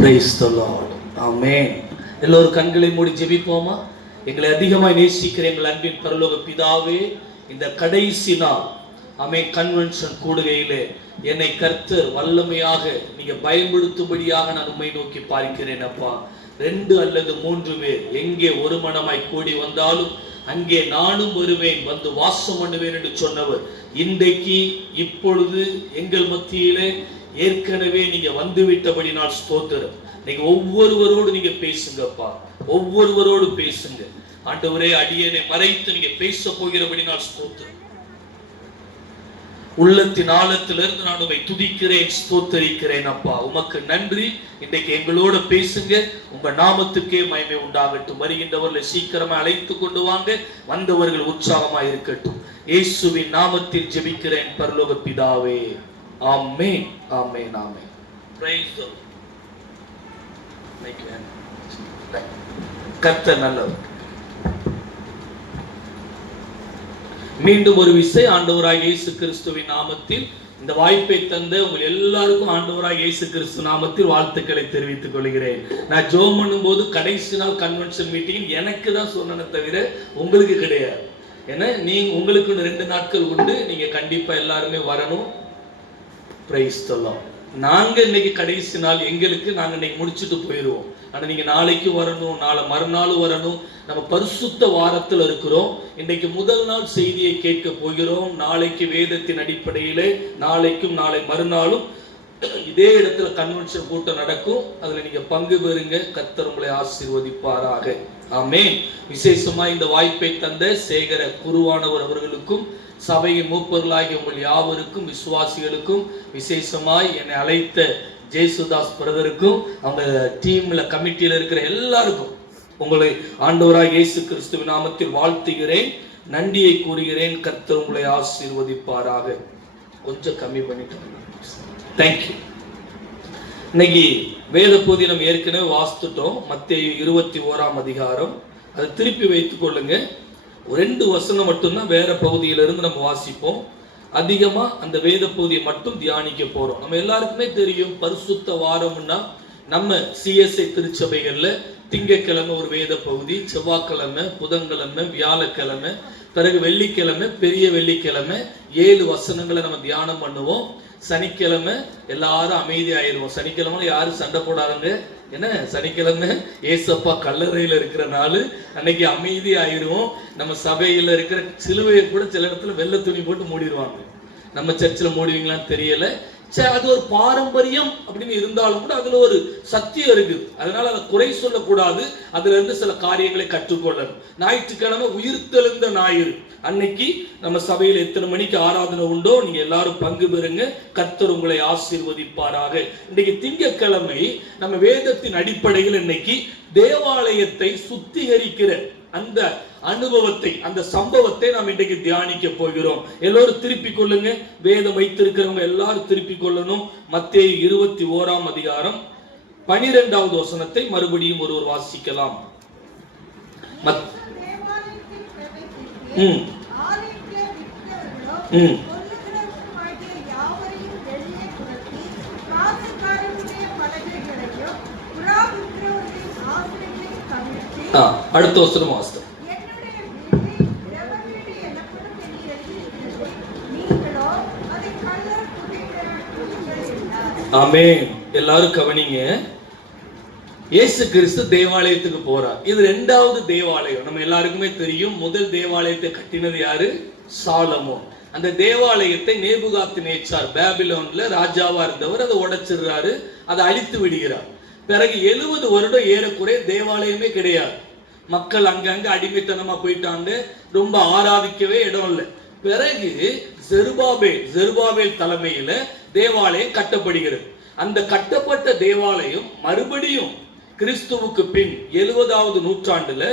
Praise the Lord. Amen. எல்லோரும் கண்களை மூடி ஜெபிப்போமா? எங்களை அதிகமாய் நேசிக்கிற எங்கள் அன்பின் பரலோக பிதாவே, இந்த கடைசி நாள் கன்வென்ஷன் கூடுகையிலே என்னை கர்த்தர் வல்லமையாக நீங்க பயன்படுத்தும்படியாக நான் உம்மை நோக்கி பார்க்கிறேன் அப்பா. 2 அல்லது 3 பேர் எங்கே ஒரு மனமாய் கூடி வந்தாலும் அங்கே நானும் வருவேன், வந்து வாசம் பண்ணுவேன் என்று சொன்னவர் இன்றைக்கு இப்பொழுது எங்கள் மத்தியிலே ஏற்கனவே நீங்க வந்து விட்டபடி நான் ஸ்தோத்திரம். நீங்க ஒவ்வொருவரோடு நீங்க பேசுங்கப்பா, ஒவ்வொருவரோடு பேசுங்க ஆண்டவரே. அடியனை மறைத்து நீங்க பேச போகிறபடி நான் ஸ்தோத்திரம். உள்ளத்தின் ஆழத்திலிருந்து நான் உம்மை துதிக்கிறேன், ஸ்தோத்தரிக்கிறேன் அப்பா. உமக்கு நன்றி. இன்றைக்கு எங்களோட பேசுங்க, உங்க நாமத்துக்கே மகிமை உண்டாகட்டும். வருகின்றவர்களை சீக்கிரமா அழைத்து கொண்டு வாங்க, வந்தவர்கள் உற்சாகமா இருக்கட்டும். இயேசுவின் நாமத்தில் ஜெபிக்கிறேன் பரலோக பிதாவே. ஆமென், ஆமென், ஆமென். Praise the Lord. கர்த்தர் நல்லவர். மீண்டும் ஒரு விசை ஆண்டவராய் இயேசு கிறிஸ்துவின் நாமத்தில் இந்த வாய்ப்பை தந்த உங்கள் எல்லாருக்கும் ஆண்டவராய் இயேசு கிறிஸ்து நாமத்தில் வாழ்த்துக்களை தெரிவித்துக் கொள்கிறேன். நான் ஜெபம் பண்ணும்போது கடைசி நாள் கன்வென்ஷன் மீட்டிங் எனக்கு தான் சொன்னனே தவிர உங்களுக்கு கிடையாது. ஏன்னா உங்களுக்கு 2 நாட்கள் உண்டு, நீங்க கண்டிப்பா எல்லாருமே வரணும். Price the Lord. நாங்க இன்னைக்கு கடைசி நாள் எங்களுக்கு, நாங்க இன்னைக்கு முடிச்சுட்டு போயிடுவோம். ஆனா நீங்க நாளைக்கு வரணும், நாளை மறுநாள் வரணும். நம்ம பரிசுத்த வாரத்தில் இருக்கிறோம். இன்றைக்கு முதல் நாள் செய்தியை கேட்க போகிறோம். நாளைக்கு வேதத்தின் அடிப்படையிலே நாளைக்கும் நாளை மறுநாளும் இதே இடத்துல கன்வென்ஷன் கூட்டம் நடக்கும். அதுல நீங்க பங்கு பெறுங்க. கர்த்தர் உங்களை ஆசீர்வதிப்பாராக. ஆமென். விசேஷமா இந்த வாய்ப்பை தந்த சேகர குருவானவர் அவர்களுக்கும் சபையின் மூப்பர்களாகிய உங்கள் யாவருக்கும் விசுவாசிகளுக்கும் விசேஷமாய் என்னை அழைத்த ஜெயசுதாஸ் பிரதருக்கும் அவங்க டீம்ல கமிட்டியில இருக்கிற எல்லாருக்கும் உங்களை ஆண்டவராய் இயேசு கிறிஸ்துவின் நாமத்தில் வாழ்த்துகிறேன், நன்றியை கூறுகிறேன். கர்த்தர் உங்களை ஆசீர்வதிப்பாராக. கொஞ்சம் கம்மி பண்ணிட்டு தேங்க்யூ. இன்னைக்கு வேத பகுதி நம்ம ஏற்கனவே வாசித்துட்டோம். மத்தேயு 21ஆம் அதிகாரம். அதை திருப்பி வைத்துக் கொள்ளுங்க. 2 வசனம் மட்டும்தான் வேற பகுதியிலிருந்து நம்ம வாசிப்போம். அதிகமா அந்த வேத பகுதியை மட்டும் தியானிக்க போறோம். நம்ம எல்லாருக்குமே தெரியும், பரிசுத்த வாரம்னா நம்ம சிஎஸ்ஐ திருச்சபைகள்ல திங்கட்கிழமை ஒரு வேத பகுதி, செவ்வாய்க்கிழமை, புதன்கிழமை, வியாழக்கிழமை, பிறகு வெள்ளிக்கிழமை, பெரிய வெள்ளிக்கிழமை 7 வசனங்களை நம்ம தியானம் பண்ணுவோம். சனிக்கிழமை எல்லாரும் அமைதி ஆயிடுவோம். சனிக்கிழமை யாரும் சண்டை போடாதுங்க. ஏன்னா சனிக்கிழமை ஏசப்பா கல்லறையில் இருக்கிற நாள், அன்னைக்கு அமைதி ஆயிடுவோம். நம்ம சபையில் இருக்கிற சிலுவையை கூட சில இடத்துல வெள்ளை துணி போட்டு மூடிடுவாங்க. நம்ம சர்ச்சில் மூடுவீங்களான்னு தெரியல. அது ஒரு பாரம்பரியம் அப்படின்னு இருந்தாலும் கூட அதுல ஒரு சத்தியம் இருக்குது. அதனால அதை குறை சொல்லக்கூடாது. அதுல இருந்து சில காரியங்களை கற்றுக்கொள்ளணும். ஞாயிற்றுக்கிழமை உயிர்த்தெழுந்த ஞாயிறு அன்னைக்கு நம்ம சபையில் எத்தனை மணிக்கு ஆராதனை உண்டோ நீங்க எல்லாரும் பங்கு பெறுங்க. கர்த்தர் உங்களை ஆசீர்வதிப்பாராக. இன்னைக்கு திங்கட்கிழமை நம்ம வேதத்தின் அடிப்படையில் இன்னைக்கு தேவாலயத்தை சுத்திகரிக்கிற அந்த அனுபவத்தை, அந்த சம்பவத்தை நாம் இன்றைக்கு தியானிக்க போகிறோம். எல்லோரும் திருப்பிக் கொள்ளுங்க. வேதம் வைத்திருக்கிறவங்க எல்லாரும் திருப்பிக் கொள்ளணும். மத்தேயு 21ஆம் அதிகாரம் 12வது வசனத்தை மறுபடியும் ஒருவர் வாசிக்கலாம். அடுத்த வசனம் வாசித்தோம். ஆமென். எல்லாரும் கவனிங்க. இயேசு கிறிஸ்து தேவாலயத்துக்கு போறார். இது 2வது தேவாலயம். நம்ம எல்லாருக்குமே தெரியும், முதல் தேவாலயத்தை கட்டினது யாரு? சாலமோன். அந்த தேவாலயத்தை நேபுகாத்நேச்சார் பாபிலோன்ல ராஜாவா இருந்தவர் அதை உடைச்சிடுறாரு, அதை அழித்து விடுகிறார். பிறகு 70 வருடம் ஏறக்குறைய தேவாலயமே கிடையாது. மக்கள் அங்கங்க அடிமைத்தனமா போயிட்டாங்க, ரொம்ப ஆராதிக்கவே இடம் இல்லை. பிறகு ஜெருபாபேல் தலைமையில தேவாலயம் கட்டப்படுகிறது. அந்த கட்டப்பட்ட தேவாலயம் மறுபடியும் கிறிஸ்துவுக்கு பின் 70வது நூற்றாண்டுல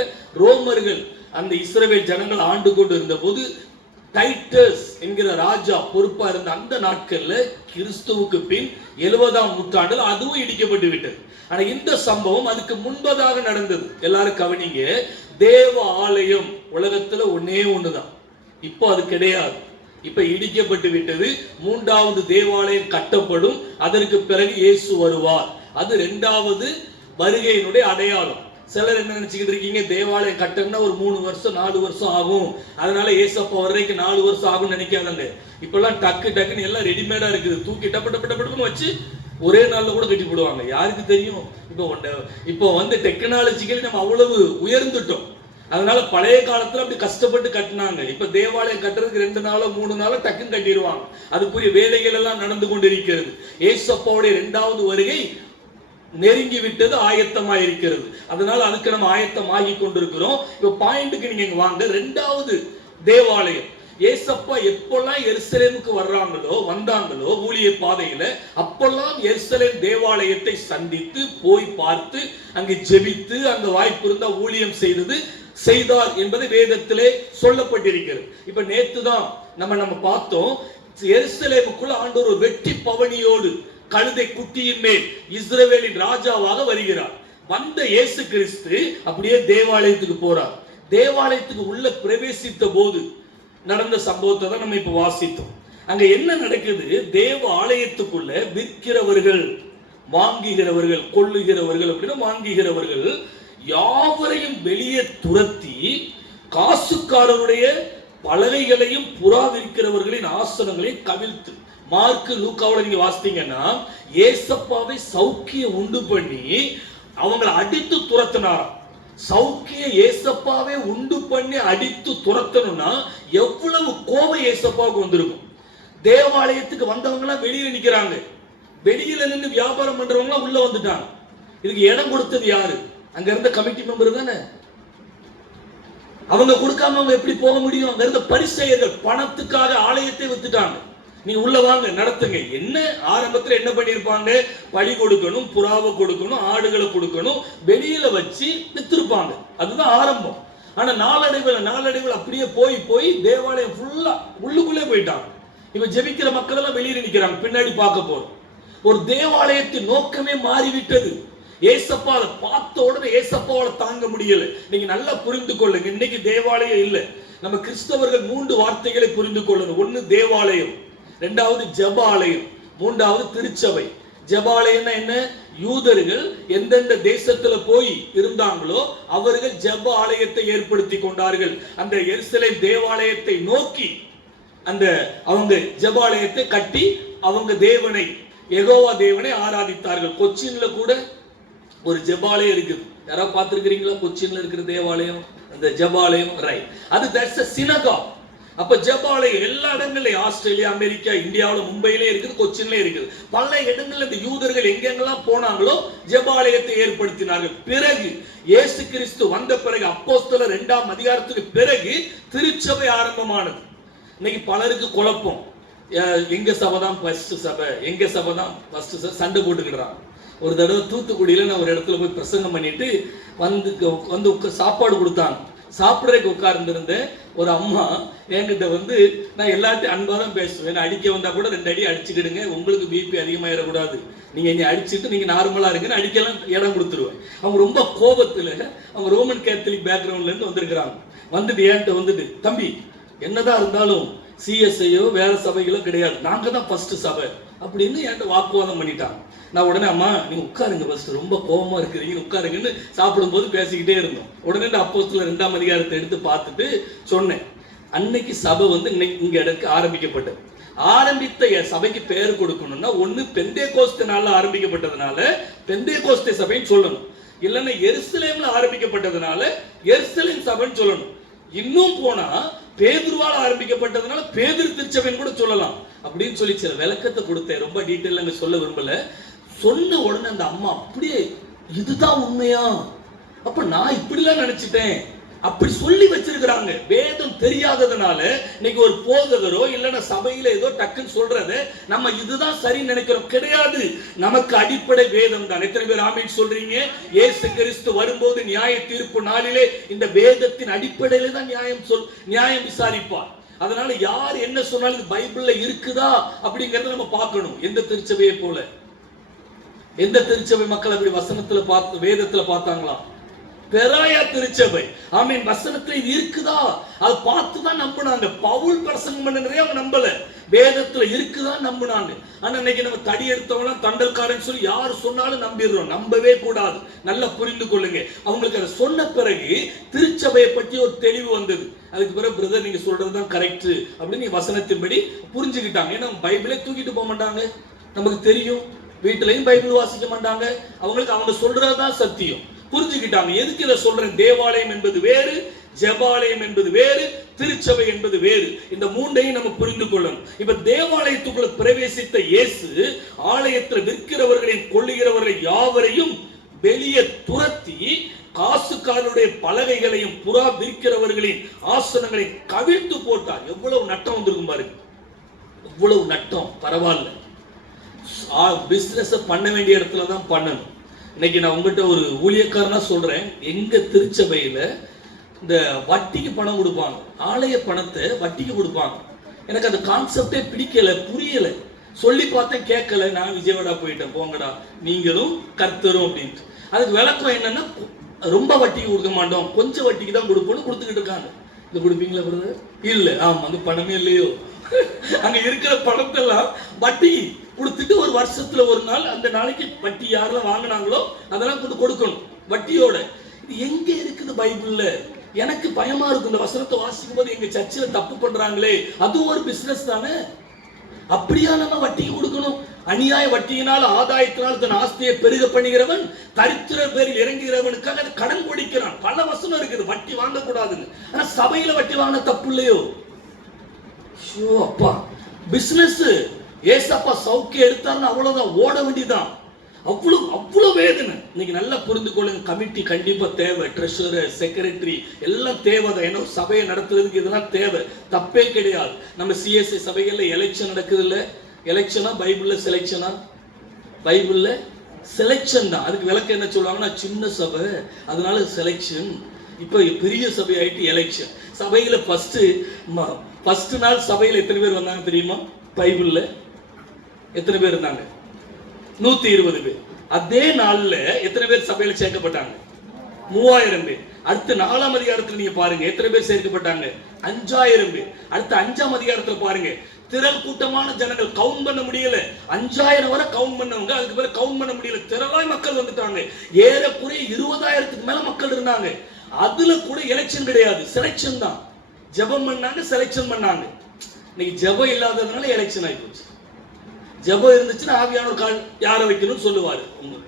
ரோமர்கள் அந்த இஸ்ரவேல் ஜனங்கள் ஆண்டு கொண்டு இருந்த போது டைட்டஸ் என்கிற ராஜா பொறுப்பா இருந்த அந்த நாட்கள்ல கிறிஸ்துவுக்கு பின் 70ஆம் நூற்றாண்டுல அதுவும் இடிக்கப்பட்டு விட்டது. ஆனா இந்த சம்பவம் அதுக்கு முன்பதாக நடந்தது. எல்லாரும் கவனிங்க. தேவ ஆலயம் உலகத்துல ஒன்னே ஒண்ணுதான். இப்போ அது கிடையாது. இப்ப இடிக்கப்பட்டு விட்டது. 3வது தேவாலயம் கட்டப்படும். அதற்கு பிறகு இயேசு வருவார். அது 2வது வருகையினுடைய அடையாளம். சிலர் என்ன நினைச்சுக்கிட்டு இருக்கீங்க, தேவாலயம் கட்டணும்னா ஒரு 3 வருஷம் 4 வருஷம் ஆகும், அதனால ஏசப்பா வர்றதுக்கு 4 வருஷம் ஆகும்னு நினைக்காதங்க. இப்பெல்லாம் டக்குன்னு எல்லாம் ரெடிமேடா இருக்குது, தூக்கி டப்பு வச்சு ஒரே நாள்ல கூட கட்டி போடுவாங்க. யாருக்கு தெரியும்? இப்போ வந்து டெக்னாலஜிக்கலி நம்ம அவ்வளவு உயர்ந்துட்டோம். அதனால பழைய காலத்துல அப்படி கஷ்டப்பட்டு கட்டினாங்க. இப்ப தேவாலயம் கட்டுறதுக்கு 2 நாளோ 3 நாளோ டக்குன்னு கட்டிடுவாங்க. அதுக்குரிய வேலைகள் எல்லாம் நடந்து கொண்டிருக்கிறது. ஏசப்பாவுடைய 2வது வருகை நெருங்கி விட்டது, ஆயத்தமாக இருக்கிறது. அதனால அதுக்கு நம்ம ஆயத்தமாகி கொண்டிருக்கிறோம். இப்ப பாயிண்ட்டுக்கு நீங்க வாங்க. 2வது தேவாலயம். ஏசப்பா எப்பெல்லாம் எருசலேமுக்கு வந்தாங்களோ ஊழிய பாதையில, அப்பெல்லாம் எருசலேம் தேவாலயத்தை சந்தித்து போய் பார்த்து அங்கு ஜெபித்து அங்க வாய்ப்பு இருந்தா ஊழியம் செய்தார் என்பது வேதத்திலே சொல்லப்பட்டிருக்கிறது. இப்ப நேத்து தான் நம்ம பார்த்தோம், எருசலேமுக்குள்ள ஆண்டவர் ஒரு வெற்றி பவனியோடு கழுதை குட்டியின் மேல் இஸ்ரவேலின் ராஜாவாக வருகிறார். வந்த இயேசு கிறிஸ்து அப்படியே தேவாலயத்துக்கு போறார். தேவாலயத்துக்கு உள்ள பிரவேசித்த போது நடந்த சம்பவத்தை தான் நம்ம இப்ப வாசித்தோம். அங்க என்ன நடக்குது? தேவ ஆலயத்துக்குள்ள விற்கிறவர்கள், வாங்குகிறவர்கள், கொள்ளுகிறவர்கள் அப்படின்னா வாங்குகிறவர்கள் யாவரையும் வெளியே துரத்தி காசுக்காரருடைய பலகைகளையும் புறா விற்கிறவர்களின் ஆசனங்களையும் கவிழ்த்து, மார்க்கு லூக்காவுல நீங்க வாசித்தீங்கன்னா ஏசப்பாவை சௌக்கிய உண்டு பண்ணி அவங்களை அடித்து துரத்தினாராம். சௌக்கிய ஏசப்பாவை உண்டு பண்ணி அடித்து துரத்தணும்னா எவ்வளவு கோபம் ஏசப்பாவுக்கு வந்திருக்கும். தேவாலயத்துக்கு வந்தவங்க எல்லாம் வெளியில நிக்கிறாங்க, வெளியில நின்று வியாபாரம் பண்றவங்க எல்லாம் உள்ள வந்துட்டாங்க. இதுக்கு இடம் கொடுத்தது யாரு? அங்க இருந்த கமிட்டி மெம்பர் தானே. அவங்க கொடுக்காம அவங்க எப்படி போக முடியும்? அங்க இருந்த பரிசேயர்கள் பணத்துக்காக ஆலயத்தை வித்துட்டாங்க. நீ உள்ள வாங்க, நடத்துங்க. என்ன ஆரம்பத்தில் என்ன பண்ணிருப்பாங்க? பழி கொடுக்கணும், புறாவை கொடுக்கணும், ஆடுகளை கொடுக்கணும், வெளியில வச்சு வித்திருப்பாங்க. அதுதான் ஆரம்பம். ஆனா நாளடைவில் அப்படியே போய் தேவாலயம் ஃபுல்லா உள்ளுக்குள்ளே போயிட்டாங்க. இப்ப ஜெபிக்கிற மக்கள் எல்லாம் வெளியில நிக்கிறாங்க, பின்னாடி பார்க்க போறோம். ஒரு தேவாலயத்தின் நோக்கமே மாறிவிட்டது. ஏசப்பா அதை பார்த்த உடனே ஏசப்பாவால தாங்க முடியல. நீங்க நல்லா புரிந்து கொள்ளுங்க, இன்னைக்கு தேவாலயம் இல்லை. நம்ம கிறிஸ்தவர்கள் 3 வார்த்தைகளை புரிந்து கொள்ளணும். 1 தேவாலயம், 2வது ஜெப ஆலயம், 3வது திருச்சபை. ஜெபாலயம்னா என்ன? யூதர்கள் எந்தெந்த தேசத்துல போய் இருந்தாங்களோ அவர்கள் ஜெப ஆலயத்தை ஏற்படுத்தி கொண்டார்கள். அந்த எருசலேம் தேவாலயத்தை நோக்கி அவங்க ஜெபாலயத்தை கட்டி அவங்க தேவனை, யெகோவா தேவனை ஆராதித்தார்கள். கொச்சின்ல கூட ஒரு ஜெபாலயம் இருக்குது. யாராவது பார்த்திருக்கிறீங்களா? கொச்சின்ல இருக்கிற தேவாலயம், அந்த ஜெபாலயம், ரைட். அது தட்ஸ் a synagogue. அப்ப ஜெபாலயம் எல்லா இடங்கள்லயும், ஆஸ்திரேலியா, அமெரிக்கா, இந்தியாவில் மும்பையிலே இருக்குது, கொச்சின்ல இருக்குது. பல இடங்கள்ல இந்த யூதர்கள் எங்கெங்கெல்லாம் போனாங்களோ ஜெபாலயத்தை ஏற்படுத்தினார்கள். பிறகு இயேசு கிறிஸ்து வந்த பிறகு, அப்போஸ்தலர் 2ஆம் அதிகாரத்துக்கு பிறகு திருச்சபை ஆரம்பமானது. இன்னைக்கு பலருக்கு குழப்பம், எங்க சபை தான் ஃபர்ஸ்ட் சபை, எங்க சபை தான் ஃபர்ஸ்ட் சபை, சண்டை போட்டுக்கிடுறாங்க. ஒரு தடவை தூத்துக்குடியில நான் ஒரு இடத்துல போய் பிரசங்கம் பண்ணிட்டு வந்து சாப்பாடு கொடுத்தாங்க. சாப்பிட்றதுக்கு உட்கார்ந்துருந்தேன். ஒரு அம்மா என்கிட்ட நான் எல்லாத்தையும் அன்பாக தான் பேசுவேன். அடிக்க வந்தா கூட 2 அடி அடிச்சுக்கிடுங்க, உங்களுக்கு பிபி அதிகமாயிடக்கூடாது, நீங்க இங்க அடிச்சுட்டு நீங்க நார்மலா இருக்குன்னு அடிக்கலாம் இடம் கொடுத்துருவேன். அவங்க ரொம்ப கோபத்துல, அவங்க ரோமன் கேத்தலிக் பேக்ரவுண்ட்ல இருந்து வந்திருக்கிறாங்க. என்கிட்ட தம்பி, என்னதான் இருந்தாலும் சிஎஸ்ஐயோ வேற சபைகளோ கிடையாது, நாங்க தான் ஃபர்ஸ்ட் சபை அப்படின்னு என்கிட்ட வாக்குவாதம் பண்ணிட்டாங்க. நான் உடனே, அம்மா நீங்க உட்காருங்க, ஃபர்ஸ்ட் ரொம்ப கோபமா இருக்கிறீங்க, உட்காருங்கன்னு சாப்பிடும் போது பேசிக்கிட்டே இருந்தோம். உடனே அப்போஸ்தலர் 2ஆம் அதிகாரத்தை எடுத்து பார்த்துட்டு சொன்னேன், அன்னைக்கு சபை இங்க இடத்துக்கு ஆரம்பிக்கப்பட்டது. ஆரம்பித்த சபைக்கு பெயர் கொடுக்கணும்னா ஒண்ணு பெந்தேகோஸ்தே நாள்ல ஆரம்பிக்கப்பட்டதுனால பெந்தேகோஸ்தே சபைன்னு சொல்லணும், இல்லைன்னா எருசலேம்ல ஆரம்பிக்கப்பட்டதுனால எருசலேம் சபைன்னு சொல்லணும். இன்னும் போனா பேதுருவால் ஆரம்பிக்கப்பட்டதுனால பேதுரு திருச்சபைன்னு கூட சொல்லலாம் அப்படின்னு சொல்லி சில விளக்கத்தை கொடுத்தேன். ரொம்ப டீட்டெயில் அங்க சொல்ல விரும்பல. சொன்ன உடனே அந்த அம்மா அப்படியே, இதுதான் உண்மையா? அப்ப நான் இப்படிலாம் நினைச்சிட்டேன், அப்படி சொல்லி வச்சிருக்கிறாங்க. வேதம் தெரியாததுனால இன்னைக்கு ஒரு போதகரோ இல்லைன்னா சபையில ஏதோ டக்குன்னு சொல்றத நம்ம இதுதான் சரி நினைக்கிறோம். கிடையாது, நமக்கு அடிப்படை வேதம் தான். எத்தனை பேர் ஆமென் சொல்றீங்க? இயேசு கிறிஸ்து வரும்போது நியாய தீர்ப்பு நாளிலே இந்த வேதத்தின் அடிப்படையில தான் நியாயம் விசாரிப்பார். அதனால யார் என்ன சொன்னாலும் இது பைபிள்ல இருக்குதா அப்படிங்கறத நம்ம பார்க்கணும். எந்த திருச்சபையை போல, எந்த திருச்சபை மக்கள் அப்படி வசனத்துல பார்த்து வேதத்துல பார்த்தாங்களா? பெராயா திருச்சபை. ஆமென். வசனத்துல இது இருக்குதா அது பார்த்து தான் நம்பினாங்க. பவுல் பிரசங்கம் பண்ணனதே அவங்க நம்பல. வேதத்துல இருக்குதான் நம்பினாங்க. ஆனா இன்னைக்கு நம்ம தடி எடுத்தவங்களாம் தண்டல்காரன் சொல்லி யார் சொன்னாலும் நம்பிடுறோம். நம்பவே கூடாது. நல்லா புரிந்து கொள்ளுங்க. அவங்களுக்கு அதை சொன்ன பிறகு திருச்சபையை பற்றி ஒரு தெளிவு வந்தது. அதுக்கு பிறகு பிரதர் நீங்க சொல்றதுதான் கரெக்ட் அப்படின்னு வசனத்தின்படி புரிஞ்சுக்கிட்டாங்க. ஏன்னா பைபிளே தூக்கிட்டு போக மாட்டாங்க, நமக்கு தெரியும். வீட்டிலையும் பைபிள் வாசிக்க மாட்டாங்க. அவங்களுக்கு அவங்க சொல்றதுதான் சத்தியம். புரிஞ்சுக்கிட்டாங்க. எதுக்கு இதை சொல்றேன்? தேவாலயம் என்பது வேறு, ஜெபாலயம் என்பது வேறு, திருச்சபை என்பது வேறு. இந்த மூன்றையும் நம்ம புரிந்து கொள்ளணும். இப்ப தேவாலயத்துக்குள்ள பிரவேசித்த இயேசு ஆலயத்தில் விற்கிறவர்களையும் கொள்ளுகிறவர்களை யாவரையும் வெளியே துரத்தி காசுக்காரருடைய பலகைகளையும் புறா விற்கிறவர்களின் ஆசனங்களை கவிழ்த்து போட்டார். எவ்வளவு நட்டம் வந்திருக்கும் பாருங்க. எவ்வளவு நட்டம். பரவாயில்ல, பிசினஸ் பண்ண வேண்டிய இடத்துல தான் பண்ணணும். இன்னைக்கு நான் உங்ககிட்ட ஒரு ஊழியக்காரனா சொல்றேன். எங்க திருச்சபையில இந்த வட்டிக்கு பணம் கொடுப்பாங்க, ஆலய பணத்தை வட்டிக்கு கொடுப்பாங்க. எனக்கு அந்த கான்செப்டே பிடிக்கல, புரியல. சொல்லி பார்த்தேன், கேட்கல. நான் விஜயவாடா போயிட்டேன், போங்கடா நீங்களும் கர்த்தரும் அப்படின்ட்டு. அதுக்கு விளக்கம் என்னன்னா, ரொம்ப வட்டிக்கு கொடுக்க மாட்டோம், கொஞ்சம் வட்டிக்கு தான் கொடுப்போம்னு கொடுத்துக்கிட்டு இருக்காங்க. இது கொடுப்பீங்களா பிரதர்? இல்ல. ஆமா, அங்க பணமே இல்லையோ. அங்க இருக்கிற பணத்தெல்லாம் வட்டி கொடுத்துட்டு ஒரு வருஷத்துல ஒரு நாள், அந்த நாளைக்கு வட்டி யாரெல்லாம் வாங்கினாங்களோ அதெல்லாம் கொண்டு கொடுக்கணும் வட்டியோட. இது எங்க இருக்குது பைபிள்ல? எனக்கு பயமா இருக்கும் இந்த வசனத்தை வாசிக்கும் போது. எங்க சர்ச்சில் தப்பு பண்றாங்களே, அது ஒரு பிசினஸ் தானே. அப்படியா நம்ம வட்டிக்கு கொடுக்கணும்? அநியாய வட்டியினால் ஆதாயத்தினால் தன் ஆஸ்தியை பெருக பண்ணுகிறவன் தரித்திர பேரில் இறங்குகிறவனுக்காக கடன் கொடுக்கிறான். பல வசனம் இருக்குது வட்டி வாங்க கூடாதுன்னு. ஆனா சபையில வட்டி வாங்க தப்பு இல்லையோ? அப்பா, பிசினஸ் ஏசப்பா சவுக்கிய எடுத்தாருன்னு அவ்வளவுதான், ஓட வேண்டியதான். அவ்வளவு அவ்வளவு வேதனை. இன்னைக்கு நல்லா புரிந்து கொள்ளுங்க. கமிட்டி கண்டிப்பா தேவை, ட்ரெஷரர், செக்ரட்டரி எல்லாம் தேவைதான். ஏன்னா சபையை நடத்துறதுக்கு இதெல்லாம் தேவை, தப்பே கிடையாது. நம்ம சிஎஸ்ஐ சபைகள்ல எலெக்ஷன் நடக்குது இல்ல? எலெக்ஷனா பைபிள்ல செலெக்ஷனா? பைபிள்ல செலெக்ஷன் தான். அதுக்கு விளக்கம் என்ன சொல்லுவாங்கன்னா, சின்ன சபை அதனால செலெக்ஷன். இப்ப பெரிய சபை ஆயிட்டு எலெக்ஷன். சபையில ஃபர்ஸ்ட் நாள் சபையில எத்தனை பேர் வந்தாங்க தெரியுமா? பைபிள்ல எத்தனை பேர் இருந்தாங்க? 120 பேர். அதே நாள்ல எத்தனை பேர் சபையில சேர்க்கப்பட்டாங்க? 3000 பேர். அடுத்த 4ஆம் அதிகாரத்துல நீங்க பாருங்க, எத்தனை பேர் சேர்க்கப்பட்டாங்க? 5000 பேர். அடுத்த 5ஆம் அதிகாரத்துல பாருங்க, திரள் கூட்டமான ஜனங்கள், கவுண்ட் பண்ண முடியல. 5000 வரை கவுண்ட் பண்ணவங்க, அதுக்கு பிறகு கவுண்ட் பண்ண முடியல. திரளாய் மக்கள் வந்துட்டாங்க. ஏறக்குறைய 20000க்கு மேல மக்கள் இருந்தாங்க. அதுல கூட எலெக்ஷன் கிடையாது, செலெக்ஷன் தான். ஜெபம் பண்ணாங்க, செலெக்ஷன் பண்ணாங்க. இன்னைக்கு ஜெபம் இல்லாததுனால எலெக்ஷன் ஆகி போச்சு. ஜெபம் இருந்துச்சுன்னா ஆவியானவர் கால் யாரை வைக்கணும்னு சொல்லுவாரு.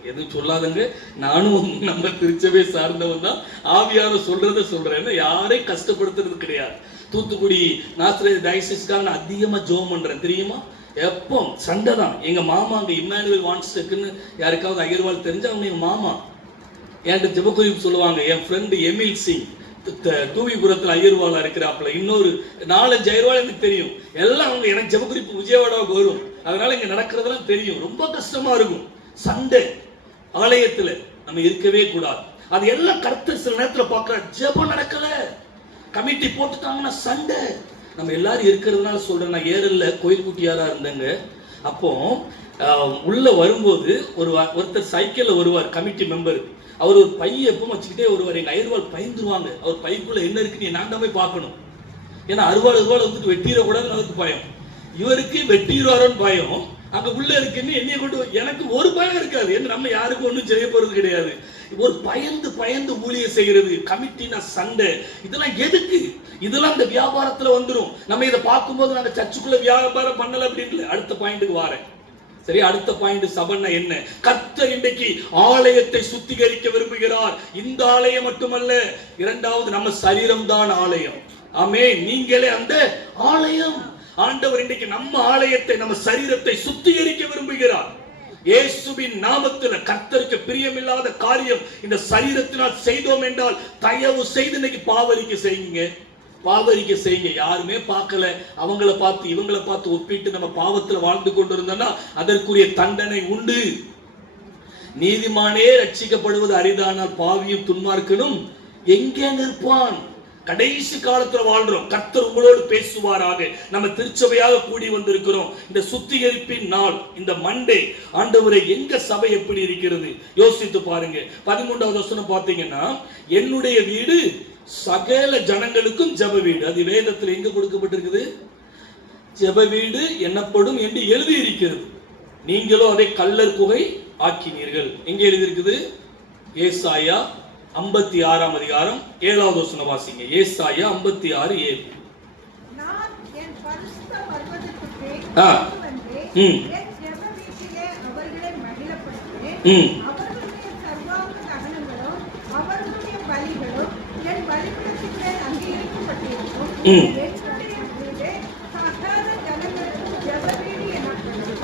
எதுவும் சொல்லாதங்க, நானும் நம்ம திருச்சபை சார்ந்தவன் தான். ஆவியானவர் சொல்றதை சொல்றேன், யாரையும் கஷ்டப்படுத்துறது கிடையாது. தூத்துக்குடி நாசரேத் டயசிஸ்க்காக நான் அதிகமா ஜெபம் பண்றேன் தெரியுமா? எப்போ சண்டை தான். எங்க மாமா அங்க இம்மானுவேல் வான்ஸ்டக்குன்னு யாருக்காவது அகர்வால் தெரிஞ்சு, அவங்க எங்க மாமா என்கிட்ட ஜெபக்குறிப்பு சொல்லுவாங்க. என் ஃப்ரெண்டு எமில் சிங் தூவிபுரத்தில் ஐயர்வாலா இருக்கிறாப்புல, இன்னொரு 4-5 ஐயர்வால் எனக்கு தெரியும். எல்லாம் அவங்க எனக்கு ஜெபக்குறிப்பு விஜயவாடாவுக்கு வரும். அதனால இங்க நடக்கிறதெல்லாம் தெரியும். ரொம்ப கஷ்டமா இருக்கும். சண்டை ஆலயத்துல நம்ம இருக்கவே கூடாது. அது எல்லாம் கர்த்தர் சில நேரத்துல பார்க்கிற. ஜெபம் நடக்கல, கமிட்டி போட்டுட்டாங்கன்னா சண்டை. நம்ம எல்லாரும் இருக்கிறதுனால சொல்றேன். நான் ஏரல்ல கோயில் குட்டியாரா இருந்தேங்க. அப்போ உள்ள வரும்போது ஒருத்தர் சைக்கிள்ல வருவார், கமிட்டி மெம்பர். அவர் ஒரு பையை எப்பவும் வச்சுக்கிட்டே வருவார். எங்க அயர்வால் பயந்துருவாங்க. அவர் பைக்குள்ள என்ன இருக்குன்னு நான் தான் போய் பார்க்கணும். ஏன்னா அருவாள் வந்துட்டு வெட்டிடக்கூடாதுன்னு அதுக்கு பயம். இவருக்கு வெட்டிடுவாரோன்னு பயம். அங்க உள்ள இருக்குன்னு என்னைய கொண்டு, எனக்கு ஒரு பயம் இருக்காது. ஏன்னா நம்ம யாருக்கும் ஒன்றும் செய்ய போறது கிடையாது. ஒரு பயந்து பயந்து ஊழிய செய்கிறது. கமிட்டினா சண்டை. இதெல்லாம் எதுக்கு? இதெல்லாம் இந்த வியாபாரத்துல வந்துடும். நம்ம இதை பார்க்கும்போது நாங்க சர்ச்சுக்குள்ள வியாபாரம் பண்ணல அப்படின்னு. அடுத்த பாயிண்ட்டுக்கு வாரேன். சரி, அடுத்த பாயிண்ட் சபைன்னா என்ன? கர்த்தர் இன்றைக்கு ஆலயத்தை சுத்திகரிக்க விரும்புகிறார். இந்த ஆலயம் மட்டுமல்ல, இரண்டாவது நம்ம சரீரம் தான் ஆலயம். ஆமென். நீங்களே அந்த ஆலயம். ஆண்டவர் இன்றைக்கு நம்ம ஆலயத்தை, நம்ம சரீரத்தை சுத்திகரிக்க விரும்புகிறார். இயேசுவின் நாமத்தில் கர்த்தருக்கு பிரியமில்லாத காரியம் இந்த சரீரத்தினால் செய்தோம் என்றால் தயவு செய்து இன்னைக்கு பாவரிக்கை செய்யுங்க. பாவரிக்கை செய்யுங்க. யாருமே பார்க்கல, அவங்கள பார்த்து இவங்களை பார்த்து ஒப்பிட்டு நம்ம பாவத்தில் வாழ்ந்து கொண்டிருந்தோம்னா அதற்குரிய தண்டனை உண்டு. நீதிமானே ரட்சிக்கப்படுவது அரிதானால் பாவியும் துன்மார்க்கனும் எங்கே நிற்பான்? கடைசி காலத்துல வாழ்றோம். கர்த்தர் உங்களோடு பேசுவாராக. நம்ம திருச்சபையாக கூடி வந்திருக்கிறோம். இந்த சுத்திகரிப்பின் நாள், இந்த மண்டே. ஆண்டவரே, எங்க சபை எப்படி இருக்கிறது யோசித்து பாருங்க. 13வது வசனம் பார்த்தீங்கன்னா, என்னுடைய வீடு சகல ஜனங்களுக்கும் ஜெப வீடு. அது வேதத்தில் எங்க கொடுக்கப்பட்டிருக்குது? ஜெப வீடு எனப்படும் என்று எழுதி இருக்கிறது. நீங்களோ அதை கள்ளர் குகை ஆக்கினீர்கள். எங்க எழுதி இருக்குது? ஏசாயா 56 அதிகாரம் 7வது வசனம் வாசிங்க. ஏசாயா 56:7. நான் என் பரிசுத்த பர்வதத்துக்கு வந்து என் ஜெப வீட்டிலே அவர்களை மகிழப்படுத்துவேன். அவர்களுடைய சர்வாங்க தகனங்களும் அவர்களுடைய பலிகளும் என் பலிபீடத்தின் மேல் அங்கீகரிக்கப்பட்டிருக்கும்.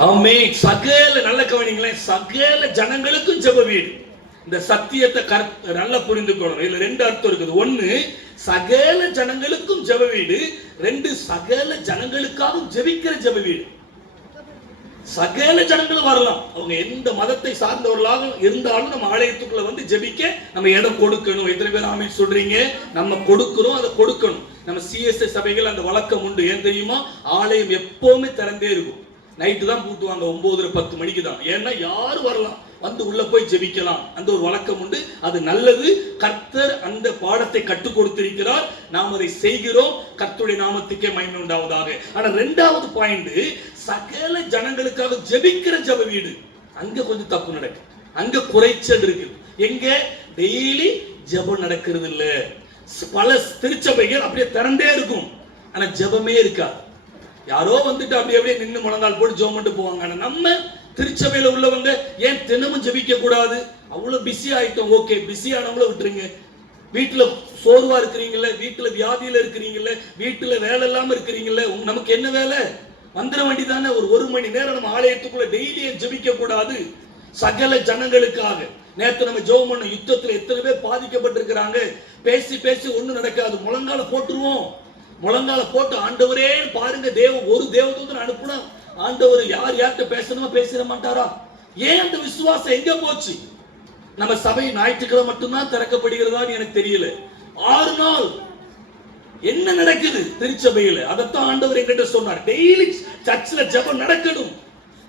ஆமே. சகல நல்ல கவனிங்களேன், சகல ஜனங்களுக்கும் ஜெப வீடு. இந்த சத்தியத்தை நல்லா புரிந்துக்கணும். இதுல 2 அர்த்தம் இருக்குது. 1, சகல ஜனங்களுக்கும் ஜெப வீடு. 2, சகல ஜனங்களுக்காக ஜெபிக்கிற ஜெப வீடு. சகல ஜனங்களும் வரலாம், அவங்க எந்த மதத்தை சார்ந்தவர்களாக இருந்தாலும் நம்ம ஆலயத்துக்குள்ள வந்து ஜெபிக்க நம்ம இடம் கொடுக்கணும். எத்தனை பேர் ஆமென் சொல்றீங்க? நம்ம கொடுக்கிறோம், அதை கொடுக்கணும். நம்ம சிஎஸ்ஐ சபைகள் அந்த வழக்கம் உண்டு. ஏன் தெரியுமா? ஆலயம் எப்பவுமே திறந்தே இருக்கும். நைட்டு தான் பூட்டுவாங்க, 9:10 மணிக்கு தான். ஏன்னா யாரும் வரலாம், வந்து உள்ள போய் ஜெபிக்கலாம். அந்த ஒரு வழக்கம் உண்டு. அது நல்லது. கர்த்தர் அந்த பாடத்தை கற்றுக் கொடுத்திருக்கிறார், நாம் அதை செய்கிறோம். கர்த்தருடைய நாமத்துக்கே மகிமை உண்டாவதாக. ஆனா 2வது பாயிண்ட், சகல ஜனங்களுக்காக ஜெபிக்கிற ஜெப வீடு. அங்க கொஞ்சம் தப்பு நடக்கு, அங்க குறைச்சல் இருக்கு. எங்க டெய்லி ஜெபம் நடக்கிறது இல்ல. பல திருச்சபைகள் அப்படியே திறந்தே இருக்கும், ஆனா ஜெபமே இருக்காது. யாரோ வந்துட்டு அப்படியே நின்று முழங்கால் போட்டு ஜெபம் பண்ணிட்டு போவாங்க. நம்ம திருச்சபையில உள்ளவங்க ஏன் தினமும் ஜெபிக்க கூடாது? அவ்வளவு பிஸி ஆயிட்டோம். ஓகே, பிஸி ஆனவங்கள விட்டுருங்க. வீட்டுல சோர்வா இருக்கிறீங்கல்ல, வீட்டுல வியாதியில இருக்கிறீங்கல்ல, வீட்டுல வேலை இல்லாம இருக்கிறீங்கல்ல, நமக்கு என்ன வேலை? வந்துட வேண்டிதானே. ஒரு மணி நேரம் நம்ம ஆலயத்துக்குள்ள டெய்லியும் ஜெபிக்க கூடாது? சகல ஜனங்களுக்காக. நேற்று நம்ம ஜெபம் பண்ண யுத்தத்துல எத்தனை பேர் பாதிக்கப்பட்டிருக்கிறாங்க. பேசி பேசி ஒண்ணு நடக்காது. முழங்கால போட்டுருவோம். முழங்கால போட்டு ஆண்டவரே பாருங்க, ஒரு தேவதூதன் அனுப்புனா ஆண்டவர் யார்கிட்ட பேசணுமோ பேசிட மாட்டாரா? ஏன் அந்த விசுவாசம் எங்க போச்சு? நம்ம சபை ஞாயிற்றுக்கிழமை மட்டும்தான் திறக்கப்படுகிறதான்னு எனக்கு தெரியல. 6 நாள் என்ன நடக்குது திருச்சபையில? அதைத்தான் ஆண்டவர் என்கிட்ட சொன்னார். டெய்லி சர்ச்சில் ஜெபம் நடக்கணும்.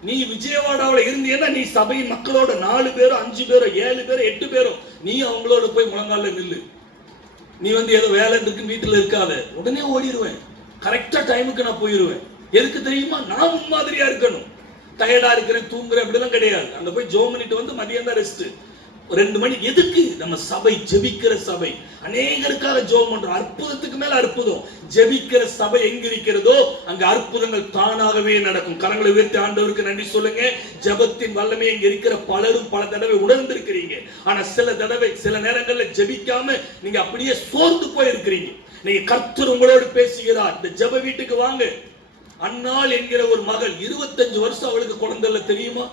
நீ விஜயவாடாவில் இருந்தீன்னா நீ சபையின் மக்களோட 4 பேரோ 5 பேரோ 7 பேரோ 8 பேரோ நீ அவங்களோட போய் முழங்கால நில்லு. நீ வந்து ஏதோ வேலை இருக்குன்னு வீட்டுல இருக்காத. உடனே ஓடிடுவேன். கரெக்டா டைமுக்கு நான் போயிடுவேன். எதுக்கு தெரியுமா? நான் முன்மாதிரியா இருக்கணும். டயர்டா இருக்கிறேன், தூங்குறேன் அப்படிலாம் கிடையாது. அங்க போய் ஜெபம் பண்ணிட்டு வந்து மதியம் தான் ரெஸ்ட். 2 மணிக்கு எதுக்கு? நம்ம சபை ஜெபிக்கிற சபை. அநேகருக்காக ஜெபம் பண்றோம். அற்புதத்துக்கு மேல அற்புதம். ஜெபிக்கிற சபை எங்க இருக்கிறதோ அங்க அற்புதங்கள் தானாகவே நடக்கும். கரங்களை உயர்த்தி ஆண்டவருக்கு நன்றி சொல்லுங்க. ஜெபத்தின் வல்லமை இங்க இருக்கிற பலரும் பல தடவை உணர்ந்திருக்கிறீங்க. ஆனா சில நேரங்கள்ல ஜெபிக்காம நீங்க அப்படியே சோர்ந்து போய் இருக்கிறீங்க. நீங்க கர்த்தர் உங்களோடு பேசுகிறார். இந்த ஜெப வீட்டுக்கு வாங்க. அன்னாள் என்கிற ஒரு மகள் 25 வருஷம் அவளுக்கு குழந்தை இல்ல, தெரியுமா?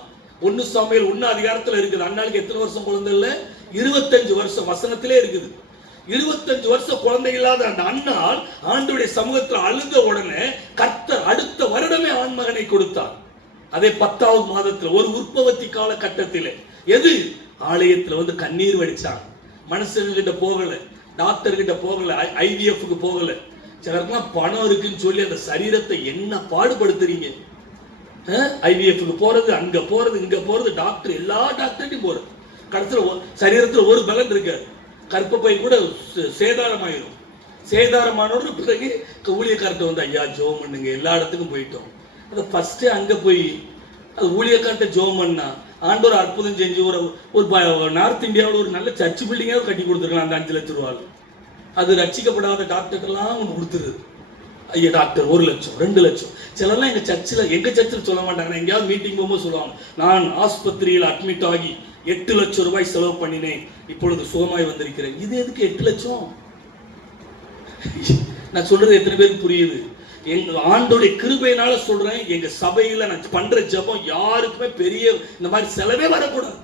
1 சாமுவேல் 1 அதிகாரத்துல இருக்குது. அன்னாளுக்கு எத்தனை வருஷம் குழந்தை இல்ல? 25 வருஷம். வசனத்திலே இருக்குது. 25 வருஷம் குழந்தை இல்லாத அந்த அன்னாள் ஆண்டவருடைய சமூகத்தில் அழுத உடனே கர்த்தர் அடுத்த வருடமே ஆண் மகனை கொடுத்தார். அதே 10வது மாதத்தில் ஒரு உற்பத்தி கால கட்டத்திலே எது ஆலயத்தில் வந்து கண்ணீர் வடிச்சாங்க. மனுஷங்கிட்ட போகல, டாக்டர் கிட்ட போகல, ஐவிஎஃப்க்கு போகல. சிலருக்குலாம் பணம் இருக்குன்னு சொல்லி அந்த சரீரத்தை என்ன பாடுபடுத்துறீங்க? ஐவிஎஃப்க்கு போறது, அங்க போறது, இங்க போறது, டாக்டர் எல்லா டாக்டர்கிட்டையும் போறது. கடைசியில் சரீரத்தில் ஒரு பலன் இருக்காது. கற்பப்பை கூட சேதாரமாயிரும். சேதாரமான பிறகு ஊழியக்கார்ட்ட வந்து ஐயா ஜெபம் பண்ணுங்க. எல்லா இடத்துக்கும் போயிட்டோம். அதை ஃபர்ஸ்டே அங்க போய் அது ஊழியக்கார்ட்ட ஜெபம் பண்ணா ஆண்டவர் அற்புதம் செஞ்சு ஒரு நார்த் இந்தியாவில் ஒரு நல்ல சர்ச் பில்டிங்காவது கட்டி கொடுத்துருக்கலாம். அந்த 5 லட்சம் ரூபாய் அது ரட்சிக்கப்படாத டாக்டர்லாம் ஒன்று கொடுத்துருது. ஐயா டாக்டர் 1 லட்சம் 2 லட்சம். சிலர்லாம் எங்க சர்ச்சில் சொல்ல மாட்டாங்க. எங்கேயாவது மீட்டிங் போகும்போது சொல்லுவாங்க, நான் ஆஸ்பத்திரியில் அட்மிட் ஆகி 8 லட்சம் ரூபாய் செலவு பண்ணினேன், இப்பொழுது சுகமாய் வந்திருக்கிறேன். இது எதுக்கு 8 லட்சம்? நான் சொல்றது எத்தனை பேருக்கு புரியுது? எங்க ஆண்டோடைய கிருபையினால சொல்றேன். எங்க சபையில நான் பண்ற ஜெபம் யாருக்குமே பெரிய இந்த மாதிரி செலவே வரக்கூடாது.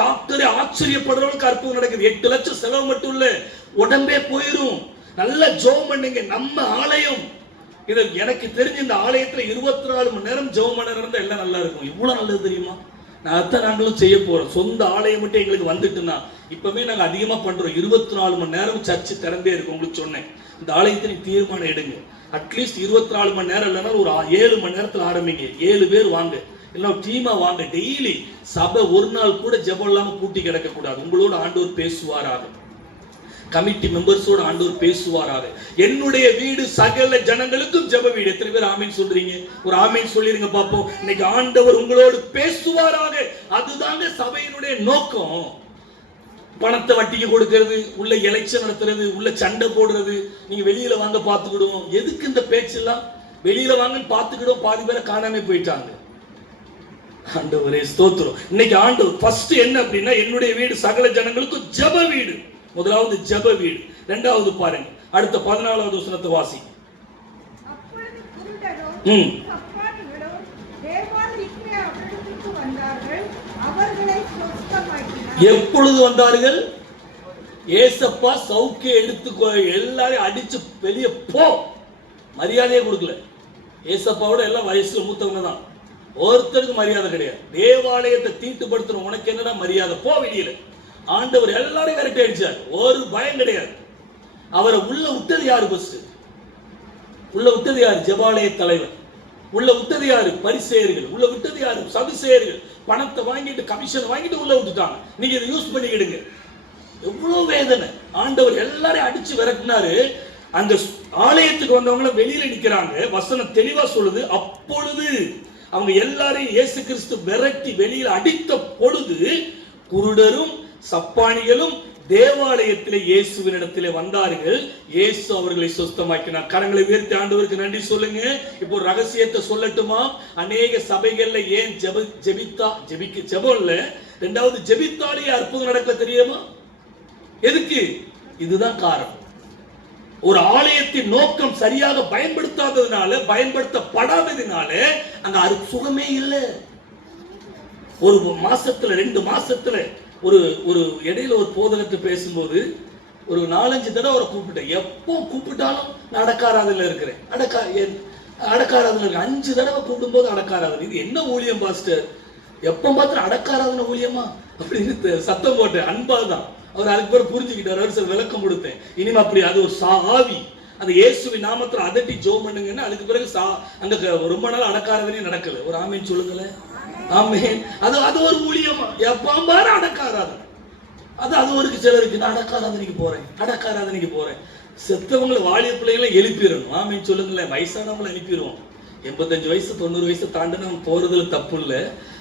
டாக்டரே ஆச்சரியப்படுறவங்களுக்கு அற்புதம் நடக்குது. 8 லட்சம் செலவு மட்டும் இல்ல, உடம்பே போயிரும். நல்ல ஜெபம் பண்ணுங்க. நம்ம ஆலயம் இது எனக்கு தெரிஞ்ச இந்த ஆலயத்துல 24 மணி நேரம் ஜெபம் பண்ண நடந்தா எல்லாம் நல்லா இருக்கும். இவ்வளவு நல்லது தெரியுமா? அதான் நாங்களும் செய்ய போறோம். சொந்த ஆலயம் மட்டும் எங்களுக்கு வந்துட்டுனா இப்பவே நாங்க அதிகமா பண்றோம். 24 மணி நேரம் சர்ச்சு திறந்தே இருக்கு. உங்களுக்கு சொன்னேன், இந்த ஆலயத்தை தீர்மானம் எடுங்க. அட்லீஸ்ட் 24 மணி நேரம் இல்லைன்னா ஒரு 7 மணி நேரத்தில் ஆரம்பிங்க. 7 பேர் வாங்க, எல்லாம் டீமா வாங்க. டெய்லி சபை ஒரு நாள் கூட ஜெபம் இல்லாம பூட்டி கிடக்க கூடாது. உங்களோட ஆண்டவர் பேசுவாராக. கமிட்டி மெம்பர்ஸோட ஆண்டவர் பேசுவாராக. என்னுடைய வீடு சகல ஜனங்களுக்கும் ஜெப வீடு. எத்தனை பேர் ஆமீன் சொல்றீங்க? ஒரு ஆமீன் சொல்லிருங்க பாப்போம். இன்னைக்கு ஆண்டவர் உங்களோடு பேசுவாராக. அதுதாங்க சபையினுடைய நோக்கம். பணத்தை வட்டிக்கு கொடுக்கிறது, உள்ள எலெக்ஷன் நடத்துறது, உள்ள சண்டை போடுறது, நீங்க வெளியில வாங்க பார்த்துக்கிடுவோம். எதுக்கு இந்த பேச்செல்லாம்? வெளியில வாங்கன்னு பார்த்துக்கிடுவோம். பாதி பேரை காணாம போயிட்டாங்க. ஆண்டவரே ஸ்தோத்திரம். இன்னைக்கு ஆண்டவர் ஃபர்ஸ்ட் என்ன அப்படின்னா, என்னுடைய வீடு சகல ஜனங்களுக்கும் ஜெப வீடு. முதலாவது ஜெப வீடு. இரண்டாவது பாருங்க, அடுத்த 14வது வசனத்தை வாசி. அப்பொழுது குருடரும் சப்பானிகளும் தேவாலயத்திலே அவரிடத்திற்கு வந்தார்கள், அவர்களை சொஸ்தமாக்கினார். எப்பொழுது வந்தார்கள்? ஏசப்பா சவுக்கே எடுத்துக்கோ, எல்லாரையும் அடிச்சு வெளியே போ, மரியாதையே கொடுக்கல. ஏசப்பாவோட எல்லாம் வயசுல மூத்தவங்க தான், ஒருத்தருக்கு மரியாதை கிடையாது. தேவாலயத்தை தீட்டுப்படுத்துற உனக்கு என்னடா மரியாதை, போ வெளியில. ஆண்டவர் எல்லாரையும் விரட்டி அடிச்சார், ஒரு பயம் கிடையாது. அவரை உள்ள விட்டது யாரு? ஃபர்ஸ்ட் உள்ள விட்டது யாரு? ஜெபாலய தலைவர். உள்ள விட்டது யாரு? பரிசேயர்கள். உள்ள விட்டது யாரு? சதுசேயர்கள். பணத்தை வாங்கிட்டு, கமிஷன் வாங்கிட்டு உள்ள விட்டுட்டாங்க. நீங்க இதை யூஸ் பண்ணிக்கிடுங்க. எவ்வளவு வேதனை. ஆண்டவர் எல்லாரையும் அடிச்சு விரட்டினாரு. அந்த ஆலயத்துக்கு வந்தவங்கள வெளியில நிக்கிறாங்க. வசனம் தெளிவா சொல்லுது, அப்பொழுது அவங்க எல்லாரையும் இயேசு கிறிஸ்து விரட்டி வெளியில அடித்த பொழுது குருடரும் சப்பானிகளும் தேவாலயத்திலே இயேசுவினிடத்திலே வந்தார்கள். இயேசு அவர்களை சுத்தமாக்கினார். கரங்களை உயர்த்தி ஆண்டவருக்கு நன்றி சொல்லுங்க. இப்போ ஒரு ரகசியத்தை சொல்லட்டுமா? அநேக சபைகள்ல ஏன் ஜெபம் இல்ல, ரெண்டாவது ஜெபித்தாலே அற்புதம் நடக்க தெரியுமா? எதுக்கு? இதுதான் காரணம். ஒரு ஆலயத்தின் நோக்கம் சரியாக பயன்படுத்தாததுனால, பயன்படுத்தப்படாததுனால அங்க சுகமே இல்லை. ஒரு மாசத்துல 2 மாசத்துல ஒரு இடையில ஒரு போதகத்தை பேசும்போது ஒரு 4-5 தடவை அவரை கூப்பிட்டேன். எப்போ கூப்பிட்டாலும் நான் அடக்காராதல இருக்கிறேன், அடக்காராதல இருக்கேன். 5 தடவை கூப்பிடும் போது அடக்காராதன். இது என்ன ஊழியம் பாஸ்டர்? எப்ப பார்த்து அடக்காராதன ஊழியமா அப்படின்னு சத்தம் போட்டேன். அன்பாதான் அவர் அதுக்கு பேர் புரிஞ்சுக்கிட்டார். அவர் சில விளக்கம் கொடுத்தேன். இனிமே அப்படி அது ஒரு ஆவி, அந்த இயேசுவின் நாமத்துல அதட்டி ஜெபம் பண்ணுங்கன்னா அதுக்கு பிறகு அங்க ரொம்ப நாள் அடக்காராதனே நடக்கல. ஒரு ஆமீன் சொல்லுங்களேன். ஆமீன். அது ஒரு ஊழியமா? எப்ப பாரு அடக்காராதன். அது ஒரு சிலருக்கு நான் அடக்காராதனைக்கு போறேன். செத்தவங்களை வாலிய பிள்ளைகளை எழுப்பிடணும். ஆமீன் சொல்லுங்களேன். வயசானவங்களை அனுப்பிடுவோம். 85 வயசு 90 வயசு தாண்டினா அவங்க போறதுல தப்பு இல்லை.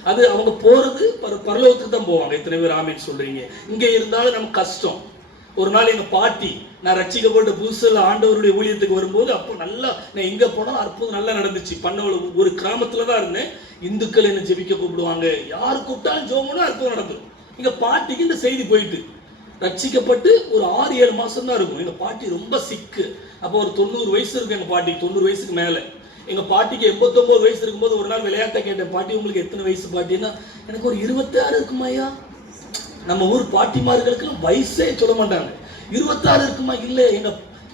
அது அவங்க போறது பரலோகத்துக்கு தான் போவாங்க. எத்தனை பேர் ஆமீன் சொல்றீங்க? இங்க இருந்தாலும் நமக்கு கஷ்டம். ஒரு நாள் எங்க பாட்டி, நான் ரட்சிக்கப்பட்ட புதுசுல ஆண்டவருடைய ஊழியத்துக்கு வரும்போது, அப்போ நல்லா நான் எங்க போனாலும் அற்புதம் நல்லா நடந்துச்சு. பண்ணவள ஒரு கிராமத்துல தான் இருந்தேன். இந்துக்கள் என்ன ஜெபிக்க கூப்பிடுவாங்க, யாரு கூப்பிட்டாலும் ஜெபம்னா அற்புதம் நடந்துடும். எங்க பாட்டிக்கு இந்த செய்தி போயிட்டு ரட்சிக்கப்பட்டு ஒரு 6-7 மாசம் தான் இருக்கும். எங்க பாட்டி ரொம்ப சிக்கு. அப்போ ஒரு 90 வயசு இருக்கு எங்க பாட்டிக்கு, 90 வயசுக்கு மேல. எங்க பாட்டிக்கு 89 வயசு இருக்கும்போது ஒரு நாள் விளையாட்டை கேட்டேன், பாட்டி உங்களுக்கு எத்தனை வயசு பாட்டின்னா, எனக்கு ஒரு 26 இருக்குமாயா. நம்ம ஊர் பாட்டிமார்களுக்கெல்லாம் வயசே சொல்ல மாட்டாங்க. 26 இருக்குமா? இல்லை,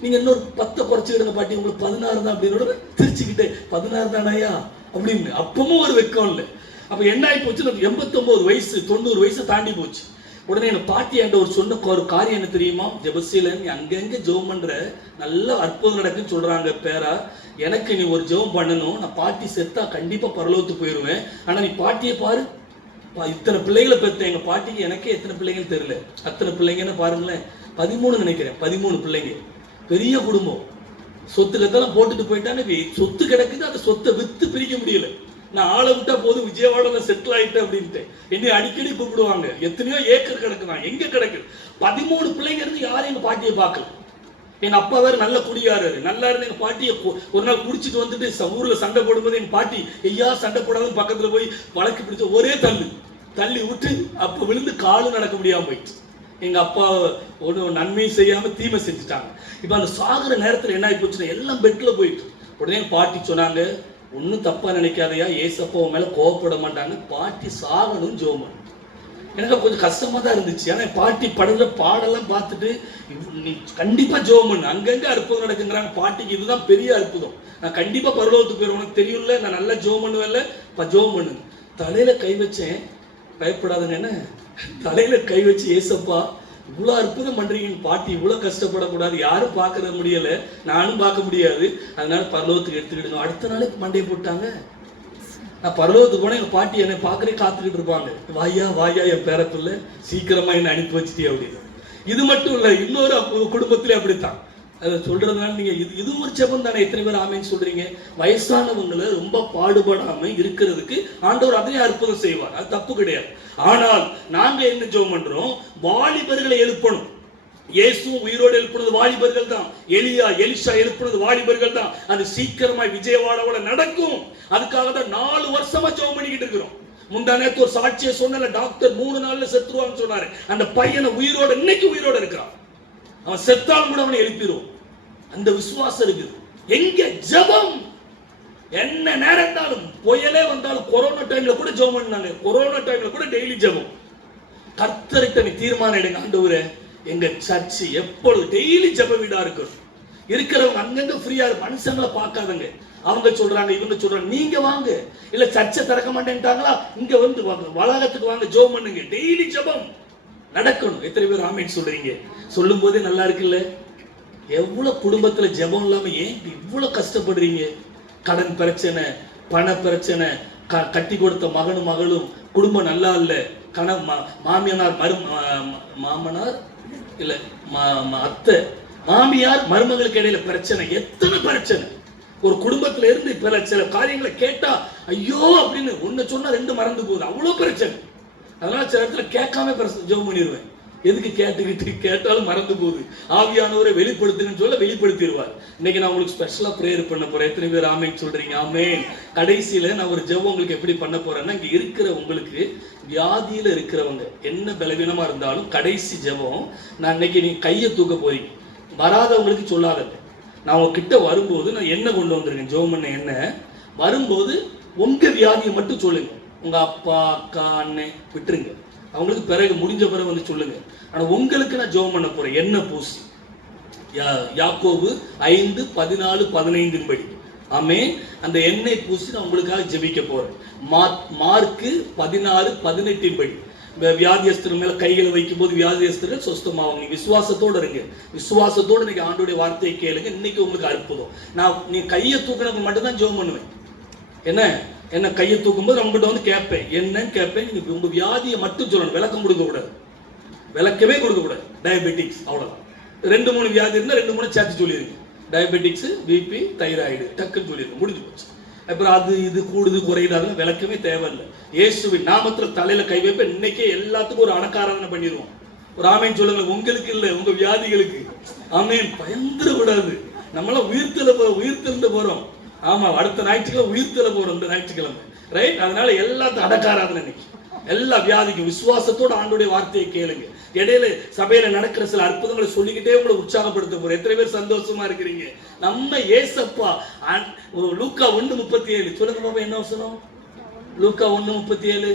நீங்க இன்னொரு 10 குறைச்சிக்கிடுங்க பாட்டி, உங்களுக்கு 16 தான் அப்படின்னு திருச்சிக்கிட்டே 16 தானாயா அப்படின்னு. அப்பவும் ஒரு வெக்கம் இல்லை. அப்ப என்ன ஆகி போச்சு, 89 வயசு 90 வயசு தாண்டி போச்சு. உடனே என் பாட்டி என்கிட்ட சொன்ன ஒரு காரியம் என்ன தெரியுமா? ஜெபசீலன், நீ அங்கங்க ஜெபம் பண்ற, நல்ல அற்புதம் நடக்குன்னு சொல்றாங்க பேரா. எனக்கு நீ ஒரு ஜெபம் பண்ணணும். நான் பாட்டி செத்தா கண்டிப்பா பரலோகத்துக்கு போயிடுவேன். ஆனா நீ பாட்டியை பாரு, இத்தனை பிள்ளைகளை பெற்ற எங்க பாட்டிக்கு எனக்கே எத்தனை பிள்ளைங்கன்னு தெரியல. அத்தனை பிள்ளைங்கன்னு பாருங்களேன், 13 நினைக்கிறேன். 13 பிள்ளைங்க, பெரிய குடும்பம். சொத்து கத்தெல்லாம் போட்டுட்டு போயிட்டான்னு சொத்து கிடக்குது. அந்த சொத்தை வித்து பிரிக்க முடியல. நான் ஆளை விட்டா போதும், விஜயவாடால செட்டில் ஆயிட்டேன் அப்படின்ட்டு என்னை அடிக்கடி கூப்பிடுவாங்க. எத்தனையோ ஏக்கர் கிடக்குதான், எங்க கிடக்குது? 13 பிள்ளைங்க இருந்து யாரும் எங்க பாட்டியை பார்க்கல. எங்க அப்பா வேற நல்ல குடியாரரு, நல்லா இருந்து எங்க பாட்டியை ஒரு நாள் குடிச்சிட்டு வந்துட்டு ஊர்ல சண்டை போடும்போது எங்க பாட்டி ஐயா சண்டை போடாதுன்னு பக்கத்துல போய் வழக்கு பிடிச்ச ஒரே தள்ளி விட்டு அப்ப விழுந்து காலும் நடக்க முடியாம போயிடுச்சு. எங்க அப்பா ஒன்றும் நன்மையும் செய்யாம தீமை செஞ்சுட்டாங்க. இப்ப அந்த சாகுற நேரத்துல என்ன ஆகி போச்சுன்னா எல்லாம் பெட்ல போயிட்டு. உடனே பாட்டி சொன்னாங்க, ஒன்னும் தப்பா நினைக்காதையா, ஏசப்பா மேல கோவப்பட மாட்டாங்க, பாட்டி சாகணும் ஜோமன். எனக்கு கொஞ்சம் கஷ்டமா தான் இருந்துச்சு. ஆனா பாட்டி படுற பாடெல்லாம் பார்த்துட்டு நீ கண்டிப்பா ஜோமன், அங்கங்க அற்புதம் நடக்குங்கிறாங்க. பாட்டிக்கு இதுதான் பெரிய அற்புதம். நான் கண்டிப்பா பரலோகத்துக்கு போயிடுவேன், உனக்கு தெரியும்ல, நான் நல்லா ஜோம் பண்ணுவேன்ல, ஜோம் பண்ணு. தலையில கை வச்சேன், பயப்படாதுன்னு தலையில கை வச்சு, ஏசப்பா இவ்வளோ அற்புதம் பண்றீங்க, பாட்டி இவ்வளோ கஷ்டப்படக்கூடாது, யாரும் பார்க்கற முடியல, நானும் பார்க்க முடியாது, அதனால பரலோகத்துக்கு எடுத்துக்கிடுங்க. அடுத்த நாளைக்கு மண்டையை போட்டாங்க. நான் பரலோகத்துக்கு போனால் எங்கள் பாட்டி என்னை பார்க்கறே காத்துக்கிட்டு இருப்பாங்க, வாயா வாயா என் பேரப்பில்ல, சீக்கிரமா என்னை அனுப்பி வச்சுட்டே அப்படின்னு. இது மட்டும் இல்ல, இன்னொரு குடும்பத்திலே அப்படித்தான். அதை சொல்றதுனால நீங்க இது ஒரு ஜெபம் தானே. எத்தனை பேர் ஆமேன்னு சொல்றீங்க? வயசானவங்களை ரொம்ப பாடுபடாம இருக்கிறதுக்கு ஆண்டவர் அதையும் அற்புதம் செய்வார், அது தப்பு கிடையாது. ஆனால் நாங்க என்ன ஜெபம் பண்றோம்? வாலிபர்களை எழுப்பணும். இயேசுவும் உயிரோடு எழுப்புனது வாலிபர்கள் தான். எலிஷா எழுப்புனது வாலிபர்கள் தான். அது சீக்கிரமாய் விஜயவாடாவோட நடக்கும். அதுக்காக தான் 4 வருஷமா ஜெபம் பண்ணிக்கிட்டு இருக்கிறோம். முந்தா நேத்து ஒரு சாட்சியை சொன்ன டாக்டர் 3 நாள்ல செத்துருவான்னு சொன்னாரு. அந்த பையனை உயிரோட இன்னைக்கு உயிரோட இருக்கிறான். அவன் செத்தாலும் கூட அவனை எழுப்பிடுவோம். அந்த விசுவாசம் இருக்குது. எங்க ஜெபம்? என்ன நேரம் இருந்தாலும், புயலே வந்தாலும், கொரோனா டைம்ல கூட ஜெபம் பண்ணாங்க. கொரோனா டைம்ல கூட டெய்லி ஜெபம். கர்த்தர்கிட்ட நீ தீர்மானம் எடுங்க, ஆண்டவரே எங்க சர்ச்சு எப்பொழுது டெய்லி ஜெப வீடா இருக்கும். இருக்கிறவங்க அங்கங்க ஃப்ரீயா மனுஷங்களை பார்க்காதங்க. அவங்க சொல்றாங்க, இவங்க சொல்றாங்க, நீங்க வாங்க. இல்ல சர்ச்சை திறக்க மாட்டேன்ட்டாங்களா, இங்க வந்து வளாகத்துக்கு வாங்க, ஜெபம் பண்ணுங்க. டெய்லி ஜெபம் நடக்கணும். எத்தனை பேர் ஆமென் சொல்றீங்க? சொல்லும் போதே நல்லா இருக்குல்ல? எவ்வளவு குடும்பத்துல ஜெபம் இல்லாம ஏன் இவ்வளவு கஷ்டப்படுறீங்க? கடன் பிரச்சனை, பண பிரச்சனை, கட்டி கொடுத்த மகனும் மகளும் குடும்பம் நல்லா இல்ல, மாமியார் மாமனார் இல்ல அத்தை மாமியார் மருமகளுக்கு இடையில பிரச்சனை, எத்தனை பிரச்சனை. ஒரு குடும்பத்துல இருந்து சில காரியங்களை கேட்டா ஐயோ அப்படின்னு ஒன்னு சொன்னா 2 மறந்து போகுது, அவ்வளவு பிரச்சனை. அதனால சில இடத்துல கேட்காம ஜெபம் பண்ணிடுவேன். எதுக்கு கேட்டாலும் மறந்து போகுது. ஆவியானவரை வெளிப்படுத்துங்கன்னு சொல்ல வெளிப்படுத்திடுவார். இன்னைக்கு நான் உங்களுக்கு ஸ்பெஷலா பிரேயர் பண்ண போறேன். எத்தனை பேர் ஆமென் சொல்றீங்க? ஆமென். கடைசியில நான் ஒரு ஜெபம் உங்களுக்கு எப்படி பண்ண போறேன்னா, இங்க இருக்கிற உங்களுக்கு வியாதியில இருக்கிறவங்க என்ன பலவீனமா இருந்தாலும் கடைசி ஜெபம் நான் இன்னைக்கு நீங்க கையை தூக்க போறீங்க. வராதவங்களுக்கு சொல்லாதங்க. நான் உங்ககிட்ட வரும்போது நான் என்ன கொண்டு வந்திருக்கேன், ஜெபம் பண்ண என்ன வரும்போது உங்க வியாதியை மட்டும் சொல்லுங்க. உங்க அப்பா அக்கா அண்ணன் விட்டுருங்க, அவங்களுக்கு பிறகு முடிஞ்ச பிறகு வந்து சொல்லுங்க. ஆனா உங்களுக்கு நான் ஜெபம் பண்ண போறேன். என்ன பூசி யாக்கோபு 5:14-15 படி ஆமென். அந்த எண்ணெய் பூசி நான் உங்களுக்காக ஜெபிக்க போறேன். மார்க்கு 16:18 படி வியாதியஸ்தர் மேல கைகளை வைக்கும் போது வியாதியஸ்தர்கள் சொஸ்தமாவாங்க. நீ விசுவாசத்தோட இருங்க. விசுவாசத்தோட இன்னைக்கு ஆண்டோடைய வார்த்தையை கேளுங்க. இன்னைக்கு உங்களுக்கு அற்புதம். நீ கையை தூக்கினது மட்டும் தான் ஜெபம் பண்ணுவேன். என்ன கையை தூக்கும்போது நம்மகிட்ட வந்து கேட்பேன், என்னன்னு கேட்பேன். நீங்க உங்க வியாதியை மட்டும் சொல்லணும், விளக்கம் கொடுக்க கூடாது, விளக்கவே கொடுக்க கூடாது. டயபெட்டிக்ஸ் அவ்வளவுதான். 2-3 வியாதி இருந்தா 2-3 சேர்த்து சொல்லிருங்க. டயபெட்டிக்ஸ், பிபி, தைராய்டு டக்குன்னு சொல்லிருங்க, முடிஞ்சு போச்சு. அப்புறம் அது இது கூடுது குறையுது அதெல்லாம் விளக்கமே தேவையில்லை. இயேசுவின் நாமத்துல தலையில கை வைப்பேன். இன்னைக்கே எல்லாத்துக்கும் ஒரு அணக்காராதனை பண்ணிடுவோம். ஒரு ஆமேன் சொல்லுங்க. உங்களுக்கு இல்லை, உங்க வியாதிகளுக்கு. ஆமேன். பயந்துட கூடாது. நம்மளாம் உயிர்த்தெழுந்து போறோம். ஆமா, அடுத்த ஞாயிற்றுக்கிழமை உயிர்த்தெழ போறோம். இந்த ஞாயிற்றுக்கிழமை ரைட். அதனால எல்லாத்துக்கும் அடக்காராதனை இன்னைக்கு. எல்லா வியாதிக்கும் விசுவாசத்தோட ஆண்டோடைய வார்த்தையை கேளுங்க. இடையில சபையில நடக்கிற சில அற்புதங்களை சொல்லிக்கிட்டே உங்களை உற்சாகப்படுத்த போறேன். எத்தனை பேர் சந்தோஷமா இருக்கிறீங்க? நம்ம ஏசப்பா லூக்கா 1:37 சொல்லுங்க பாப்பா. என்ன வசனம்? லூக்கா 1:37.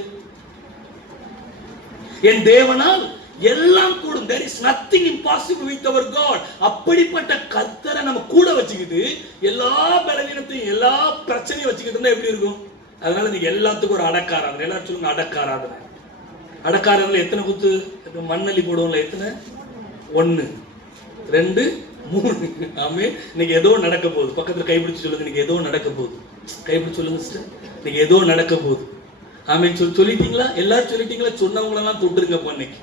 என் தேவனால் எல்லாம் கூடும். there is nothing impossible with our God. அப்படிப்பட்ட கர்த்தரை நம்ம கூட வச்சுக்கிட்டு எல்லா பலவீனத்தையும் எல்லா பிரச்சனையும் வச்சுக்கிட்டு இருந்தா எப்படி இருக்கும்? அதனால நீங்க எல்லாத்துக்கும் ஒரு அடக்காராதனை. எல்லாரும் சொல்லுங்க அடக்காராதனை. அடக்காராதனை எத்தனை குத்து மண்ணள்ளி போடுவோம்ல? எத்தனை? 1 2 3. ஆமே. இன்னைக்கு ஏதோ நடக்க போகுது. பக்கத்துல கைப்பிடிச்சு சொல்லுங்க, இன்னைக்கு ஏதோ நடக்க போகுது. கைப்பிடிச்சு சொல்லுங்க சிஸ்டர், இன்னைக்கு ஏதோ நடக்க போகுது. ஆமே. சொல்லிட்டீங்களா? எல்லாரும் சொல்லிட்டீங்களா? சொன்னவங்களெல்லாம் தொட்டுருங்க. இன்னைக்கு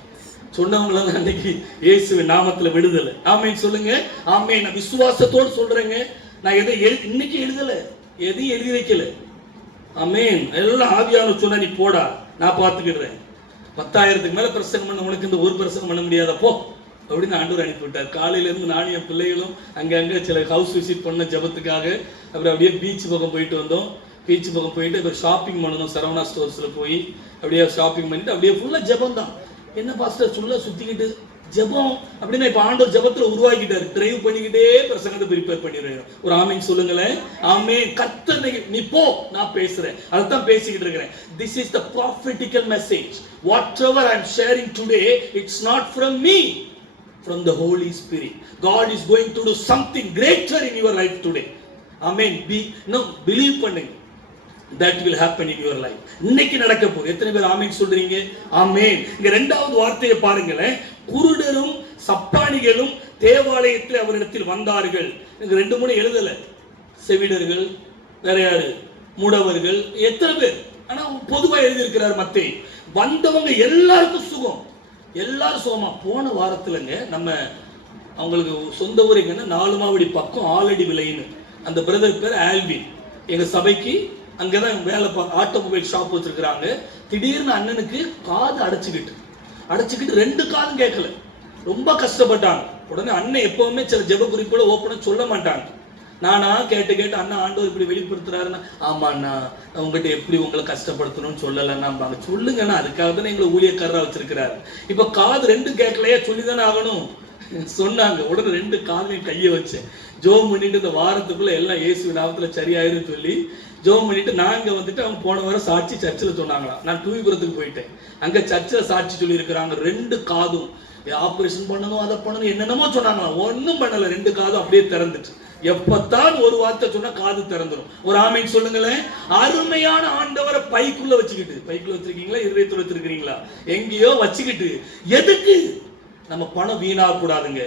சொன்னவங்களெல்லாம் அன்னைக்கு இயேசுவின் நாமத்துல விடுதலை. ஆமென் சொல்லுங்க. ஆமென். நான் விசுவாசத்தோடு சொல்றேங்க. நான் எதை இன்னைக்கு எழுதல, எதையும் எழுதி வைக்கல. ஆமென். எல்லாம் ஆவியானவர் சொன்னா நீ போடா, நான் பார்த்துக்கிடுறேன். 10,000க்கு மேல பிரசங்கம் பண்ண உனக்கு இந்த ஒரு பிரசங்கம் பண்ண முடியாதப்போ அப்படின்னு ஆண்டவர் அனுப்பிவிட்டார். காலையில இருந்து நானும் என் பிள்ளைகளும் அங்கங்க சில ஹவுஸ் விசிட் பண்ண ஜபத்துக்காக. அப்புறம் அப்படியே பீச் பக்கம் போயிட்டு வந்தோம். பீச் பக்கம் போயிட்டு அப்புறம் ஷாப்பிங் பண்ணணும். சரவணா ஸ்டோர்ஸ்ல போய் அப்படியே ஷாப்பிங் பண்ணிட்டு அப்படியே ஃபுல்லா ஜபம் தான். என்ன பாஸ்டர் சொல்ல சுத்திக்கிட்டு ஜெபம் அப்படின்னா இப்ப ஆண்டவர் ஜெபத்துல உருவாக்கிட்டாரு. டிரைவ் பண்ணிக்கிட்டே பிரசங்கத்தை ப்ரிப்பேர் பண்ணிடுறேன். ஒரு ஆமீன் சொல்லுங்களேன். ஆமீன். கர்த்தர் நீ போ, நான் பேசுறேன். அதான் பேசிக்கிட்டு இருக்கிறேன். This is the prophetical message. Whatever I am sharing today, it's not from me, from the Holy Spirit. God is going to do something greater in your life today. Amen. Believe பண்ணுங்க. That will happen in your life. இன்னைக்கு நடக்க போகுது. எத்தனை பேர் ஆமென் சொல்றீங்க? ஆமென். இங்க இரண்டாவது வார்த்தையை பாருங்களேன். குருடரும் சப்பானிகளும் தேவாலயத்தில் அவரிடத்தில் வந்தார்கள். இங்க 2-3 எழுதல. செவிடர்கள், வேற யாரு? முடவர்கள், எத்தனை பேர்? ஆனா பொதுவா எழுதி இருக்கிறார் மத்தேயு. வந்தவங்க எல்லாருக்கும் சுகம். எல்லாரும் சோமா. போன வாரத்துலங்க நம்ம அவங்களுக்கு சொந்த ஊர் எங்கன்னா 4 மாவடி பக்கம் ஆலடி விலைன்னு, அந்த பிரதர் பேர் ஆல்வின். எங்க சபைக்கு அங்கதான் வேலை ஆட்டோமொபைல் ஷாப் வச்சிருக்கிறாங்க. திடீர்னு அண்ணனுக்கு காது அடைச்சிக்கிட்டு 2 காதும் கேட்கல, ரொம்ப கஷ்டப்பட்டாங்க. உடனே அண்ணன் எப்பவுமே சில ஜெப குறிப்புகளை ஓப்பனா சொல்ல மாட்டாங்க. நானா கேட்டு அண்ணா ஆண்டவர் இப்படி வெளிப்படுத்துறாருன்னா, ஆமா அண்ணா உங்ககிட்ட எப்படி உங்களை கஷ்டப்படுத்தணும்னு சொல்லலன்னா சொல்லுங்கன்னா, அதுக்காக தானே எங்களை ஊழியக்காரரா வச்சிருக்கிறாரு. இப்ப காது 2 கேட்கலையா, சொல்லிதானே ஆகணும் சொன்னாங்க. உடனே 2 காதுலையும் கையை வச்சேன், ஜோம் பண்ணிட்டு இந்த வாரத்துக்குள்ள எல்லாம் இயேசு நாமத்துல சரியாயிரும் சொல்லி ஜோம் பண்ணிட்டு நாங்க வந்துட்டு அவங்க போன வாரம் சாட்சி சர்ச்சில் சொன்னாங்களாம். நான் தூவிபுரத்துக்கு போயிட்டேன், அங்க சர்ச்சில் சாட்சி சொல்லி இருக்கிறாங்க. 2 காதும் ஆபரேஷன் பண்ணணும், அதை பண்ணணும், என்னென்னமோ சொன்னாங்களாம். ஒன்னும் பண்ணல, 2 காதும் அப்படியே திறந்துட்டு. எப்பத்தான் ஒரு வார்த்தை சொன்னா காது திறந்துடும். ஒரு ஆமீன் சொல்லுங்களேன். அருமையான ஆண்டவரை பைக்குள்ள வச்சிருக்கீங்களா, இதயத்துல வச்சிருக்கீங்களா, எங்கேயோ வச்சுக்கிட்டு எதுக்கு? நம்ம பணம் வீணா கூடாதுங்க.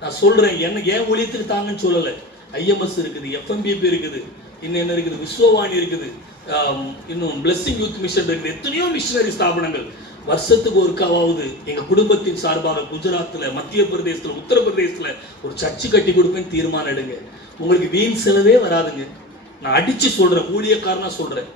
நான் சொல்றேன், ஏன் ஊழியத்துக்கு தாங்கன்னு சொல்லல. ஐஎம்எஸ் இருக்குது, எஃப்எம்பிபி இருக்குது, இன்னும் என்ன இருக்குது, விஸ்வவாணி இருக்குது, இன்னும் பிளெஸிங் யூத் மிஷன் இருக்குது, எத்தனையோ மிஷனரி ஸ்தாபனங்கள். வருஷத்துக்கு ஒருக்காவது எங்க குடும்பத்தின் சார்பாக குஜராத்ல, மத்திய பிரதேசத்துல, உத்தரப்பிரதேசத்துல ஒரு சர்ச்சு கட்டி கொடுப்பேன் தீர்மானம் எடுங்க. உங்களுக்கு வீண் செலவே வராதுங்க. நான் அடிச்சு சொல்றேன், ஊழியக்காரனா சொல்றேன்.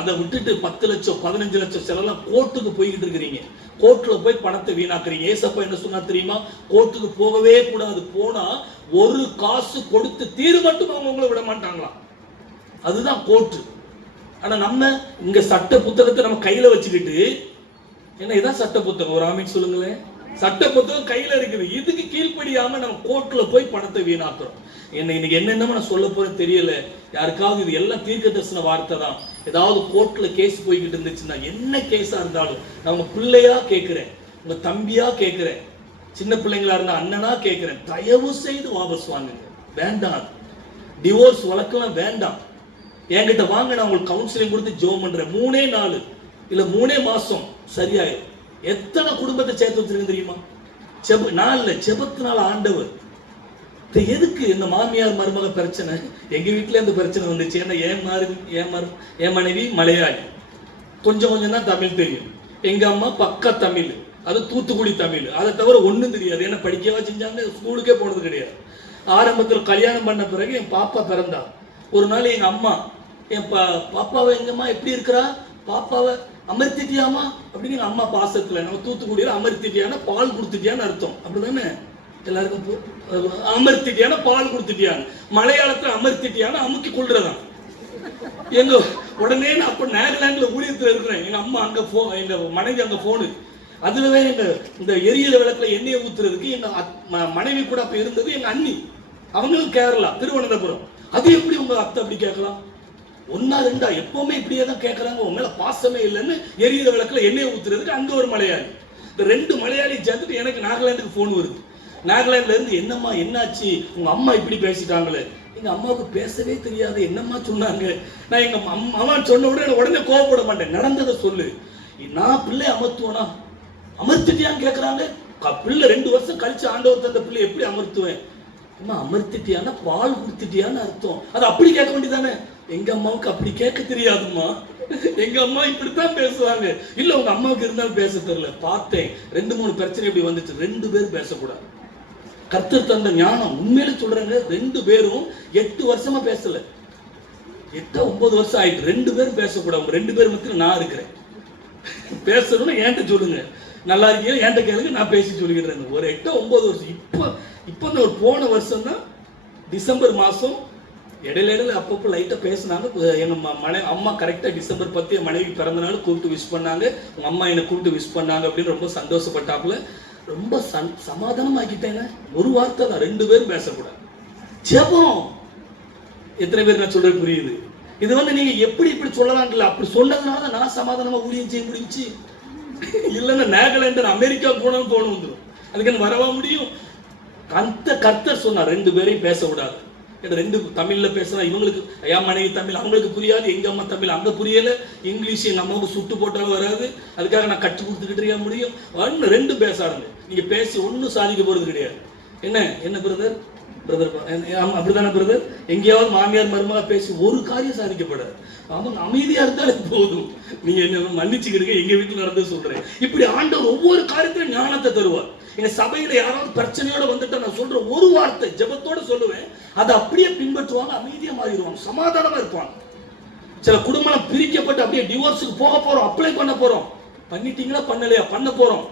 அதை விட்டுட்டு 10 லட்சம் 15 லட்சம் செலவெல்லாம் கோர்ட்டுக்கு போய்கிட்டு இருக்கிறீங்க. கோர்ட்ல போய் பணத்தை வீணாக்குறீங்க. ஏசப்பா என்ன சொன்னா தெரியுமா? கோர்ட்டுக்கு போகவே கூடாது. போனா ஒரு காசு கொடுத்து தீர் மட்டும் அவங்க உங்களை விட மாட்டாங்களாம். அதுதான் கோர்ட்டு. ஆனா நம்ம இங்க சட்ட புத்தகத்தை நம்ம கையில வச்சுக்கிட்டு, என்ன இதான் சட்ட புத்தகம், ஒரு ஆமீன் சொல்லுங்களேன். சட்ட புத்தகம் கையில இருக்குது, இதுக்கு கீழ்ப்படியாம நம்ம கோர்ட்ல போய் பணத்தை வீணாக்குறோம். இன்னைக்கு என்னென்னமோ நான் சொல்ல போறேன் தெரியல. யாருக்காவது இது எல்லாம் தீர்க்க தரிசன வார்த்தை தான். ஏதாவது கோர்ட்ல கேஸ் போய்கிட்டு இருந்துச்சுன்னா, என்ன கேஸா இருந்தாலும் நான் உங்க பிள்ளையா கேட்கிறேன், உங்க தம்பியா கேட்கிறேன், சின்ன பிள்ளைங்களா இருந்தா அண்ணனா கேட்கிறேன், தயவு செய்து வாபஸ் வாங்குங்க. வேண்டாம், டிவோர்ஸ் வழக்கெல்லாம் வேண்டாம். என்கிட்ட வாங்க, நான் உங்களுக்கு கவுன்சிலிங் கொடுத்து ஜோம் பண்றேன். 3 நாள் இல்ல 3 மாசம் சரியாயிரும். எத்தனை குடும்பத்தை சேர்த்து வச்சிருக்கேன் தெரியுமா? நாள்ல செபத்தினால ஆண்டவர். எதுக்கு இந்த மாமியார் மருமக பிரச்சனை? எங்க வீட்டுல இந்த பிரச்சனை வந்துச்சு. ஏன்னா என் மனைவி மலையாளி, கொஞ்சம் தான் தமிழ் தெரியும். எங்க அம்மா பக்கா தமிழ், அது தூத்துக்குடி தமிழ். அதை தவிர ஒண்ணும் தெரியாது. என்ன படிக்கவா செஞ்சாங்க, ஸ்கூலுக்கே போனது கிடையாது. ஆரம்பத்தில் கல்யாணம் பண்ண பிறகு என் பாப்பா பிறந்தா. ஒரு நாள் எங்க அம்மா பாப்பாவை, எங்கம்மா எப்படி இருக்கிறா, பாப்பாவை அமர்த்திட்டியாமா அப்படின்னு எங்க அம்மா பாசத்துல, நம்ம தூத்துக்குடியில அமர்த்திட்டியான பால் கொடுத்துட்டியான்னு அர்த்தம், அப்படிதானே? எல்லாருக்கும் அமர்த்திட்டியான பால் கொடுத்துட்டியான்னு, மலையாளத்துல அமர்த்திட்டியான அமுக்கி கொள்றதான். எங்க உடனே நான் அப்ப நாகாலாந்துல ஊழியத்துல இருக்கிறேன். எங்க அம்மா அங்க எங்க மனைவி அங்க போனு. அதுலவே எங்க இந்த எரியிற விளக்குல எண்ணெயை ஊத்துறதுக்கு எங்க மனைவி கூட அப்ப இருந்தது எங்க அண்ணி. அவங்களும் கேரளா, திருவனந்தபுரம். அது எப்படி உங்க அத்தை அப்படி கேட்கலாம்? 1 2 எப்பவுமே இப்படியே தான் கேட்கறாங்க. உங்க மேல பாசமே இல்லைன்னு எரியிற விளக்குல எண்ணெயை ஊத்துறதுக்கு அங்க ஒரு மலையாளி. இந்த 2 மலையாளி சேர்த்துட்டு எனக்கு நாகாலாந்துக்கு போன் வருது. நாகாலாந்துல இருந்து, என்னம்மா என்னாச்சு, உங்க அம்மா இப்படி பேசிட்டாங்களே. எங்க அம்மாவுக்கு பேசவே தெரியாது, என்னம்மா சொன்னாங்க. நான் எங்க அம்மா சொன்ன உடனே கோவப்பட மாட்டேன், நடந்ததை சொல்லு. நான் பிள்ளை அமர்த்துவேனா, அமர்த்திட்டியான்னு கேட்கறாங்க. பிள்ளை 2 வருஷம் கழிச்சு ஆண்டவர் தந்த பிள்ளை எப்படி அமர்த்துவேன்? அம்மா அமர்த்திட்டியானா பால் கொடுத்துட்டியான்னு அர்த்தம். அது அப்படி கேட்க வேண்டியதானே? எங்க அம்மாவுக்கு அப்படி கேட்க தெரியாதுமா, எங்க அம்மா இப்படித்தான் பேசுவாங்க. இல்ல உங்க அம்மாவுக்கு இருந்தாலும் பேச தெரியல. பார்த்தேன் 2 3 பிரச்சனை இப்படி வந்துச்சு. 2 பேரும் பேசக்கூடாது. கர்த்தர் தந்த ஞானம், உண்மையில சொல்றாங்க. 2 பேரும் 8 வருஷமா பேசல, 8 9 வருஷம் ஆயிட்டு. 2 பேரும் பேசக்கூடாது. 2 பேர் மத்தியில் நான் இருக்கிறேன். பேசணும்னு என்கிட்ட சொல்லுங்க, நல்லா இருக்கீங்க என்கிட்ட கேளுங்க, நான் பேசி சொல்லிக்கிறேன். ஒரு 8 9 வருஷம். இப்போ ஒரு போன வருஷம் தான் டிசம்பர் மாசம் இடையில அப்பப்போ லைட்டா பேசினாங்க. எங்க அம்மா கரெக்டா டிசம்பர் 10 என் மனைவி பிறந்த நாள் கூப்பிட்டு விஷ் பண்ணாங்க. உங்க அம்மா என்னை கூப்பிட்டு விஷ் பண்ணாங்க அப்படின்னு ரொம்ப சந்தோஷப்பட்டாப்புல. ரொம்ப சமாதானம் ஆக்கிட்டேங்க. ஒரு வார்த்தை தான், 2 பேரும் பேசக்கூடாது. ஜெபம். எத்தனை பேர் நான் சொல்றது புரியுது? இது நீங்க எப்படி சொல்லலாம்ல, அப்படி சொன்னதுனால நான் சமாதானமா ஊழியம் செய்ய முடிஞ்சு. இல்லைன்னா நாகாலாந்து அமெரிக்கா போனாலும் தோணு வந்துடும். அதுக்கு என்ன வரவா முடியும்? கர்த்தர் சொன்னா 2 பேரையும் பேசக்கூடாது. 2 தமிழ்ல பேசுறா. இவங்களுக்கு என் மனைவி தமிழ், அவங்களுக்கு புரியாது. எங்க அம்மா தமிழ், அங்க புரியல. இங்கிலீஷ் எங்க அம்மாவுக்கு சுட்டு போட்டாலும் வராது. அதுக்காக நான் கற்றுக் கொடுத்துக்கிட்டு இருக்க முடியும். 2 பேசாடுங்க. நீங்க பேசி ஒன்னும் சாதிக்க போறது கிடையாது. என்ன பிரதர், பிரதர் அப்படித்தானே பிரதர்? எங்கேயாவது மாமியார் மருமக பேசி ஒரு காரியம் சாதிக்கப்படாது. அவங்க அமைதியா இருந்தாலே போதும். நீங்க என்ன மன்னிச்சுக்கிடுங்க, எங்க வீட்டுல நடந்து சொல்றேன். இப்படி ஆண்டவர் ஒவ்வொரு காரியத்திலும் ஞானத்தை தருவார். எங்க சபையில யாராவது பிரச்சனையோட வந்துட்டு நான் சொல்ற ஒரு வார்த்தை ஜெபத்தோட சொல்லுவேன், அதை அப்படியே பின்பற்றுவாங்க, அமைதியா மாறிடுவாங்க, சமாதானமா இருப்பாங்க. சில குடும்பம் பிரிக்கப்பட்டு அப்படியே டிவோர்ஸுக்கு போக போறோம், அப்ளை பண்ண போறோம். பண்ணிட்டீங்களா? பண்ணலையா? பண்ண போறோம்.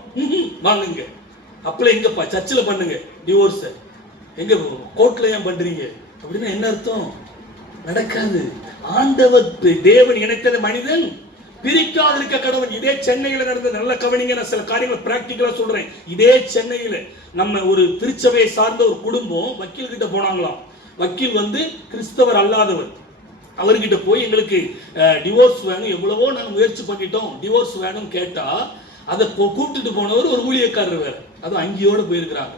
வாங்குங்க, அப்ளை எங்கப்பா? சர்ச்சில் பண்ணுங்க. டிவோர்ஸ் எங்க? கோர்ட்ல ஏன் பண்றீங்க? அப்படின்னா என்ன அர்த்தம்? நடக்காது. ஆண்டவர் தேவன் இணைத்தது மனிதன் பிரிக்காதிருக்க கடவுள். இதே சென்னையில நடந்த நல்ல கவனிங்க, நான் சில காரியங்களை பிராக்டிகலா சொல்றேன். இதே சென்னையில நம்ம ஒரு திருச்சபையை சார்ந்த ஒரு குடும்பம் வக்கீல் கிட்ட போனாங்களாம். வக்கீல் வந்து கிறிஸ்தவர் அல்லாதவர். அவர்கிட்ட போய் எங்களுக்கு டிவோர்ஸ் வேணும், எவ்வளவோ நாங்கள் முயற்சி பண்ணிட்டோம், டிவோர்ஸ் வேணும் கேட்டா அதை கூப்பிட்டுட்டு போனவர் ஒரு ஊழியக்காரர் வேற, அதுவும் அங்கேயோடு போயிருக்கிறாங்க.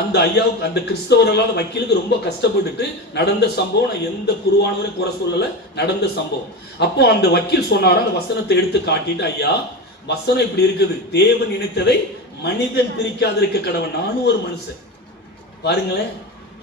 அந்த ஐயாவுக்கு, அந்த கிறிஸ்தவர் அல்லாத வக்கீலுக்கு ரொம்ப கஷ்டப்பட்டுட்டு நடந்த சம்பவம். நான் எந்த குருவானவரையும் குறை சொல்லல, நடந்த சம்பவம். அப்போ அந்த வக்கீல் சொன்னாரா, அந்த வசனத்தை எடுத்து காட்டிட்டு, ஐயா வசனம் இப்படி இருக்குது, தேவன் இணைத்ததை மனிதன் பிரிக்காதிருக்க கடவுள். நானும் ஒரு மனுஷன். பாருங்களேன்,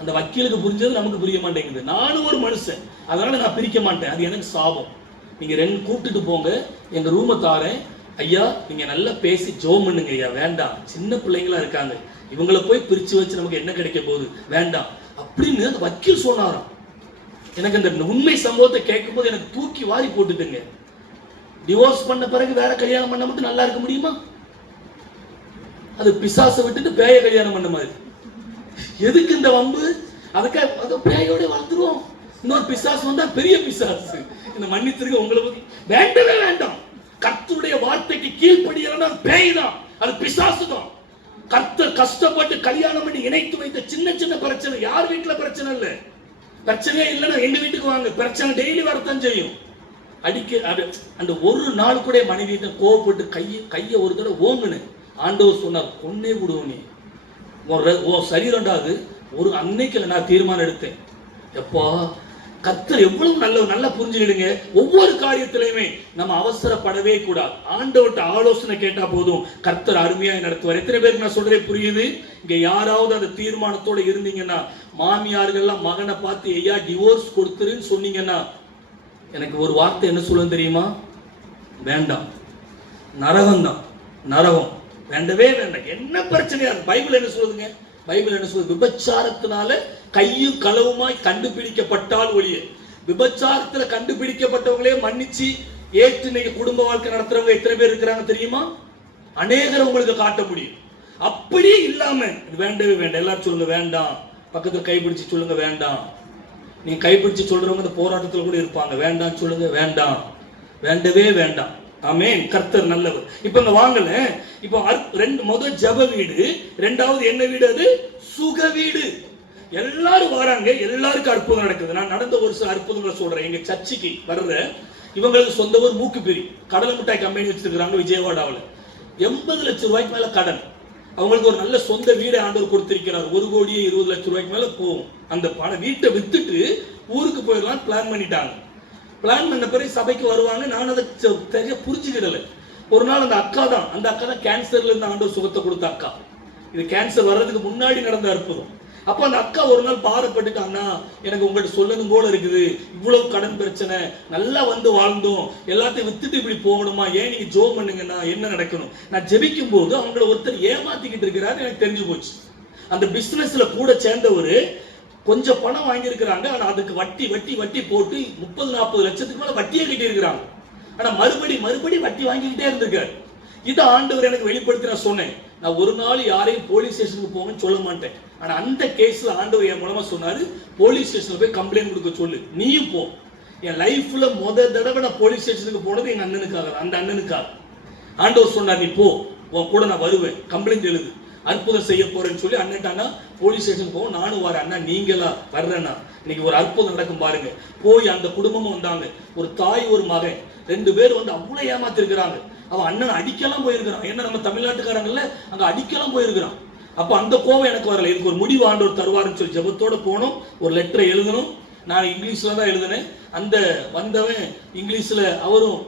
அந்த வக்கீலுக்கு புரிஞ்சது நமக்கு புரிய மாட்டேங்குது. நானும் ஒரு மனுஷன், அதனால நான் பிரிக்க மாட்டேன், அது எனக்கு சாபம். நீங்க ரெண்டு கூப்பிட்டுட்டு போங்க, எங்க ரூமை தாரேன், ஐயா நீங்க நல்லா பேசி ஜோம் பண்ணுங்க ஐயா. வேண்டாம், சின்ன பிள்ளைங்களா இருக்காங்க, இவங்களை போய் பிரிச்சு வச்சு நமக்கு என்ன கிடைக்க போகுது, வேண்டாம் அப்படின்னு அந்த வக்கீல் சொன்னாராம். எனக்கு இந்த உண்மை சம்பவத்தை கேட்கும் போது எனக்கு தூக்கி வாரி போட்டுட்டுங்க. டிவோர்ஸ் பண்ண பிறகு வேற கல்யாணம் பண்ண மட்டும் நல்லா இருக்க முடியுமா? அது பிசாசை விட்டுட்டு பேய கல்யாணம் பண்ண மாதிரி. எதுக்கு இந்த வம்பு? அதுக்காக பேயோட வளர்ந்துருவோம். இன்னொரு பிசாசு வந்தா பெரிய பிசாசு. இந்த மன்னித்திருக்க உங்களை பத்தி வேண்டவே வேண்டாம். கர்த்தருடைய வார்த்தைக்கு கீழ்ப்படியலன்னா பேய் தான், அது பிசாசு தான். கர்த்தர் கஷ்டப்பட்டு கல்யாணம் பண்ணி இணைத்து வைத்த சின்ன சின்ன பிரச்சனை. யார் வீட்டுல பிரச்சனை இல்லை? பிரச்சனையே இல்லைன்னா எங்க வீட்டுக்கு வாங்க, பிரச்சனை டெய்லி வரத்தான் செய்யும். அடிக்க அந்த ஒரு நாள் கூட மனைவியிட்ட கோவப்பட்டு கையை ஒரு தடவை ஓங்குனு ஆண்டவர் சொன்னார், கொன்னே விடுவோம் நீ, சரீரண்டாது. ஒரு அன்னைக்கு நான் தீர்மானம் எடுத்தேன், எப்பா கர்த்தர் எவ்வளவு நல்லா புரிஞ்சுக்கிடுங்க. ஒவ்வொரு காரியத்திலையுமே நம்ம அவசரப்படவே கூடாது. ஆண்டவர்கிட்ட ஆலோசனை கேட்டா போதும், கர்த்தர் அருமையாக நடத்துவார். எத்தனை பேருக்கு நான் சொல்றேன் புரியுது? இங்க யாராவது அந்த தீர்மானத்தோட இருந்தீங்கன்னா, மாமியார்கள்லாம் மகனை பார்த்து ஐயா டிவோர்ஸ் கொடுத்துருன்னு சொன்னீங்கன்னா, எனக்கு ஒரு வார்த்தை என்ன சொல்லுன்னு தெரியுமா? வேண்டாம், நரகம் தான், நரகம், வேண்டவே வேண்டாம். என்ன பிரச்சனையா? பைபிள் என்ன சொல்லுதுங்க? பைபிள் என்ன சொல்லுது? விபச்சாரத்தினால கையும் களவுமாய் கண்டுபிடிக்கப்பட்டால் ஒழிய, விபச்சாரத்துல கண்டுபிடிக்கப்பட்டவங்களே மன்னிச்சு ஏற்று இன்னைக்கு குடும்ப வாழ்க்கை நடத்துறவங்க எத்தனை பேர் இருக்கிறாங்க தெரியுமா? அநேகர் உங்களுக்கு காட்ட முடியும். அப்படி இல்லாம வேண்டவே வேண்டாம். எல்லாரும் சொல்லுங்க வேண்டாம். பக்கத்துல கைப்பிடிச்சு சொல்லுங்க வேண்டாம். நீங்க கைப்பிடிச்சு சொல்றவங்க இந்த போராட்டத்துல கூட இருப்பாங்க. வேண்டாம் சொல்லுங்க, வேண்டாம், வேண்டவே வேண்டாம். ஆமென். கர்த்தர் நல்லவர். இப்ப இங்க வாங்கல, இப்போ முதல் ஜெப வீடு, ரெண்டாவது என்ன வீடு? அது சுக வீடு. எல்லாரும் வராங்க, எல்லாருக்கும் அற்புதம் நடக்குது. நான் நடந்த ஒரு சில அற்புதங்களை சொல்றேன். எங்க சர்ச்சுக்கு வர்ற இவங்களுக்கு சொந்த ஊர் மூக்குப்பேரி, கடலை மிட்டாய் கம்பெனி வச்சிருக்கிறாங்க விஜயவாடாவில். 80 லட்சம் ரூபாய்க்கு மேல கடன். அவங்களுக்கு ஒரு நல்ல சொந்த வீடை ஆண்டவர் கொடுத்திருக்கிறார். 1,20,00,000 ரூபாய்க்கு மேல போகும். அந்த பணம் வீட்டை வித்துட்டு ஊருக்கு போயிடலாம் பிளான் பண்ணிட்டாங்க. பிளான் பண்ண பிறகு சபைக்கு வருவாங்க. நான் அதை சரியா புரிஞ்சுக்கிடல. ஒரு நாள் அந்த அக்கா தான் கேன்சர்ல இருந்து ஆண்டவர் சுகத்தை கொடுத்த அக்கா. இது கேன்சர் வர்றதுக்கு முன்னாடி நடந்த அற்புதம். அப்ப அந்த அக்கா ஒரு நாள் பாரப்பட்டுட்டு, அண்ணா எனக்கு உங்கள்கிட்ட சொல்லணும் போல இருக்குது, இவ்வளவு கடன் பிரச்சனை, நல்லா வந்து வாழ்ந்தோம், எல்லாத்தையும் வித்துட்டு இப்படி போகணுமா, ஏன் நீங்க ஜோம் பண்ணுங்கன்னா என்ன நடக்கணும்? நான் ஜெபிக்கும் போது அவங்கள ஒருத்தர் ஏமாத்திக்கிட்டு இருக்கிறாரு எனக்கு தெரிஞ்சு போச்சு. அந்த பிசினஸ்ல கூட சேர்ந்தவரு கொஞ்சம் பணம் வாங்கியிருக்கிறாங்க, ஆனா அதுக்கு வட்டி வட்டி வட்டி போட்டு 30-40 லட்சத்துக்கு மேல வட்டியே கட்டி இருக்கிறாங்க. ஆனா மறுபடி வட்டி வாங்கிக்கிட்டே இருந்திருக்காரு. இதை ஆண்டவர் எனக்கு வெளிப்படுத்தி நான் சொன்னேன், நான் ஒரு நாள் யாரையும் போலீஸ் ஸ்டேஷனுக்கு போங்கன்னு சொல்ல மாட்டேன். ஆனா அந்த கேஸ்ல ஆண்டவர் என் மூலமா சொன்னாரு, போலீஸ் ஸ்டேஷன்ல போய் கம்ப்ளைண்ட் கொடுக்க சொல்லு, நீயும் போ. என் லைஃப்ல முத தடவை நான் போலீஸ் ஸ்டேஷனுக்கு போனது எங்க அண்ணனுக்காக. அந்த அண்ணனுக்காக ஆண்டவர் சொன்னார், நீ போ, உன் கூட நான் வருவேன், கம்ப்ளைண்ட் எழுது, அற்புதம் செய்ய போறேன்னு சொல்லி அண்ணன்ட்டானா போலீஸ் ஸ்டேஷன் போவோம். நானும் வரேன். அண்ணா நீங்களா வர்றேன்னா இன்னைக்கு ஒரு அற்புதம் நடக்கும் பாருங்க. போய் அந்த குடும்பமும் வந்தாங்க. ஒரு தாய் ஒரு மகன், 2 பேர் வந்து அவ்வளவு ஏமாத்திருக்கிறாங்க. அவன் அண்ணன் அடிக்கலாம் போயிருக்கிறான். ஏன்னா நம்ம தமிழ்நாட்டுக்காரங்கல்ல, அங்க அடிக்கலாம் போயிருக்கிறான். அப்ப அந்த கோவம் எனக்கு வரல. இதுக்கு ஒரு முடிவு ஆண்டவர் தருவாருன்னு சொல்லி ஜெபத்தோட போனோம். ஒரு லெட்டரை எழுதணும். நான் இங்கிலீஷ்ல தான் எழுதினேன். அந்த வந்தவன் இங்கிலீஷ்ல, அவரும்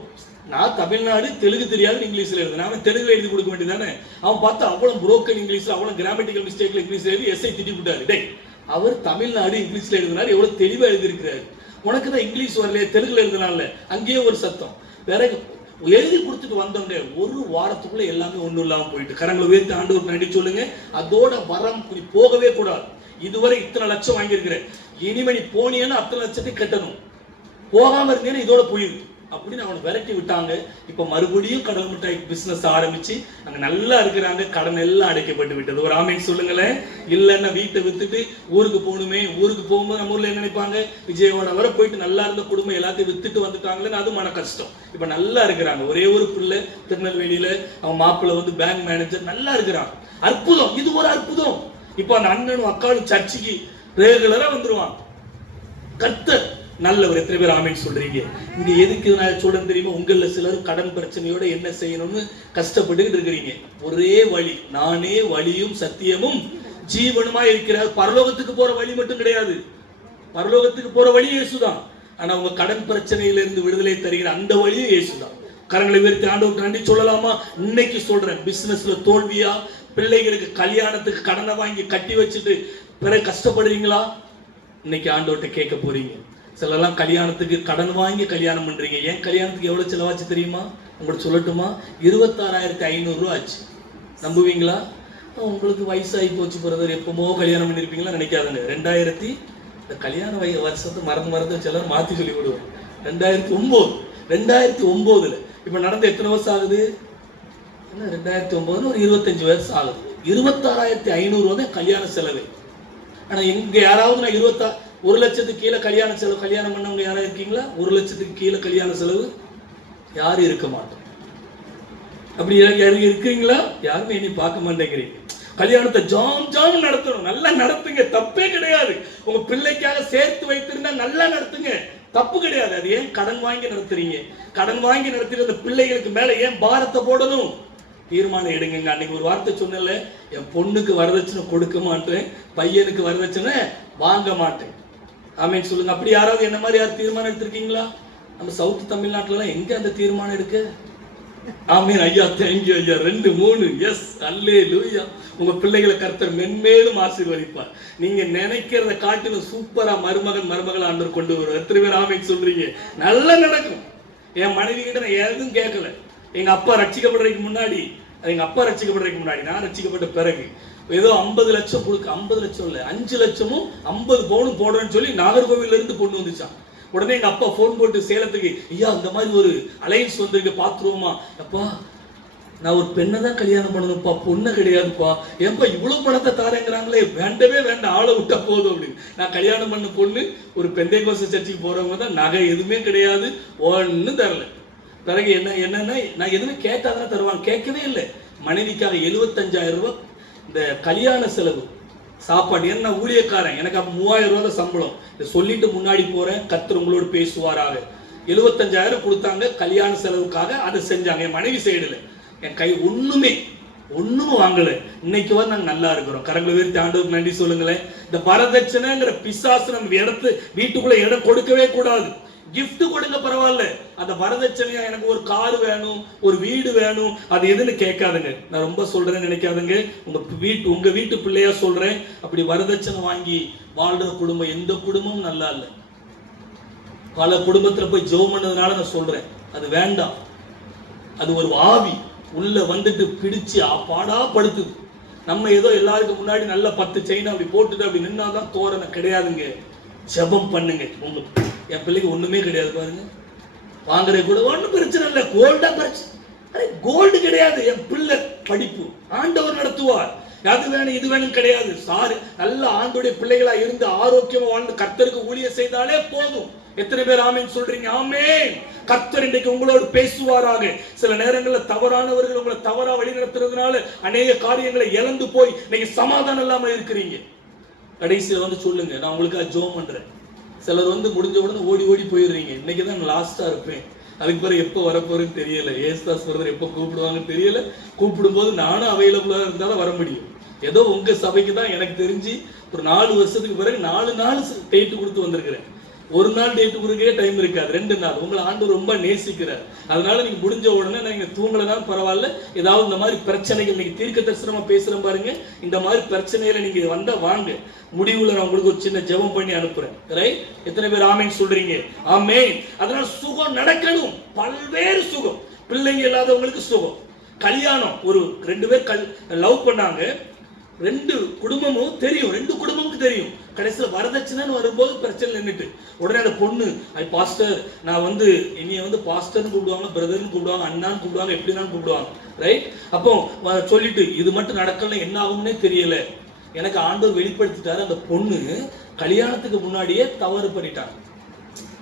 நான் தமிழ்நாடு தெலுங்கு தெரியாது இங்கிலீஷ்ல எழுதுனேன். அவன் தெலுங்குல எழுதி கொடுக்க வேண்டியதானே. அவன் பார்த்தா அவ்வளவு புரோக்கன் இங்கிலீஷ்ல, அவ்வளவு கிராமட்டிக்கல் மிஸ்டேக்ல இங்கிலீஷ்ல எழுதி எஸ்ஐ திட்டி விட்டாரு. டேய் அவர் தமிழ்நாடு இங்கிலீஷ்ல எழுதினார், எவ்வளவு தெளிவா எழுதியிருக்கிறாரு. உனக்கு தான் இங்கிலீஷ் வரலையே, தெலுங்குல எழுதினால அங்கேயே ஒரு சத்தம். வேற எழுதி கொடுத்துட்டு வந்தோங்க, ஒரு வாரத்துக்குள்ள எல்லாமே ஒண்ணும் இல்லாம போயிட்டு. கரங்களை உயர்த்தி ஆண்டவருக்கு நன்றி சொல்லுங்க. அதோட வரம் போகவே கூடாது. இதுவரை இத்தனை லட்சம் வாங்கியிருக்கிறேன், இனிமே நீ போனியன்னா அத்தனை லட்சத்தை கட்டணும், போகாம இருந்தேன்னா இதோட போயிருக்கு அப்படின்னு அவனை விரட்டி விட்டாங்க. இப்ப மறுபடியும் கடல் மிட்டாய் பிசினஸ் ஆரம்பிச்சு அங்க நல்லா இருக்கிறாங்க. கடன் எல்லாம் அடைக்கப்பட்டு விட்டது. ஒரு ஆமீன் சொல்லுங்களேன். இல்லைன்னா வீட்டை வித்துட்டு ஊருக்கு போகணுமே, ஊருக்கு போகும்போது நம்ம ஊர்ல என்ன நினைப்பாங்க, விஜயவாடா வர போயிட்டு நல்லா இருந்த குடும்பம் எல்லாத்தையும் வித்துட்டு வந்துட்டாங்களேன்னு அது மன கஷ்டம். இப்ப நல்லா இருக்கிறாங்க. ஒரே ஒரு பிள்ளை திருநெல்வேலியில, அவன் மாப்பிள்ளை வந்து பேங்க் மேனேஜர், நல்லா இருக்கிறாங்க. அற்புதம், இது ஒரு அற்புதம். இப்ப அந்த அண்ணனும் அக்காலும் சர்ச்சைக்கு ரெகுலரா வந்துருவான். கர்த்தர் நல்லவர். எத்தனை பேர் ஆமீன் சொல்றீங்க? இங்க எதுக்கு நான் சொல்றேன் தெரியுமா? உங்கள சிலர் கடன் பிரச்சனையோட என்ன செய்யணும்னு கஷ்டப்பட்டுக்கிட்டு இருக்கிறீங்க. ஒரே வழி, நானே வழியும் சத்தியமும் ஜீவனுமா இருக்கிறார். பரலோகத்துக்கு போற வழி மட்டும் கிடையாது, பரலோகத்துக்கு போற வழி இயேசுதான். ஆனா உங்க கடன் பிரச்சனையிலிருந்து விடுதலை தருகிற அந்த வழியும் இயேசுதான். கரங்களை உயர்த்தி ஆண்டவருக்கு நன்றி சொல்லலாமா? இன்னைக்கு சொல்றேன், பிசினஸ்ல தோல்வியா, பிள்ளைகளுக்கு கல்யாணத்துக்கு கடனை வாங்கி கட்டி வச்சுட்டு பிறகு கஷ்டப்படுறீங்களா? இன்னைக்கு ஆண்டவர்கிட்ட கேட்க போறீங்க. சிலர்லாம் கல்யாணத்துக்கு கடன் வாங்கி கல்யாணம் பண்றீங்க. ஏன் கல்யாணத்துக்கு எவ்வளவு செலவாச்சு தெரியுமா? உங்களுக்கு சொல்லட்டுமா? 26,500 ரூபா ஆச்சு. நம்புவீங்களா? உங்களுக்கு வயசாகி போச்சு பிரதர், எப்பமோ கல்யாணம் பண்ணிருப்பீங்களா நினைக்காதுங்க. 2000 இந்த கல்யாண வருஷத்தை மறந்து சிலர் மாத்தி சொல்லி விடுவோம். 2009 இப்ப நடந்த எத்தனை வருஷம் ஆகுது? 2009 ஒரு 25 வருஷம் ஆகுது. 26,500 ரூபா தான் கல்யாண செலவு. ஆனா இங்க யாராவது நான் 1 லட்சத்துக்கு கீழே கல்யாண செலவு, கல்யாணம் பண்ணவங்க யாராவது இருக்கீங்களா? 1 லட்சத்துக்கு கீழே கல்யாண செலவு யாரும் இருக்க மாட்டோம். அப்படி இருக்கிறீங்களா? யாருமே இனி பார்க்க மாட்டேங்கிறீங்க. கல்யாணத்தை ஜாம் நடத்தணும், நல்லா நடத்துங்க, தப்பே கிடையாது. உங்க பிள்ளைக்காக சேர்த்து வைத்திருந்தா நல்லா நடத்துங்க, தப்பு கிடையாது. அது ஏன் கடன் வாங்கி நடத்துறீங்க? கடன் வாங்கி நடத்துற அந்த பிள்ளைகளுக்கு மேல ஏன் பாரத்தை போடணும்? தீர்மானம் எடுங்க. அன்னைக்கு ஒரு வார்த்தை சொன்னல, என் பொண்ணுக்கு வரதட்சணை கொடுக்க மாட்டேன், பையனுக்கு வரதட்சணை வாங்க மாட்டேன். ஆமீன் சொல்லுங்க. அப்படி யாராவது என்ன மாதிரி யாரும் தீர்மானம் எடுத்திருக்கீங்களா? நம்ம சவுத் தமிழ்நாட்டுல எங்க அந்த தீர்மானம் எடுக்க? ஆமீன் ஐயா, தேங்க்யூ ஐயா. 2 3 எஸ், அல்லேலூயா. உங்க பிள்ளைகளை கர்த்தர் மென்மேலும் ஆசீர்வதிப்பார். நீங்க நினைக்கிறத காட்டிலும் சூப்பரா மருமகள் ஆண்டவர் கொண்டு வருவார். எத்தனை பேர் ஆமீன் சொல்றீங்க? நல்லா நடக்கும். என் மனைவி கிட்ட நான் எதுவும் கேட்கல. எங்க அப்பா ரட்சிக்கப்படுறதுக்கு முன்னாடி, நான் ரட்சிக்கப்பட்ட பிறகு ஏதோ 50 லட்சம் கொடுக்க, 50 லட்சம் இல்ல 5 லட்சமும் 50 பவுனும் போடுறேன்னு சொல்லி நாகர்கோவில்ல இருந்து கொண்டு வந்துச்சான். உடனே எங்க அப்பா போன் போட்டு சேலத்துக்கு, ஐயா இந்த மாதிரி ஒரு அலைன்ஸ் வந்திருக்கு பாத்துருவோமா? அப்பா நான் ஒரு பெண்ணை தான் கல்யாணம் பண்ணணும்ப்பா, பொண்ணை கிடையாதுப்பா. ஏன்பா இவ்வளவு பணத்தை தாரேங்கிறாங்களே? வேண்டவே வேண்டாம், ஆளை விட்டா போதும் அப்படின்னு. நான் கல்யாணம் பண்ண பொண்ணு ஒரு பெந்தைக்கோச சர்ச்சுக்கு போறவங்க தான், நகை எதுவுமே கிடையாது, ஒன்னும் தரல. பிறகு என்னன்னா நான் எதுவுமே கேட்டாதானே தருவாங்க, கேட்கவே இல்லை. மனைவிக்காக 75,000 ரூபாய் இந்த கல்யாண செலவு, சாப்பாடு. ஏன்னா ஊழியக்காரன், எனக்கு அப்ப 3000 ரூபாய் சம்பளம். இதை சொல்லிட்டு முன்னாடி போறேன், கர்த்தர் உங்களோடு பேசுவாராக. 75,000 கொடுத்தாங்க கல்யாண செலவுக்காக. அதை செஞ்சாங்க. என் மனைவி சைடுல என் கை ஒண்ணும் வாங்கல. இன்னைக்கு வரை நாங்க நல்லா இருக்கிறோம். கரங்களை உயர்த்தி ஆண்டவருக்கு நன்றி சொல்லுங்களேன். இந்த வரதட்சணைங்கிற பிசாசு நம்ம வீட்டுக்குள்ள இடம் கொடுக்கவே கூடாது. கிஃப்ட் கொடுங்க பரவாயில்ல, அந்த வரதட்சணையா எனக்கு ஒரு கார் வேணும், ஒரு வீடு வேணும், அது எதுன்னு கேட்காதுங்க. நான் ரொம்ப சொல்றேன்னு நினைக்காதுங்க. உங்க வீட்டு பிள்ளையா சொல்றேன். அப்படி வரதட்சணை வாங்கி வாழ்ற குடும்பம் எந்த குடும்பமும் நல்லா இல்லை. பல குடும்பத்துல போய் ஜெபம் பண்ணதுனால நான் சொல்றேன், அது வேண்டாம். அது ஒரு ஆவி உள்ள வந்துட்டு பிடிச்சு பாடா படுத்துது. நம்ம ஏதோ எல்லாருக்கும் முன்னாடி நல்ல 10 செயின் அப்படி போட்டுட்டு அப்படி நின்னாதான் தோரணை கிடையாதுங்க. ஜெபம் பண்ணுங்க. என் பிள்ளைக்கு ஒண்ணுமே கிடையாது பாருங்க, வாங்குறது கூட ஒன்றும் பிரச்சனை இல்லை. கோல்டா பிரச்சனை, கோல்டு கிடையாது. என் பிள்ளை படிப்பு ஆண்டவர் நடத்துவார். அது வேணும் இது வேணும் கிடையாது. நல்ல ஆண்டோடைய பிள்ளைகளா இருந்து ஆரோக்கியமா வாழ்ந்து கர்த்தருக்கு ஊழியம் செய்தாலே போதும். எத்தனை பேர் ஆமீன் சொல்றீங்க? ஆமீன். கர்த்தர் இன்றைக்கு உங்களோடு பேசுவாராக. சில நேரங்களில் தவறானவர்கள் உங்களை தவறா வழி நடத்துறதுனால அநேக காரியங்களை இழந்து போய் இன்னைக்கு சமாதானம் இல்லாம இருக்கிறீங்க. கடைசியில வந்து சொல்லுங்க, நான் உங்களுக்கு ஜெபம் பண்றேன். சிலர் வந்து முடிஞ்ச உடனே ஓடி போயிடுறீங்க. இன்னைக்கு தான் லாஸ்டா இருப்பேன், அதுக்கு பிறகு எப்போ வரப்போறேன்னு தெரியல, ஏசுதாஸ் பிரதர் எப்போ கூப்பிடுவாங்கன்னு தெரியல. கூப்பிடும்போது நானும் அவைலபிளா இருந்தாலும் வர முடியும். ஏதோ உங்க சபைக்கு தான் எனக்கு தெரிஞ்சு ஒரு 4 வருஷத்துக்கு பிறகு 4 நாள் டேட்டு கொடுத்து வந்திருக்கிறேன். ஒரு நாள் டேட்டு கொடுக்கவே டைம் இருக்காது, 2 நாள். உங்களை ஆண்டவர் ரொம்ப நேசிக்கிறார். அதனால நீங்க முடிஞ்ச உடனே நீங்க தூங்கலனாலும் பரவாயில்ல, ஏதாவது இந்த மாதிரி பிரச்சனைகள், நீங்க தீர்க்க தரிசனமா பேசுறேன் பாருங்க, இந்த மாதிரி பிரச்சனையில நீங்க வந்தா வாங்க. முடிவுல நான் உங்களுக்கு ஒரு சின்ன ஜெபம் பண்ணி அனுப்புறேன். ரைட்? எத்தனை பேர் ஆமேன் சொல்றீங்க? ஆமேன். அதனால சுகம் நடக்கணும், பல்வேறு சுகம். பிள்ளைங்க இல்லாதவங்களுக்கு சுகம், கல்யாணம். ஒரு 2 பேர் லவ் பண்ணாங்க, 2 குடும்பமும் தெரியும், 2 குடும்பமுக்கு தெரியும். கடைசியில் வரதட்சணைன்னு வரும்போது பிரச்சனை நின்றுட்டு உடனே அந்த பொண்ணு, பாஸ்டர் நான் வந்து என்னைய வந்து பாஸ்டர்னு கூப்பிடுவாங்க, பிரதர்னு கூப்பிடுவாங்க, அண்ணான்னு கூப்பிடுவாங்க, எப்படினாலும் கூப்பிடுவாங்க. ரைட்? அப்போ சொல்லிட்டு இது மட்டும் நடக்கல, என்ன ஆகும்னே தெரியல, எனக்கு ஆண்டவர் வெளிப்படுத்திட்டாரு. அந்த பொண்ணு கல்யாணத்துக்கு முன்னாடியே தவறு பண்ணிட்டாங்க.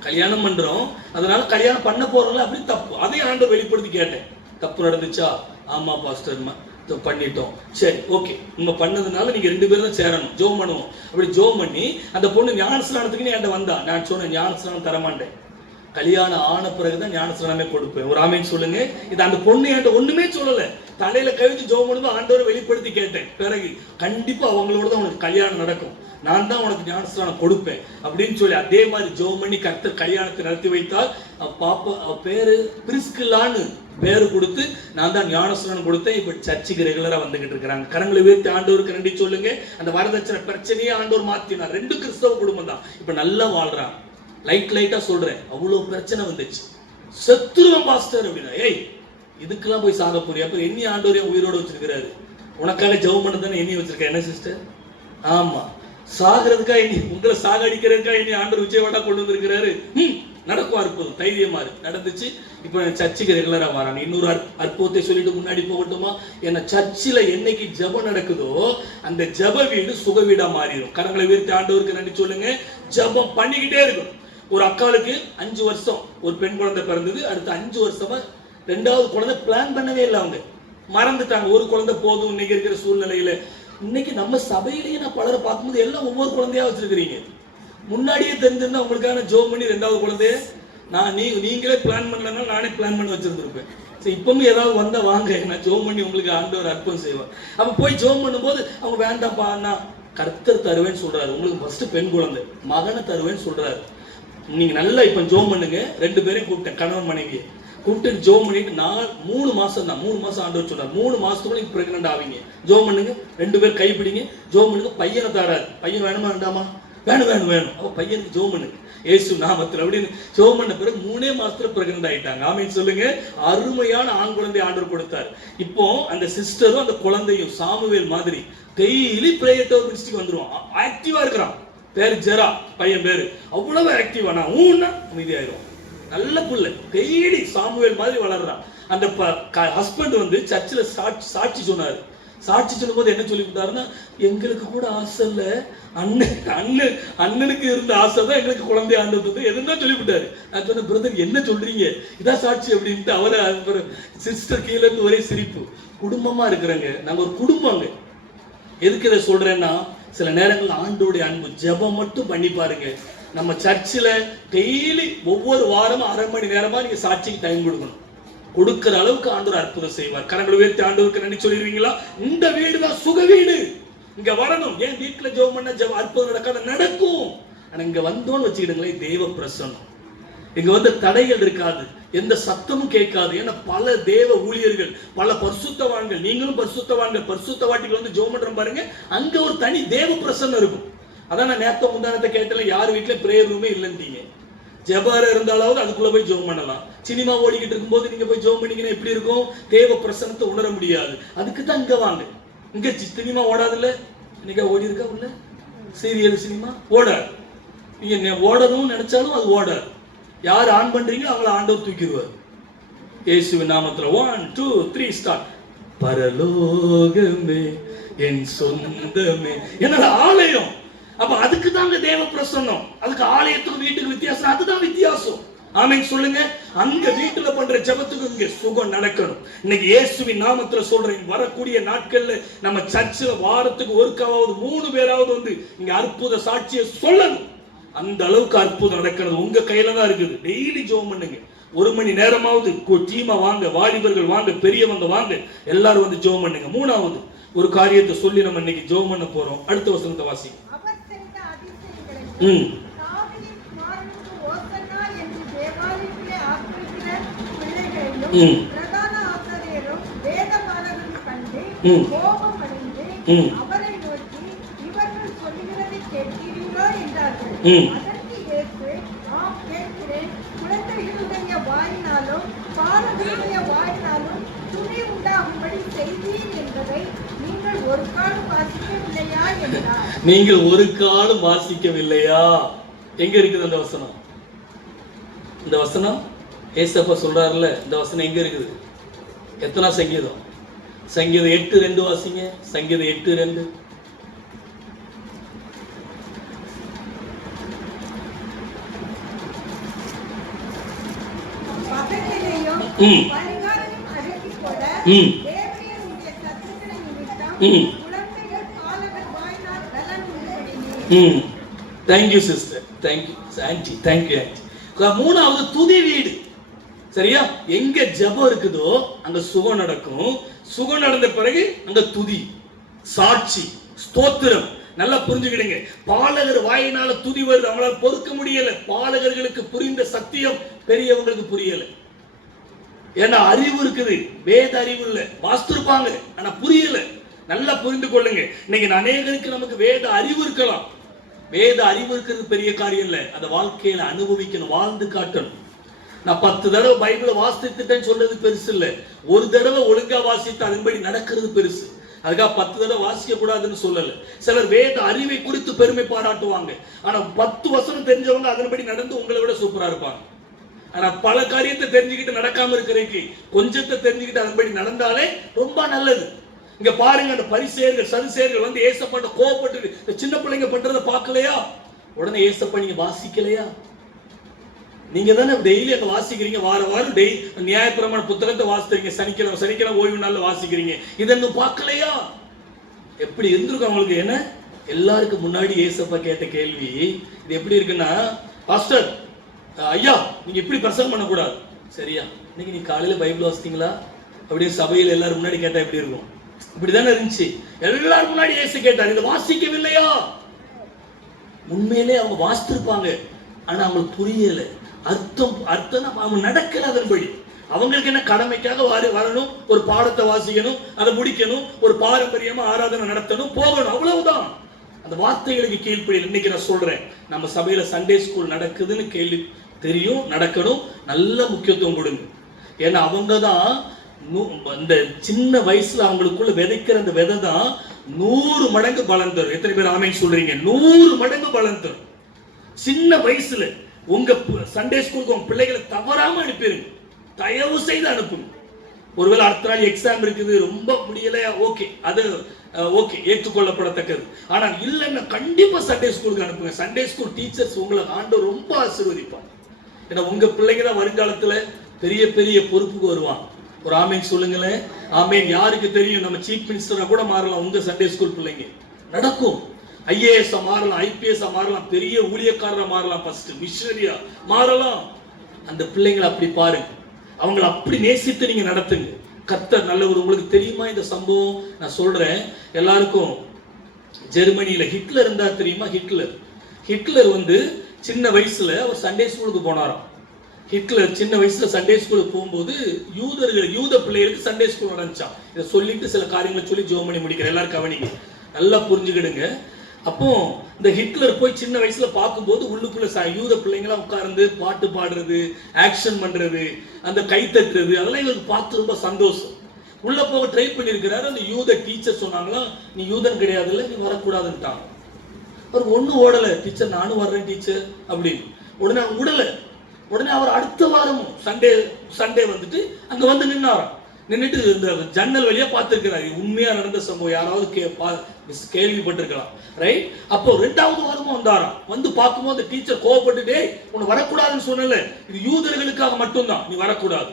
கல்யாணம் பண்றோம், அதனால கல்யாணம் பண்ண போறோம்ல, அப்படி தப்பு. அதையும் ஆண்டவர் வெளிப்படுத்தி கேட்டேன், தப்பு நடந்துச்சா? ஆமா பாஸ்டர்மா, பண்ணிட்டோம். சரி, ஓகே. உங்க பண்ணதுனால நீங்க 2 பேரும் தான் சேரணும், ஜோம் பண்ணுவோம். அப்படி ஜோம் பண்ணி அந்த பொண்ணு ஞானஸ்நானத்துக்கு என்கிட்ட வந்தா. நான் சொன்னேன், ஞானஸ்நானம் தரமாட்டேன், கல்யாணம் ஆன பிறகுதான் ஞானஸ்நானமே கொடுப்பேன். ஒரு ஆமேன்னு சொல்லுங்க. இது அந்த பொண்ணு என்கிட்ட ஒண்ணுமே சொல்லல, தலையில கவிச்சு ஜோம் பண்ணும்போது ஆண்டவரை வெளிப்படுத்தி கேட்டேன். பிறகு கண்டிப்பா அவங்களோட தான் உனக்கு கல்யாணம் நடக்கும், நான் தான் உனக்கு ஞானஸ்நானம் கொடுப்பேன் அப்படின்னு சொல்லி அதே மாதிரி ஜோம் பண்ணி கர்த்தர் கல்யாணத்தை நடத்தி வைத்தால். பாப்பா பேரு பிரிஸ்கில்லான்னு பேரு கொடுத்து நான் தான் ஞானஸ்நானம் கொடுத்தேன். இப்ப சர்ச்சுக்கு ரெகுலரா வந்துகிட்டு இருக்கிறாங்க. கரங்களை உயர்த்தி ஆண்டவருக்கு நன்றி சொல்லுங்க. அந்த வரதட்சணை பிரச்சனையே ஆண்டவர் மாத்தினார். 2 கிறிஸ்தவ குடும்பம் தான் இப்ப நல்லா வாழ்றான். லைட்டா சொல்றேன், அவ்வளவு பிரச்சனை வந்துச்சு. செத்துருவன் பாஸ்டர் அப்படின்னா, ஏய் இதுக்கெல்லாம் போய் சாக போறியா? அப்ப என்னி ஆண்டவரையும் உயிரோட வச்சிருக்கிறாரு, உனக்காக ஜெபம் பண்ண தானே என்னி வச்சிருக்க. என்ன சிஸ்டர்? ஆமா, சாகிறதுக்கா இனி உங்களை சாகடிக்கிறதுக்கா இனி ஆண்டவர் விஜயவாடா கொண்டு வந்திருக்கிறாரு. நடக்கும் அற்புதம், தைரியமா இருக்கு. நடந்துச்சு. இப்ப சர்ச்சுக்கு ரெகுலரா வராங்க. இன்னொரு அற்புதத்தை சொல்லிட்டு முன்னாடி போகட்டுமா? என்ன சர்ச்சில் என்னைக்கு ஜெபம் நடக்குதோ அந்த ஜெப வீடு சுக வீடா மாறிடும். கரங்களை உயர்த்தி ஆண்டவருக்கு நன்றி சொல்லுங்க. ஜெபம் பண்ணிக்கிட்டே இருக்கும். ஒரு அக்காளுக்கு 5 வருஷம் ஒரு பெண் குழந்தை பிறந்தது. அடுத்த 5 வருஷமா 2வது குழந்தை பிளான் பண்ணவே இல்லை, அவங்க மறந்துட்டாங்க. ஒரு குழந்தை போதும் இன்னைக்கு இருக்கிற சூழ்நிலையில. இன்னைக்கு நம்ம சபையிலேயே நான் பலரை பார்க்கும்போது எல்லாம் ஒவ்வொரு குழந்தையா வச்சிருக்கிறீங்க. முன்னாடியே தெரிஞ்சிருந்தா உங்களுக்கான ஜோம் பண்ணி 2வது குழந்தைய நீங்களே பிளான் பண்ணலன்னா நானே பிளான் பண்ணி வச்சிருந்துருப்பேன். சரி, இப்பவும் ஏதாவது வந்தா வாங்க, நான் ஜோம் பண்ணி உங்களுக்கு ஆண்டவர் அற்புதம் செய்வார். அப்ப போய் ஜோம் பண்ணும்போது அவங்க வேண்டாம்ப்பா, நான் கர்த்தர் தருவேன்னு சொல்றாரு. உங்களுக்கு ஃபர்ஸ்ட் பெண் குழந்தை, மகனை தருவேன்னு சொல்றாரு. நீங்க நல்லா இப்ப ஜோம் பண்ணுங்க. 2 பேரையும் கூப்பிட்டேன், கணவன் மனைவி கூப்பிட்டு ஜோம் பண்ணிட்டு 3 மாசம் தான், 3 மாசம் ஆண்டவர் சொன்னார். 3 மாசத்துக்குள்ள நீங்க பிரெக்னென்ட் ஆவீங்க. ஜோம் பண்ணுங்க, 2 பேர் கைப்பிடிங்க, ஜோம் பண்ணுங்க. பையனை தராரு. பையன் வேணுமா வேண்டாமா? வேணும். அவ பையனுக்கு ஜோம் பண்ணுங்க இயேசு நாமத்தில் அப்படின்னு ஜோம் பண்ண பிறகு 3 மாசத்துல பிரெக்னென்ட் ஆயிட்டாங்க. ஆமீன் சொல்லுங்க. அருமையான ஆண் குழந்தை ஆண்டவர் கொடுத்தார். இப்போ அந்த சிஸ்டரும் அந்த குழந்தையும் சாமுவேல் மாதிரி டெய்லி பிரேயர் டவர் மினிஸ்ட்ரிக்கு வந்துருவான். ஆக்டிவா இருக்கிறான். பேரு ஜெரா, பையன் பேரு. அவ்வளவு ஆக்டிவா, நான் ஊன்னா அமைதியாயிரும். நல்ல புள்ள, டெய்லி சாமுவேல் மாதிரி வளர்றான். அந்த ஹஸ்பண்ட் வந்து சர்ச்சில் சாட்சி சொன்னாரு. சாட்சி சொல்லும் போது என்ன சொல்லி கொடுத்தாருன்னா, எங்களுக்கு கூட ஆசை இல்ல, அண்ணனுக்கு இருந்த ஆசை தான் எங்களுக்கு குழந்தை ஆண்டது எதுன்னா சொல்லிவிட்டாரு. நான் சொன்ன, பிரதர் என்ன சொல்றீங்க, இதான் சாட்சி அப்படின்ட்டு அவரை சிஸ்டர் கீழே இருந்து ஒரே சிரிப்பு. குடும்பமா இருக்கிறாங்க, நாங்க ஒரு குடும்பங்க. எதுக்கு இதை சொல்றேன்னா, சில நேரங்கள் ஆண்டோடைய அன்பு ஜெபம் மட்டும் பண்ணி பாருங்க. நம்ம சர்ச்சில் டெய்லி ஒவ்வொரு வாரமும் 1/2 மணி நேரமா நீங்க சாட்சிக்கு டைம் கொடுக்கணும். கொடுக்கிற அளவுக்கு ஆண்டவர் அற்புதம் செய்வார். கரங்களை உயர்த்தி ஆண்டவருக்கு நன்றி சொல்லிடுவீங்களா? இந்த வீடு தான் சுக வீடு, இங்க வரணும். ஏன் வீட்டுல ஜெபம் பண்ண அற்புதம் நடக்காத? நடக்கும். ஆனா இங்க வந்தோன்னு வச்சுக்கிடுங்களேன், தெய்வ பிரசன்னம். இங்க வந்து தடைகள் இருக்காது, எந்த சத்தமும் கேட்காது. ஏன்னா பல தேவ ஊழியர்கள், பல பரிசுத்தவான்கள், நீங்களும் பரிசுத்தவான்கள், பரிசுத்தவாட்டிகள் வந்து ஜெபம் பண்றோம் பாருங்க, அங்க ஒரு தனி தேவ பிரசன்னம் இருக்கும். அதான் நான் நேத்த முந்தானத்தை கேட்டல, யார் வீட்டுல பிரேயர் ரூமே இல்லைன்றீங்க. ஜெபார இருந்தாலாவது அதுக்குள்ள போய் ஜெபம் பண்ணலாம். சினிமா ஓடிக்கிட்டு இருக்கும்போது நீங்க போய் ஜெபம் பண்ணீங்கன்னா எப்படி இருக்கும்? தேவ பிரசன்னத்தை உணர முடியாது. அதுக்கு தான் இங்க வாங்க. இங்க சினிமா ஓடாதுல்ல, இன்னைக்கு ஓடி இருக்கா உள்ள சீரியல் சினிமா ஓடாது. நீங்க ஓடணும்னு நினைச்சாலும் அது ஓடாது. யார் ஆன் பண்றீங்களோ அவங்கள ஆண்டவர் தூக்கிடுவார். இயேசுவின் நாமத்துல 1 2 3 ஸ்டார்ட். பரலோகமே என் சொந்தமே, என்னோட ஆலயம். அப்ப அதுக்கு தாங்க தேவ பிரசன்னம். அதுக்கு ஆலயத்துக்கு வீட்டுக்கு வித்தியாசம், அதுதான் வித்தியாசம். ஆமென் சொல்லுங்க. அங்க வீட்டுல பண்ற ஜெபத்துக்கு இங்க சுகம் நடக்கணும். இன்னைக்கு இயேசுவின் நாமத்துல சொல்றேன், வரக்கூடிய நாட்கள்ல நம்ம சர்ச்சில் வாரத்துக்கு ஒருக்காவது 3 பேராவது வந்து இங்க அற்புத சாட்சியை சொல்லணும். அந்த அளவுக்கு அற்புதம் நடக்கிறது உங்க கையில தான் இருக்குது. டெய்லி ஜெபம் பண்ணுங்க. 1 மணி நேரமாவது டீமா வாங்க, வாலிபர்கள் வாங்க, பெரியவங்க வாங்க, எல்லாரும் வந்து ஜெபம் பண்ணுங்க. 3வது ஒரு காரியத்தை சொல்லி நம்ம இன்னைக்கு ஜெபம் பண்ண போறோம். அடுத்த வசனத்தை வாசி. மூப்பரும் பிரதான ஆசாரியரும் வேதபாரகரும் கண்டு கோபம் அடைந்து அவரை நோக்கி, இவர்கள் சொல்லுகிறதை கேட்கிறீர்களோ என்றார்கள். அதற்கு இயேசு, ஆம் கேட்கிறேன். குழந்தைகளுடைய வாயினாலும் பாலகருடைய வாயினாலும் துணி உண்டாகும்படி செய்தீர் என்பதை நீங்கள் ஒரு காலம் வாசிக்கவில்லையா என்றார். நீங்கள் ஒரு காலம் வாசிக்கவில்லையா? எங்க இருக்குது அந்த வசனம்? இந்த வசனம் ஏசப்பா சொல்றாருல்ல, இந்த வசனம் எங்க இருக்குது? எத்தனை சங்கீதம்? சங்கீதம் 8:2 வாசிங்க. சங்கீதம் 8:2. Thank you sister, thank you anti, thank you anti. மூணாவது துதி வீடு. சரியா? எங்க ஜெபம் இருக்குதோ அங்க சுகம் நடக்கும். சுகம் நடந்த பிறகு அங்க துதி, சாட்சி, ஸ்தோத்திரம். நல்லா புரிஞ்சுக்கிடுங்க. பாலகர் வாயினால துதி வருது, அவங்களால பொறுக்க முடியல. பாலகர்களுக்கு புரிந்த சத்தியம் பெரியவங்களுக்கு புரியல. ஏன்னா அறிவு இருக்குது, வேத அறிவு இல்ல. வாஸ்திருப்பாங்க ஆனா புரியல. நல்லா புரிந்து கொள்ளுங்க. இன்னைக்கு அநேகருக்கு நமக்கு வேத அறிவு இருக்கலாம். வேத அறிவு இருக்கிறது பெரிய காரியம் இல்ல, அந்த வாழ்க்கையில அனுபவிக்கணும், வாழ்ந்து காட்டணும். நான் 10 தடவை பைபிளை வாசித்துட்டேன்னு சொல்றது பெருசு இல்ல, ஒரு தடவை ஒழுங்கா வாசித்து அதன்படி நடக்கிறது பெருசு. அதுக்காக 10 தடவை வாசிக்க கூடாதுன்னு சொல்லல. சிலர் வேத அறிவை குறித்து பெருமை பாராட்டுவாங்க. ஆனா 10 வசனம் தெரிஞ்சவங்க அதன்படி நடந்து உங்களை விட சூப்பரா இருப்பாங்க. ஆனா பல காரியத்தை தெரிஞ்சுக்கிட்டு நடக்காம இருக்கிறதுக்கு கொஞ்சத்தை தெரிஞ்சுக்கிட்டு அதன்படி நடந்தாலே ரொம்ப நல்லது. இங்க பாருங்க, அந்த பரிசேயர்கள் சதுசேயர்கள் வந்து ஏசப்பாட்ட கோவப்பட்டு, இந்த சின்ன பிள்ளைங்க பண்றதை பார்க்கலையா? உடனே ஏசப்பா நீங்க வாசிக்கலையா? நீங்க தானே டெய்லி அங்க வாசிக்கிறீங்க, வாரம் டெய்லி நியாயப்பிரமாண புத்தகத்தை வாசிக்கிறீங்க, சனிக்கிழமை ஓய்வு நாள்ல வாசிக்கிறீங்க, இதெல்லாம் பார்க்கலையா? எப்படி இருந்திருக்கும் அவங்களுக்கு? என்ன எல்லாருக்கும் முன்னாடி ஏசப்பா கேட்ட கேள்வி இது எப்படி இருக்குன்னா, பாஸ்டர் ஐயா நீங்க இப்படி பிரசங்கம் பண்ணக்கூடாது, சரியா? இன்னைக்கு நீ காலையில பைபிள் வாசித்தீங்களா அப்படின்னு சபையில் எல்லாரும் முன்னாடி கேட்டா எப்படி இருக்கும்? இப்படிதானே இருந்துச்சு. எல்லாரும் முன்னாடி இயேசு கேட்டார், இதை வாசிக்கவில்லையா? உண்மையிலே அவங்க வாசித்திருப்பாங்க, ஆனா அவங்களுக்கு புரியல. அர்த்தம் அவங்க நடக்கல அதன்படி. அவங்களுக்கு என்ன, கடமைக்காக வரணும், ஒரு பாடத்தை வாசிக்கணும், அதை முடிக்கணும், ஒரு பாரம்பரியமா ஆராதனை நடத்தணும், போகணும், அவ்வளவுதான். அந்த வார்த்தைகளுக்கு கீழ்ப்படியல். இன்னைக்கு நான் சொல்றேன், நம்ம சபையில சண்டே ஸ்கூல் நடக்குதுன்னு கேள்வி தெரியும், நடக்கணும், நல்ல முக்கியத்துவம் கொடுங்க. ஏன்னா அவங்க தான் இந்த சின்ன வயசுல அவங்களுக்குள்ள விதைக்கிற அந்த விதை தான் 100 மடங்கு பலன் தரும். எத்தனை பேர் ஆமென் சொல்றீங்க? 100 மடங்கு பலன் தரும். சின்ன வயசுல உங்க சண்டே ஸ்கூலுக்கு உங்க பிள்ளைகளை தவறாம அனுப்பிடுங்க, தயவு செய்து அனுப்புங்க. ஒருவேளை அடுத்த நாள் எக்ஸாம் இருக்குது, ரொம்ப முடியலையா, ஓகே, அது ஓகே, ஏற்றுக்கொள்ளப்படத்தக்கது. ஆனால் இல்லைன்னா கண்டிப்பா சண்டே ஸ்கூலுக்கு அனுப்புங்க. சண்டே ஸ்கூல் டீச்சர்ஸ் உங்களை ஆண்டவர் ரொம்ப ஆசீர்வதிப்பாங்க. ஏன்னா உங்க பிள்ளைங்க தான் வருங்காலத்துல பெரிய பெரிய பொறுப்புக்கு வருவாங்க. ஒரு ஆமேன் சொல்லுங்களேன். ஆமேன். யாருக்கு தெரியும், நம்ம சீஃப் மினிஸ்டரா கூட மாறலாம் உங்க சண்டே ஸ்கூல் பிள்ளைங்க. நடக்கும். ஐஏஎஸ் மாறலாம், ஐபிஎஸ் மாறலாம், பெரிய ஊழியக்காரரா மாறலாம், ஃபர்ஸ்ட் மிஷனரியா மாறலாம். அந்த பிள்ளைங்களை அப்படி பாருங்க, அவங்களை அப்படி நேசித்து நீங்க நடத்துங்க. கர்த்தர் நல்லவர். உங்களுக்கு தெரியுமா இந்த சம்பவம்? நான் சொல்றேன் எல்லாருக்கும். ஜெர்மனியில ஹிட்லர் இருந்தா தெரியுமா? ஹிட்லர் வந்து சின்ன வயசுல ஒரு சண்டே ஸ்கூலுக்கு போனாராம். ஹிட்லர் சின்ன வயசுல சண்டே ஸ்கூலுக்கு போகும்போது யூத பிள்ளைகளுக்கு சண்டே ஸ்கூல் நடந்துச்சான். இதை சொல்லிட்டு சில காரியங்களை சொல்லி ஜெபம் பண்ணி முடிக்கிறேன். எல்லாரும் கவனிங்க, நல்லா புரிஞ்சுக்கிடுங்க. அப்போ இந்த ஹிட்லர் போய் சின்ன வயசுல பார்க்கும்போது உள்ளுக்குள்ள யூத பிள்ளைங்களாம் உட்கார்ந்து பாட்டு பாடுறது, ஆக்ஷன் பண்றது, அந்த கை தட்டுறது, அதெல்லாம் இவருக்கு பார்த்து ரொம்ப சந்தோஷம். உள்ள போக ட்ரை பண்ணிருக்கிறாரு. அந்த யூத டீச்சர் சொன்னாங்களா, நீ யூதன் கிடையாதுல்ல, நீ வரக்கூடாதுன்ட்டாங்க. அவர் ஒன்னும் ஓடல. டீச்சர் நானும் வர்றேன் டீச்சர் அப்படின்னு. உடனே விடல. உடனே அவர் அடுத்த வாரமும் சண்டே வந்துட்டு அங்க வந்து நின்னாராம். நின்றுட்டு இந்த ஜன்னல் வழியா பார்த்திருக்கிறார். உண்மையா நடந்த சம்பவம், யாராவது கேள்விப்பட்டிருக்கலாம், ரைட்? அப்போ 2வது வாரமும் வந்தாராம். வந்து பார்க்கும்போது டீச்சர் கோவப்பட்டுட்டே, உன்னை வரக்கூடாதுன்னு சொன்னல, இது யூதர்களுக்காக மட்டும்தான், நீ வரக்கூடாது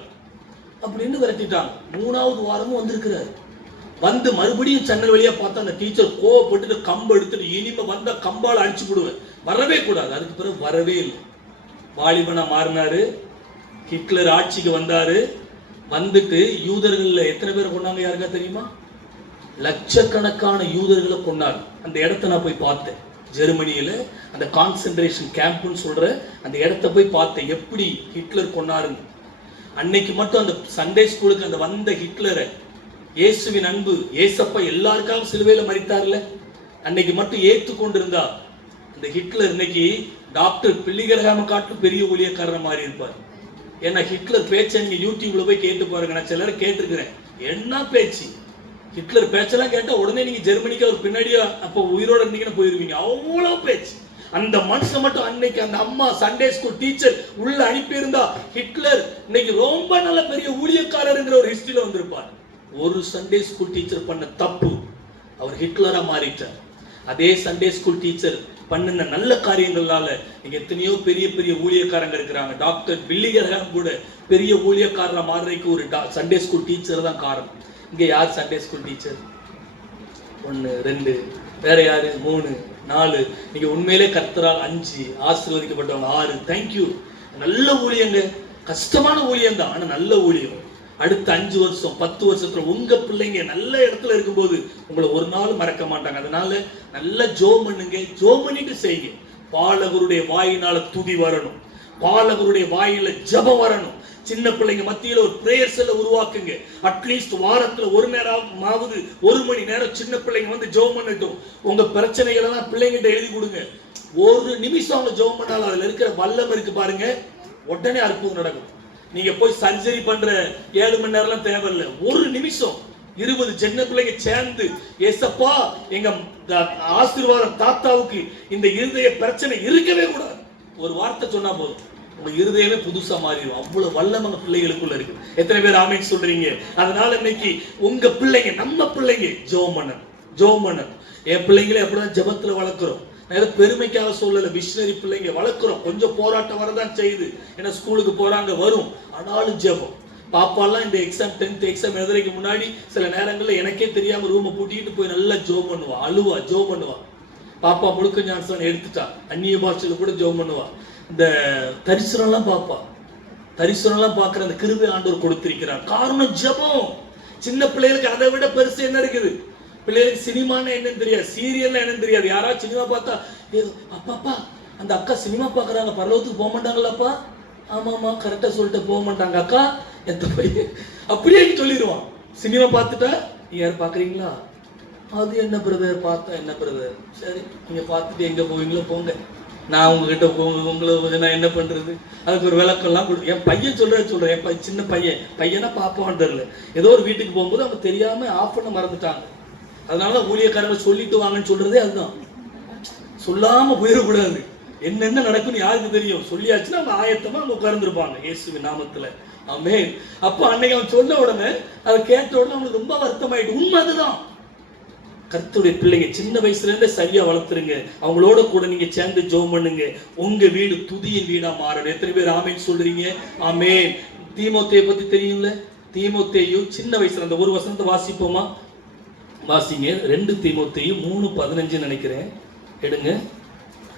அப்படின்னு விரட்டிட்டாங்க. 3வது வாரமும் வந்திருக்கிறாரு. வந்து மறுபடியும் ஜன்னல் வழியா பார்த்தா அந்த டீச்சர் கோவப்பட்டு கம்பு எடுத்துட்டு, இனிமே வந்தா கம்பால அடிச்சு விடுவேன், வரவே கூடாது. அதுக்கு பிறகு வரவே இல்லை. வாலிபனா மாறினாரு. ஹிட்லர் ஆட்சிக்கு வந்தாரு. வந்துட்டு யூதர்கள்ல எத்தனை பேரை கொண்டாங்க யாருக்கா தெரியுமா? லட்சக்கணக்கான யூதர்களை கொண்டாங்க. அந்த இடத்த நான் போய் பார்த்தேன். ஜெர்மனியில அந்த கான்சென்ட்ரேஷன் கேம்ப்னு சொல்ற அந்த இடத்த போய் பார்த்தேன், எப்படி ஹிட்லர் கொண்டாருங்க. அன்னைக்கு மட்டும் அந்த சண்டே ஸ்கூலுக்கு அந்த வந்த ஹிட்லரை, இயேசுவின் அன்பு, ஏசப்பா எல்லாருக்காகவும் சிலுவையில மரித்தார்ல, அன்னைக்கு மட்டும் ஏற்றுக்கொண்டிருந்தா அந்த ஹிட்லர் இன்னைக்கு டாக்டர் பிள்ளைகரகாம காட்டும் பெரிய ஊழியக்காரர் மாதிரி இருப்பார். ஏன்னா ஹிட்லர் பேச்சை நீங்க யூடியூப்ல போய் கேட்டு பாருங்க. நான் சிலரை கேட்டிருக்கிறேன், என்ன பேச்சு. ஹிட்லர் பேச்செல்லாம் கேட்டா உடனே நீங்க ஜெர்மனிக்கு அவர் பின்னாடியா அப்போ உயிரோட இருந்தீங்கன்னு போயிருவீங்க. அவ்வளவு பேச்சு. அந்த மனுஷன் மட்டும் அன்னைக்கு அந்த அம்மா சண்டே ஸ்கூல் டீச்சர் உள்ள அனுப்பியிருந்தா ஹிட்லர் இன்னைக்கு ரொம்ப நல்ல பெரிய ஊழியக்காரருங்கிற ஒரு ஹிஸ்டரியில வந்திருப்பார். ஒரு சண்டே ஸ்கூல் டீச்சர் பண்ண தப்பு அவர் ஹிட்லரா மாறிட்டார். அதே சண்டே ஸ்கூல் டீச்சர் பண்ணின நல்ல காரியங்களால இங்க எத்தனையோ பெரிய பெரிய ஊழியக்காரங்க இருக்கிறாங்க. டாக்டர் பில்லிகரகம் கூட பெரிய ஊழியக்காரரா மாறுறதுக்கு ஒரு சண்டே ஸ்கூல் டீச்சர் தான் காரணம். இங்க யார் சண்டே ஸ்கூல் டீச்சர்? 1 2, வேற யாரு? 3 4. நீங்க உண்மையிலே கர்த்தரால் 5 ஆசீர்வதிக்கப்பட்டவங்க 6. தேங்க்யூ. நல்ல ஊழியங்க, கஷ்டமான ஊழியம் தான், ஆனா நல்ல ஊழியம். அடுத்த 5 வருஷம் 10 வருஷத்துல உங்க பிள்ளைங்க நல்ல இடத்துல இருக்கும்போது உங்களை ஒரு நாள் மறக்க மாட்டாங்க. அதனால நல்ல ஜோம் பண்ணுங்க, ஜோம் பண்ணிட்டு செய்யுங்க. பாலகருடைய வாயினால துதி வரணும், பாலகருடைய வாயில ஜெபம் வரணும். சின்ன பிள்ளைங்க மத்தியில ஒரு பிரேயர் செல்ல உருவாக்குங்க. அட்லீஸ்ட் வாரத்துல ஒரு நேரமாவது 1 மணி நேரம் சின்ன பிள்ளைங்க வந்து ஜெபம் பண்ணட்டும். உங்க பிரச்சனைகள் எல்லாம் பிள்ளைங்கிட்ட எழுதி கொடுங்க. 1 நிமிஷம் அவங்க ஜெபம் பண்ணாலும் அதுல இருக்கிற வல்லம் இருக்கு பாருங்க, உடனே அற்புதம் நடக்கும். நீங்க போய் சர்ஜரி பண்ற 7 மணி நேரம்லாம் தேவையில்லை. 1 நிமிஷம் 20 சின்ன பிள்ளைங்க சேர்ந்து, ஏசப்பா எங்க ஆசீர்வாதம் தாத்தாவுக்கு இந்த இருதய பிரச்சனை இருக்கவே கூடாது, ஒரு வார்த்தை சொன்னா போதும், உங்க இருதயமே புதுசா மாறிடும். அவ்வளவு வல்லமங்க பிள்ளைகளுக்குள்ள இருக்கு. எத்தனை பேர் ஆமீன் சொல்றீங்க? அதனால இன்னைக்கு உங்க பிள்ளைங்க, நம்ம பிள்ளைங்க ஜெபம் பண்ணணும். என் பிள்ளைங்களே அப்படிதான் ஜெபத்துல வளர்க்கிறோம். நான் ஏதோ பெருமைக்காக சொல்லல, மிஷனரி பிள்ளைங்க வளர்க்கிறோம். கொஞ்சம் போராட்டம் வரதான் செய்யுது, ஏன்னா ஸ்கூலுக்கு போறாங்க வரும், ஆனாலும் ஜெபம். பாப்பாலாம் இந்த எக்ஸாம் 10th எக்ஸாம் எழுதுறதுக்கு முன்னாடி சில நேரங்கள்ல எனக்கே தெரியாம ரூமை பூட்டிட்டு போய் நல்லா ஜெபம் பண்ணுவா, அழுவா, ஜெபம் பண்ணுவா. பாப்பா முழுக்க ஞானஸ்தானம் எடுத்துட்டா, அந்நிய பாஷையில கூட ஜெபம் பண்ணுவா. இந்த தரிசனம்லாம் பாப்பா, தரிசனம்லாம் பார்க்குற அந்த கிருபை ஆண்டவர் கொடுத்திருக்கிறார். காரணம் ஜெபம். சின்ன பிள்ளைகளுக்கு அதை விட பெருசு என்ன இருக்குது? பிள்ளைகளுக்கு சினிமான்னு என்னன்னு தெரியாது, சீரியல்னா என்னன்னு தெரியாது. யாராவது சினிமா பார்த்தா அப்பாப்பா அந்த அக்கா சினிமா பார்க்குறாங்க, பரலோகத்துக்கு போக மாட்டாங்களாப்பா? ஆமாம்மா கரெக்டாக சொல்லிட்டு போக மாட்டாங்க அக்கா, எத்த பையன் அப்படியே சொல்லிடுவான். சினிமா பார்த்துட்டா யார் பார்க்குறீங்களா? அது என்ன பிரதர், பார்த்தா என்ன பிரதர், சரி நீங்கள் பார்த்துட்டு எங்கே போவீங்களோ போங்க, நான் உங்ககிட்ட உங்களை நான் என்ன பண்ணுறது? அதுக்கு ஒரு விளக்கம்லாம் கொடு. என் பையன் சொல்கிறேன், என் சின்ன பையனா பாப்பான்னு தெரியல, ஏதோ ஒரு வீட்டுக்கு போகும்போது அவங்க தெரியாமல் ஆஃப் பண்ண மறந்துட்டாங்க. அதனால ஊழியக்காரங்க சொல்லிட்டு வாங்கன்னு சொல்றதே அதுதான். சொல்லாமல் போயிடக்கூடாது. என்னென்ன நடக்கும்னு யாருக்கு தெரியும்? சொல்லியாச்சுன்னா அவங்க ஆயத்தமாக அவங்க உட்கார்ந்துருப்பாங்க இயேசுவின் நாமத்தில். ஆமென். அப்போ அன்னைக்கு அவன் சொன்ன உடனே அதை கேட்ட உடனே அவனுக்கு ரொம்ப வருத்தமாயிட்டு. உண்மை அதுதான். கர்த்தருடைய பிள்ளைங்க சின்ன வயசுல இருந்தே சரியா வளர்த்துருங்க. அவங்களோட கூட நீங்க சேர்ந்து ஜெபம் பண்ணுங்க. உங்க வீடு துதியின் வீடா மாறணும். எத்தனை பேர் ஆமேன் சொல்றீங்க? ஆமேன். தீமோத்தேயை பத்தி தெரியும்ல? தீமோத்தேயு சின்ன வயசுல அந்த ஒரு வசனத்தை வாசிப்போமா? வாசிங்க. 2 தீமோத்தேயு 3:15 நினைக்கிறேன், எடுங்க.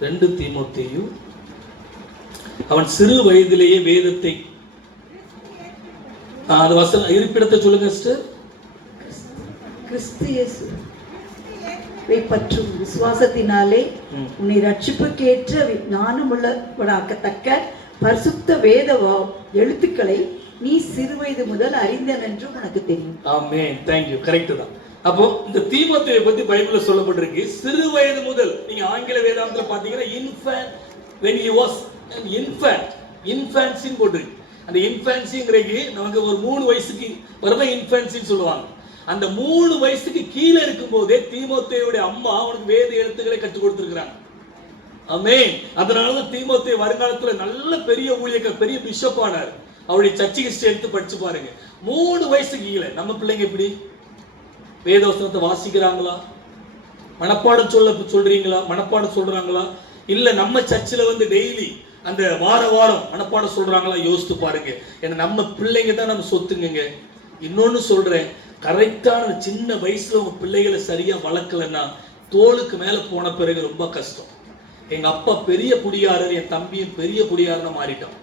2 தீமோத்தேயு. அவன் சிறு வயதிலேயே வேதத்தை, அது வசனம் இருப்பிடத்தை சொல்லுங்க சிஸ்டர். கிறிஸ்து இயேசுவை பற்றும் விசுவாசத்தினாலே உன்னை ரட்சிப்புக்கேற்ற ஞானமுள்ளவனாக்கத்தக்க பரிசுத்த வேத எழுத்துக்களை நீ சிறுவயது முதல் அறிந்தன் என்று உனக்கு தெரியும். ஆமென். Thank you. கரெக்ட் தான். அப்போ இந்த தீமோத்தேயை பத்தி பைபிள்ல சொல்லப்பட்டிருக்கு, சிறு வயது முதல். நீங்க ஆங்கில வேதாந்தத்துல பாத்தீங்கன்னா infant, when he was an infant, infancy போட்டிருக்கு. அந்த இன்ஃபான்சிங்கிறது நமக்கு ஒரு 3 வயசுக்கு வரதான் இன்ஃபான்சின்னு சொல்லுவாங்க. அந்த 3 வயசுக்கு கீழே இருக்கும் போதே தீமோத்தேயுடைய அம்மா அவனுக்கு வேத எழுத்துக்களை கற்றுக் கொடுத்திருக்கிறாங்க. ஆமென். அதனாலதான் தீமோத்தேயு வருங்காலத்துல நல்ல பெரிய ஊழியக்காரர், பெரிய பிஷப் ஆனார். அவருடைய சர்ச்சை ஹிஸ்டரி எடுத்து படிச்சு பாருங்க. 3 வயசுக்கு கீழே நம்ம பிள்ளைங்க எப்படி வேதவசனத்தை வாசிக்கிறாங்களா? மனப்பாடம் சொல்றீங்களா? மனப்பாடம் சொல்றாங்களா? இல்ல நம்ம சர்ச்சில் வந்து டெய்லி அந்த வாரம் மனப்பாடம் சொல்றாங்களா? யோசித்து பாருங்க. ஏன்னா நம்ம பிள்ளைங்க தான் நம்ம சொத்துங்க. இன்னொன்னு சொல்றேன், கரெக்டான சின்ன வயசுல உங்க பிள்ளைகளை சரியா வளர்க்கலன்னா தோளுக்கு மேல போன பிறகு ரொம்ப கஷ்டம். எங்க அப்பா பெரிய குடியாரர், என் தம்பியும் பெரிய குடியாரனா மாறிட்டான்.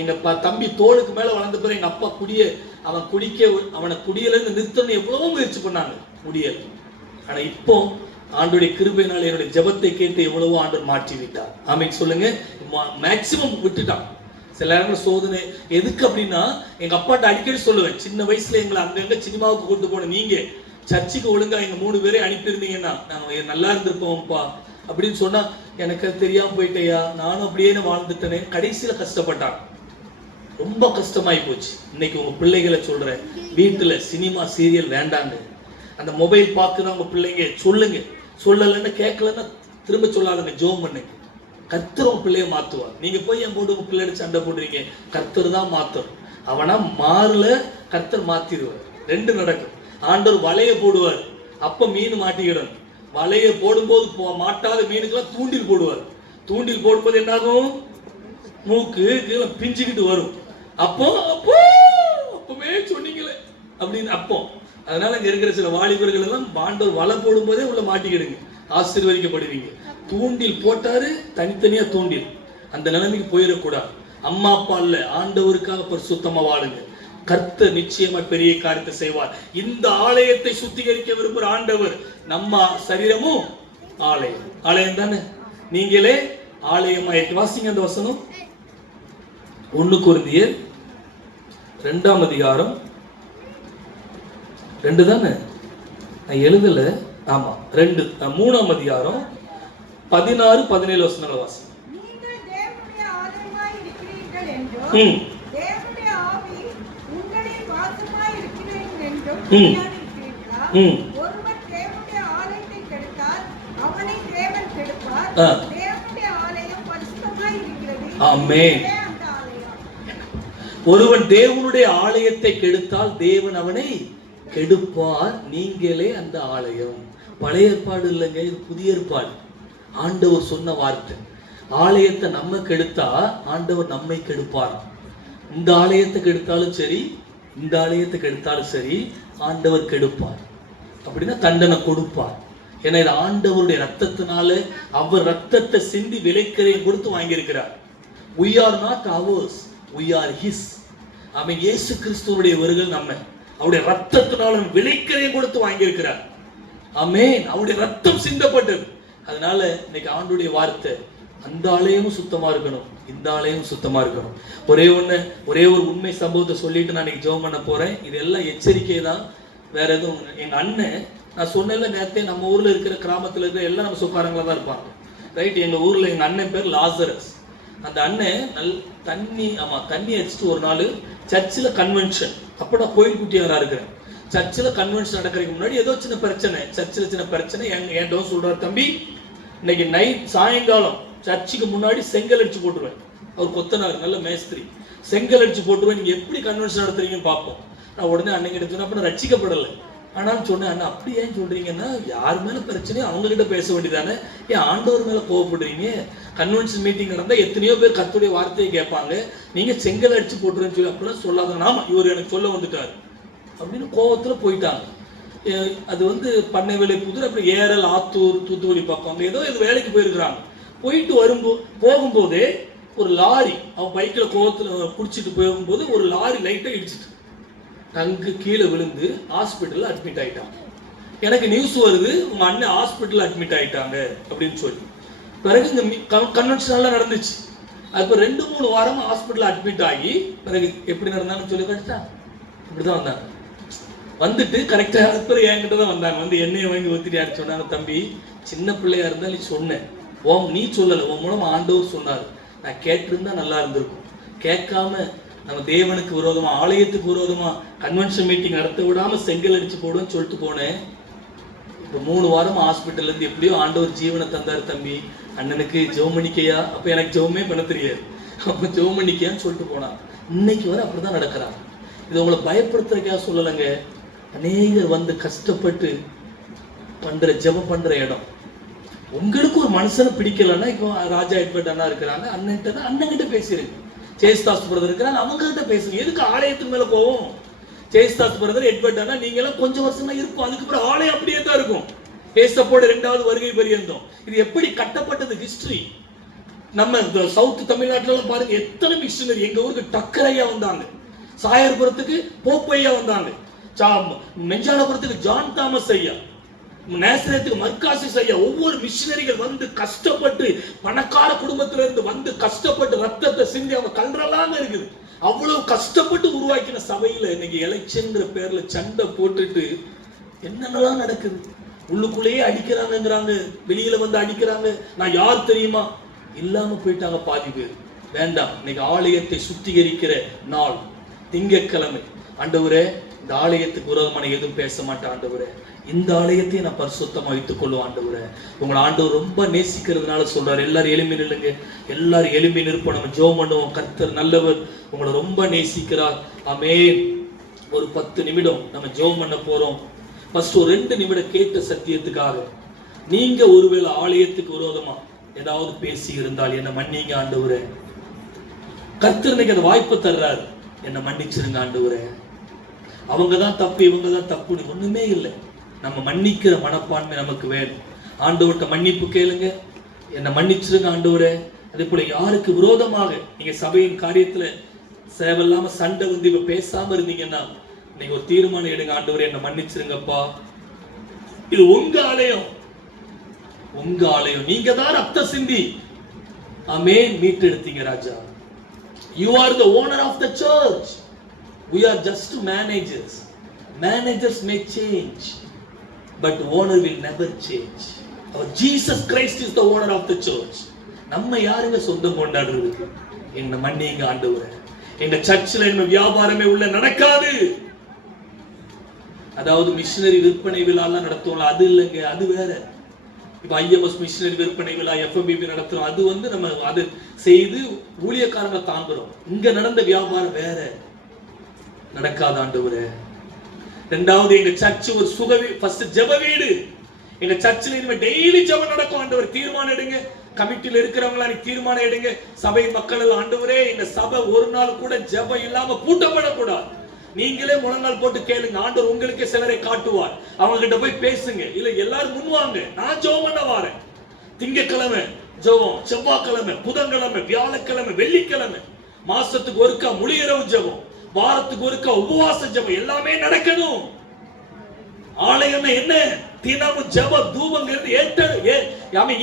எங்க தம்பி தோளுக்கு மேல வளர்ந்த பிறகு எங்க அப்பா அவன் குடிக்க, அவனை குடியில இருந்து நிறுத்தணும் எவ்வளவோ முயற்சி பண்ணாங்க, முடியல. ஆனா இப்போ ஆண்டோடைய கிருபையினால் என்னுடைய ஜெபத்தை கேட்டு எவ்வளவோ ஆண்டவர் மாற்றி விட்டார். ஆமென் சொல்லுங்க. மேக்சிமம் விட்டுட்டான். சில நேரங்கள் சோதனை எதுக்கு அப்படின்னா, எங்க அப்பாட்ட அடிக்கடி சொல்லுவேன், சின்ன வயசுல எங்களை அங்கங்க சினிமாவுக்கு கூட்டு போன நீங்க சர்ச்சுக்கு ஒழுங்கா எங்க 3 பேரையும் அனுப்பியிருந்தீங்கன்னா நாங்க நல்லா இருந்திருப்போம்ப்பா அப்படின்னு சொன்னா, எனக்கு அது தெரியாம போயிட்டேயா, நானும் அப்படியே வாழ்ந்துட்டேனே. கடைசியில கஷ்டப்பட்டான், ரொம்ப கஷ்டமாயி போச்சு. இன்னைக்கு உங்க பிள்ளைகளை சொல்றேன், வீட்டுல சினிமா சீரியல் வேண்டாங்க. அந்த மொபைல் பார்க்குதான் உங்க பிள்ளைங்க சொல்லுங்க, சொல்லலைன்னு கேட்கலன்னா திரும்ப சொல்லாதங்க, ஜோம் பண்ணுங்க. கர்த்தர் உங்க பிள்ளைய மாத்துவார். நீங்க போய் என் போட்டு உங்க பிள்ளைய சண்டை போடுறீங்க, கர்த்தர் தான் மாத்தும். அவனா மாறல, கர்த்தர் மாத்திடுவார். 2 நடக்கும். ஆண்டவர் வலைய போடுவார், அப்ப மீன் மாட்டிக்கிடணும். வலைய போடும்போது மாட்டாத மீனுக்கெல்லாம் தூண்டில் போடுவார். தூண்டில் போடும்போது என்னாகும், மூக்கு கீழே பிஞ்சுக்கிட்டு வரும். அப்பவே சொன்னீங்களே அப்படின்னு அப்போ. அதனால இங்க இருக்கிற சில வாலிபர்கள் எல்லாம் ஆண்டவர் வலை போடும் போதே உள்ள மாட்டிக்கிடுங்க, ஆசீர்வதிக்கப்படுவீங்க. தூண்டில் போட்டாரு, தனித்தனியா தூண்டில். அந்த நிலைமைக்கு போயிடக்கூடாது. அம்மா அப்பா இல்ல, ஆண்டவருக்காக பரிசுத்தமா வாழுங்க. கர்த்தர் நிச்சயமா பெரிய காரியத்தை செய்வார். இந்த ஆலயத்தை சுத்திகரிக்க விரும்புகிற ஆண்டவர், நம்ம சரீரமும் ஆலயம். ஆலயம் தானே, நீங்களே ஆலயமாயிட்டு. வாசிங்க அந்த வசனம், 1 கொரிந்தியர் 2ஆம் அதிகாரம் 2 தானே, நான் எழுதல. ஆமா 2, 3ஆம் அதிகாரம் 16, 17 வசனங்கள் வாசி. நீங்கள் தேவனுடைய ஆலயமாய் இருக்கிறீர்கள் என்றும் தேவனுடைய ஆவி உங்களில் வாசமாய் இருக்கிறீர்கள் என்றும் ஞானிக்கிறீர்களா? ஒருவன் தேவனுடைய ஆலயத்தை கெடுத்தால் அவனை தேவன் கெடுப்பார். தேவனுடைய ஆலயம் பரிசுத்தமாய் இருக்கிறது. ஆமென். அந்த ஆலயம். ஒருவன் தேவனுடைய ஆலயத்தை கெடுத்தால் தேவன் அவனை கெடுப்பார், நீங்களே அந்த ஆலயம். பழைய ஏற்பாடு இல்லைங்க, இது புதிய ஏற்பாடு. ஆண்டவர் சொன்ன வார்த்தை. ஆலயத்தை நம்ம கெடுத்தா ஆண்டவர் நம்மை கெடுப்பார். இந்த ஆலயத்தை கெடுத்தாலும் சரி, இந்த ஆலயத்தை கெடுத்தாலும் சரி, ஆண்டவர் கெடுப்பார். அப்படின்னா தண்டனை கொடுப்பார். ஏன்னா இது ஆண்டவருடைய ரத்தத்தினால, அவர் ரத்தத்தை சிந்தி விலைக்கரையும் கொடுத்து வாங்கியிருக்கிறார். We are not ours, we are his. ஆமென். இயேசு கிறிஸ்துவுடையவர்கள் நம்ம, அவருடைய ரத்தத்தினால விலைக்கரையும் கொடுத்து வாங்கியிருக்கிறார். ஆமென். அவருடைய ரத்தம் சிந்தப்பட்டது. அதனால இன்னைக்கு ஆண்டுடைய வார்த்தை, அந்த ஆலயமும் சுத்தமா இருக்கணும், இந்த ஆலயமும் சுத்தமா இருக்கணும். ஒரே ஒரு உண்மை சம்பவத்தை சொல்லிட்டு நான் இன்னைக்கு ஜெபம் பண்ண போறேன். இது எல்லாம் எச்சரிக்கை தான், வேற எதுவும். எங்க அண்ணன், நான் சொன்னேன்ல நேரத்தே, நம்ம ஊர்ல இருக்கிற கிராமத்துல இருக்கிற எல்லாம் நம்ம சொக்காரங்களா தான் இருப்பாங்க, ரைட்? எங்க ஊர்ல எங்க அண்ணன் பேர் லாசரஸ். அந்த அண்ணன் தண்ணி அடிச்சுட்டு ஒரு நாள் சர்ச்சில் கன்வென்ஷன், அப்போ நான் கோயில் குட்டியாரா இருக்கிறேன். சர்ச்சில் கன்வென்ஷன் நடக்கிறதுக்கு முன்னாடி ஏதோ சின்ன பிரச்சனை, சர்ச்சில் சின்ன பிரச்சனை. என்கிட்ட சொல்றாரு, தம்பி இன்னைக்கு நைட் சாயங்காலம் சர்ச்சுக்கு முன்னாடி செங்கல் அடிச்சு போட்டுருவேன். அவர் கொத்தனார், நல்ல மேஸ்திரி. செங்கல் அடிச்சு போட்டுருவேன், நீங்க எப்படி கன்வென்ஷன் நடத்துறீங்கன்னு பார்ப்போம். நான் உடனே அண்ணன் கிட்ட சொன்னேன், அப்ப நான் ரட்சிக்கப்படலை. ஆனாலும் சொன்னேன், அண்ணா அப்படி ஏன் சொல்றீங்கன்னா, யார் மேல பிரச்சனையோ அவங்க கிட்ட பேச வேண்டியதானே, ஏன் ஆண்டவர் மேல கோவப்படுறீங்க? கன்வென்ஷன் மீட்டிங் நடந்தா எத்தனையோ பேர் கர்த்தருடைய வார்த்தையை கேட்பாங்க, நீங்க செங்கல் அடிச்சு போட்டுருன்னு சொல்லி அப்படிலாம் சொல்லாத. ஆமா, இவர் எனக்கு சொல்ல வந்துட்டாரு அப்படின்னு கோவத்துல போயிட்டாங்க. அது பண்ணை வேலை புதூர், அப்புறம் ஏரல், ஆத்தூர், தூத்துக்குடி பக்கம் ஏதோ இது வேலைக்கு போயிருக்கிறாங்க. போயிட்டு போகும்போதே ஒரு லாரி, அவன் பைக்கில் கோவத்துல பிடிச்சிட்டு போகும்போது ஒரு லாரி லைட்டை இடிச்சிட்டு டங்கு கீழே விழுந்து ஹாஸ்பிட்டலில் அட்மிட் ஆயிட்டாங்க. எனக்கு நியூஸ் வருது, உங்க அண்ணன் ஹாஸ்பிட்டலில் அட்மிட் ஆயிட்டாங்க அப்படின்னு சொல்லி. பிறகு இந்த கன்வென்ஷனெல்லாம் நடந்துச்சு. அப்போ 2-3 வாரம் ஹாஸ்பிட்டலில் அட்மிட் ஆகி, பிறகு எப்படி நடந்தாங்கன்னு சொல்லி கழிச்சா இப்படிதான் வந்தாங்க. வந்துட்டு கரெக்டாக அப்புறம் என்கிட்ட தான் வந்தாங்க. எண்ணெயை வாங்கி ஊற்றிட்டு சொன்னாங்க, தம்பி சின்ன பிள்ளையா இருந்தால் நீ சொன்னேன், நீ சொல்லலை, உன் மூலம் ஆண்டவர் சொன்னார், நான் கேட்டிருந்தா நல்லா இருந்திருக்கும். கேட்காம நம்ம தேவனுக்கு விரோதமா, ஆலயத்துக்கு விரோதமா கன்வென்ஷன் மீட்டிங் நடத்த விடாம செங்கல் அடிச்சு போடுன்னு சொல்லிட்டு போனேன். இப்போ 3 வாரம் ஹாஸ்பிட்டல்ல இருந்து எப்படியோ ஆண்டவர் ஜீவனை தந்தார். தம்பி அண்ணனுக்கு ஜெபம் பண்ணிக்கையா? அப்ப எனக்கு ஜெபமே பண்ண தெரியாது. அப்ப ஜெபம் பண்ணிக்கையான்னு சொல்லிட்டு போனான். இன்னைக்கு வரை அப்படிதான் நடக்கிறாங்க. இது உங்களை பயப்படுத்துறதுக்காக சொல்லலைங்க. அநேகர் கஷ்டப்பட்டு பண்ற ஜெபம் பண்ற இடம். உங்களுக்கு ஒரு மனுஷனை பிடிக்கலன்னா, இப்போ ராஜா எட்வர்ட் அண்ணா இருக்கிறாங்க, அண்ணன்கிட்ட பேசிடுங்க. ஜெயஸ்தாஸ் பிரதர் இருக்கிறாங்க, அவங்க கிட்ட பேசுங்க. எதுக்கு ஆலயத்துக்கு மேல போவோம்? ஜெயஸ்தாஸ் பிரதர், எட்வர்ட் அண்ணா, நீங்க எல்லாம் கொஞ்சம் வருஷம் தான் இருக்கும், அதுக்கப்புறம் ஆலயம் அப்படியே தான் இருக்கும். ஏசப்போட 2வது வருகை பரியந்தம். இது எப்படி கட்டப்பட்டது ஹிஸ்டரி. நம்ம சவுத் தமிழ்நாட்டுல எல்லாம் பாருங்க, எத்தனை மிஷனரி. எங்க ஊருக்கு டக்கரையா வந்தாங்க, சாயர்புரத்துக்கு போப்பையா வந்தாங்க, மெஞ்சானபுரத்துக்கு ஜான் தாமஸ் ஐயா, நேசரேத்துக்கு மர்காசிஸ் ஐயா, ஒவ்வொரு மிஷினரிகள் வந்து கஷ்டப்பட்டு, பணக்கார குடும்பத்துல இருந்து வந்து கஷ்டப்பட்டு ரத்தத்தை சிந்தி அவங்க கல்றலாம இருக்குது. அவ்வளவு கஷ்டப்பட்டு உருவாக்கின சபையில இன்னைக்கு எலெக்ஷன்ங்கிற பேர்ல சண்டை போட்டுட்டு என்னென்னலாம் நடக்குது. உள்ளுக்குள்ளேயே அடிக்கிறாங்கிறாங்க, வெளியில வந்து அடிக்கிறாங்க. நான் யார் தெரியுமா இல்லாம போயிட்டாங்க பாதி பேர். வேண்டாம், இன்னைக்கு ஆலயத்தை சுத்திகரிக்கிற நாள் திங்கட்கிழமை. ஆண்டவரே, இந்த ஆலயத்துக்கு விரோதமான எதுவும் பேச மாட்டேன் ஆண்டவரே, இந்த ஆலயத்தையும் நான் பரிசுத்தமா வைத்துக் கொள்ளும் ஆண்டவரே. உங்களை ஆண்டவர் ரொம்ப நேசிக்கிறதுனால சொல்றாரு. எல்லாரும் எழும்பி நில்லுங்க, எல்லாரும் எழும்பி நிற்போம், நம்ம ஜெபம் பண்ணுவோம். கர்த்தர் நல்லவர், உங்களை ரொம்ப நேசிக்கிறார். ஆமென். ஒரு 10 நிமிடம் நம்ம ஜெபம் பண்ண போறோம். ஃபர்ஸ்ட் ஒரு 2 நிமிடம் கேட்ட சத்தியத்துக்காக. நீங்க ஒருவேளை ஆலயத்துக்கு விரோதமா ஏதாவது பேசி இருந்தால் என்ன மன்னிங்க ஆண்டவரே. கர்த்தர் இன்னைக்கு அந்த வாய்ப்பை தர்றாரு, என்ன மன்னிச்சிருங்க ஆண்டவரே. அவங்க தான் தப்பு, இவங்க தான் தப்புன்னு ஒண்ணுமே இல்லை. நம்ம மன்னிக்கிற மனப்பான்மை நமக்கு வேணும். ஆண்டவர்கிட்ட மன்னிப்பு கேளுங்க, என்னை மன்னிச்சிருங்க ஆண்டவரே. அதே போல யாருக்கு விரோதமாக நீங்க சபையின் காரியத்துல சேவையில்லாம சண்டை வந்து இப்ப பேசாம இருந்தீங்கன்னா நீங்க ஒரு தீர்மானம் எடுங்க. ஆண்டவரே, என்னை மன்னிச்சிருங்கப்பா. இது உங்க ஆலயம், உங்க ஆலயம். நீங்க தான் ரத்த சிந்தி ஆமென் மீட்டெடுத்தீங்க ராஜா. You are the owner of the church. We are just managers. Managers may change, but owner will never change. Our Jesus Christ is the owner of the church. நம்ம யாருங்க சொந்தம் கொண்டாடுறதுக்கு? என்ன மன்னிங்க ஆண்டவரே. எங்க சர்ச்சில் என்ன வியாபாரமே உள்ள நடக்காது. அதாவது மிஷனரி விற்பனை விழாலாம் நடத்துவோம், அது இல்லைங்க, அது வேற. இப்ப IMS மிஷனரி விற்பனை விழா, FMBB நடத்துறோம், அது வந்து நம்ம அது செய்து ஊழியக்காரங்க தாங்குறோம். இங்க நடந்த வியாபாரம் வேற, நடக்காத ஆண்டவரே. ரெண்டாவது, எங்க சர்ச் ஒரு ஃபர்ஸ்ட் ஜெப வீடு. எங்க சர்ச்சில் இனிமே டெய்லி ஜெபம் நடக்கும் ஆண்டவர். தீர்மானம் எடுங்க, கமிட்டில இருக்கிறவங்களா நீ தீர்மானம் எடுங்க. சபை மக்கள் ஆண்டவரே, எங்க சபை ஒரு நாள் கூட ஜெபம் இல்லாம பூட்டப்படக்கூடாது. நீங்களே முழங்கால் போட்டு கேளுங்க, ஆண்டவர் உங்களுக்கே சிலரை காட்டுவார். அவங்க கிட்ட போய் பேசுங்க. இல்ல எல்லாரும் முன்வாங்க, நான் ஜெபம் பண்ண வாரேன். திங்கட்கிழமை ஜெபம், செவ்வாய்க்கிழமை, புதன்கிழமை, வியாழக்கிழமை, வெள்ளிக்கிழமை, மாசத்துக்கு ஒருக்கா முழியரவு ஜெபம், வாரத்துக்கு ஒருக்கா உபவாச ஜெபம், எல்லாமே நடக்கணும். ஆலயம் என்ன? தினமும் ஜெப தூபங்கிறது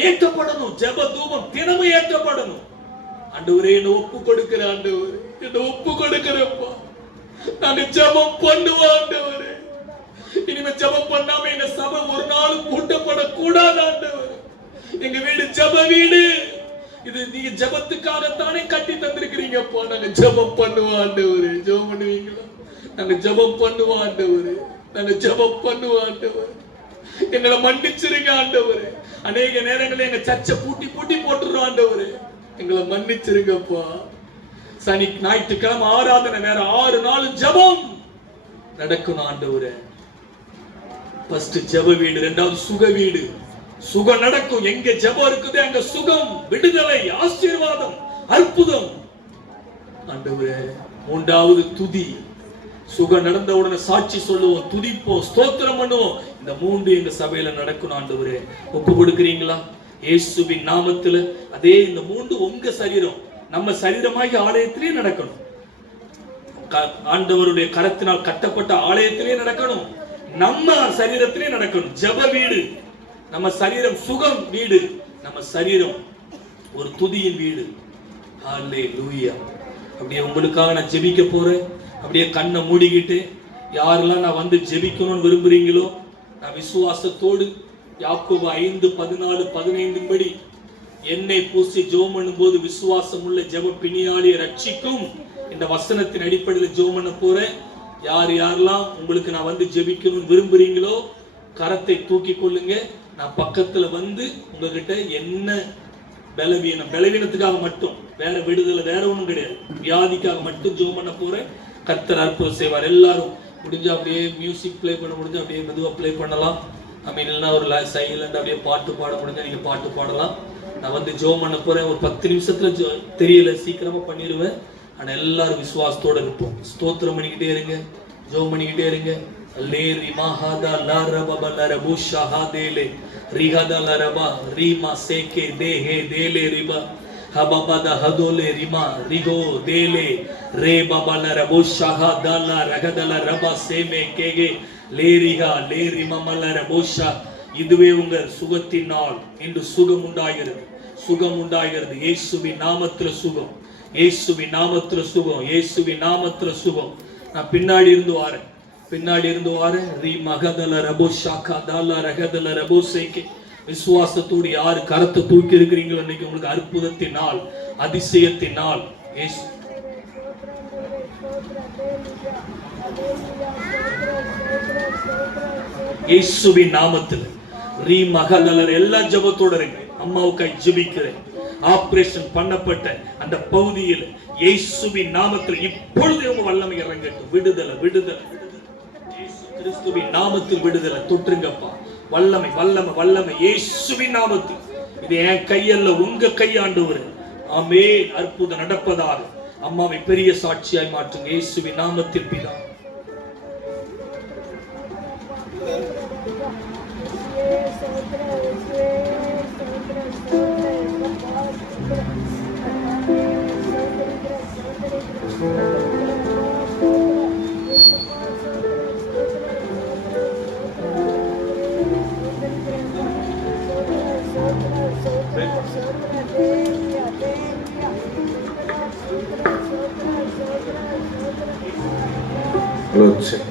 ஏற்றப்படணும். ஜெப தூபம் தினமும் ஏற்றப்படணும். ஆண்டவரே, என்ன ஒப்பு கொடுக்கிற ஆண்டவரே, என்ன ஒப்பு கொடுக்கிறப்பா. நான் ஜெபம் பண்ணுவேன் ஆண்டவரே. இனிமே ஜெபம் பண்ணாம எங்க சபை ஒரு நாளும் கூட்டப்படக்கூடாது ஆண்டவரே. எங்க வீடு ஜெப வீடு. இது நீங்க ஜெபத்துக்காகத்தானே கட்டி தந்திருக்கிறீங்கப்பா. நாங்க ஜெபம் பண்ணுவோம் ஆண்டவரே. ஜெபம் பண்ணுவீங்களா? நாங்க ஜெபம் பண்ணுவோம் ஆண்டவரே. நாங்க ஜெபம் பண்ணுவோம் ஆண்டவரே. எங்களை மன்னிச்சிருங்க ஆண்டவரே. அநேக நேரங்களில் எங்க சர்ச்சை பூட்டி போட்டுறோம் ஆண்டவரே. எங்களை மன்னிச்சிருங்கப்பா. சனி ஞாயிற்றுக்கிழமை ஆராதனை வேற, 6 நாள் ஜெபம் நடக்கணும் ஆண்டவரே. ஃபர்ஸ்ட் ஜெப வீடு, ரெண்டாவது சுக வீடு. சுகம் நடக்கும். எங்க ஜெபம் இருக்குது அங்க சுகம், விடுதலை, ஆசீர்வாதம், அற்புதம் ஆண்டவரே. மூன்றாவது துதி. சுகம் நடந்த உடனே சாட்சி சொல்லுவோம், துதிப்போம், ஸ்தோத்திரம் பண்ணுவோம். இந்த 3 எங்க சபையில நடக்கணும் ஆண்டவரே. ஒப்பு கொடுக்கிறீங்களா? இயேசுவின் நாமத்துல. அதே இந்த 3 உங்க சரீரம், நம்ம சரீரமாகி ஆலயத்திலே நடக்கணும். ஆண்டவருடைய கரத்தினால் கட்டப்பட்ட ஆலயத்திலே நடக்கணும். நம்ம சரீரத்திலே நடக்கணும். ஜெப வீடு. நம்ம சரீரம் சுகம் வீடு, நம்ம சரீரம் ஒரு துதியின் வீடு. ஹல்லேலூயா. அப்படியே உங்களுக்காக நான் ஜெபிக்க போறேன். அப்படியே கண்ணை மூடிக்கிட்டு யாரெல்லாம் நான் வந்து ஜெபிக்கணும்னு விரும்புறீங்களோ, நான் விசுவாசத்தோடு யாக்கோபு 5:14-15 படி எண்ணெய் பூசி ஜெபம் பண்ணும்போது விசுவாசம் உள்ள ஜெப பிணியாளியை ரட்சிக்கும் இந்த வசனத்தின் அடிப்படையில் ஜெபம் பண்ண போறேன். யாரெல்லாம் உங்களுக்கு நான் வந்து ஜெபிக்கணும்னு விரும்புறீங்களோ கரத்தை தூக்கி கொள்ளுங்க. நான் பக்கத்துல வந்து உங்ககிட்ட என்ன பலவீனத்துக்காக மட்டும், வேற விடுதலை வேற ஒண்ணும் கிடையாது, வியாதிக்காக மட்டும் ஜெபம் பண்ண போறேன். கர்த்தர் அற்புதம் செய்வார். எல்லாரும் முடிஞ்சா அப்படியே மியூசிக் பிளே பண்ண முடிஞ்சா அப்படியே மெதுவா பிளே பண்ணலாம். இல்லைன்னா ஒரு சைலண்ட் அப்படியே பாட்டு பாட முடிஞ்சா நீங்க பாட்டு பாடலாம். நான் வந்து ஜெபம் பண்ண போறேன். ஒரு 10 நிமிஷத்துல தெரியல, சீக்கிரமா பண்ணிடுவேன். ஆனா எல்லாரும் விசுவாசத்தோட இருப்போம். ஸ்தோத்திரம் பண்ணிக்கிட்டே இருங்க, ஜெபம் பண்ணிக்கிட்டே இருங்க. லேரி மஹாதா லாரபா லரபுஷா ஹாதேலே ரிஹாதா லரபா ரீமா சேகே தேஹே தேலே ரிபா ஹபபதா ஹதோலே ரிமா ரிகோ தேலே ரே பபா லரபுஷா ஹாதலா ரகதல ரபா சேமே கேகே லேரிஹா லேரி மமல ரபுஷா இதுவே உங்கள் சுகத்தின் நாள். இன்று சுகம் உண்டாகிறது, சுகம் உண்டாகிறது. இயேசுவின் நாமத்துல சுகம், இயேசுவின் நாமத்துல சுகம், இயேசுவின் நாமத்துல சுகம். நான் பின்னாடி இருந்து வாரேன். ரீ மகதல ரபோ ஷாக்கா தாலா ரகதல ரபோ சேக்கே. விசுவாசத்தோடு யாரு கரத்தை தூக்கி இருக்கிறீங்களோ இன்னைக்கு உங்களுக்கு அற்புதத்தின் நாள், அதிசயத்தின் நாள். இயேசுவின் நாமத்தில் ரீ மகதலர் எல்லா ஜபத்தோட இருங்க. அம்மாவுக்காய் ஜெபிக்கிறேன். ஆபரேஷன் பண்ணப்பட்ட அந்த பகுதியில் இயேசுவின் நாமத்தில் இப்பொழுது உங்க வல்லமை இறங்கட்டும். விடுதலை விடுதலை இயேசு கிறிஸ்துவின் நாமத்தில் விடுதலை. தொற்றுங்கப்பா. வல்லமை வல்லமை வல்லமை இயேசுவின் நாமத்தில். இது என் கையல்ல, உங்க கை ஆண்டவரே. ஆமென். அற்புதம் நடப்பதாக. அம்மாவை பெரிய சாட்சியாய் மாற்றுங்க இயேசுவின் நாமத்தில் பிதா. Precious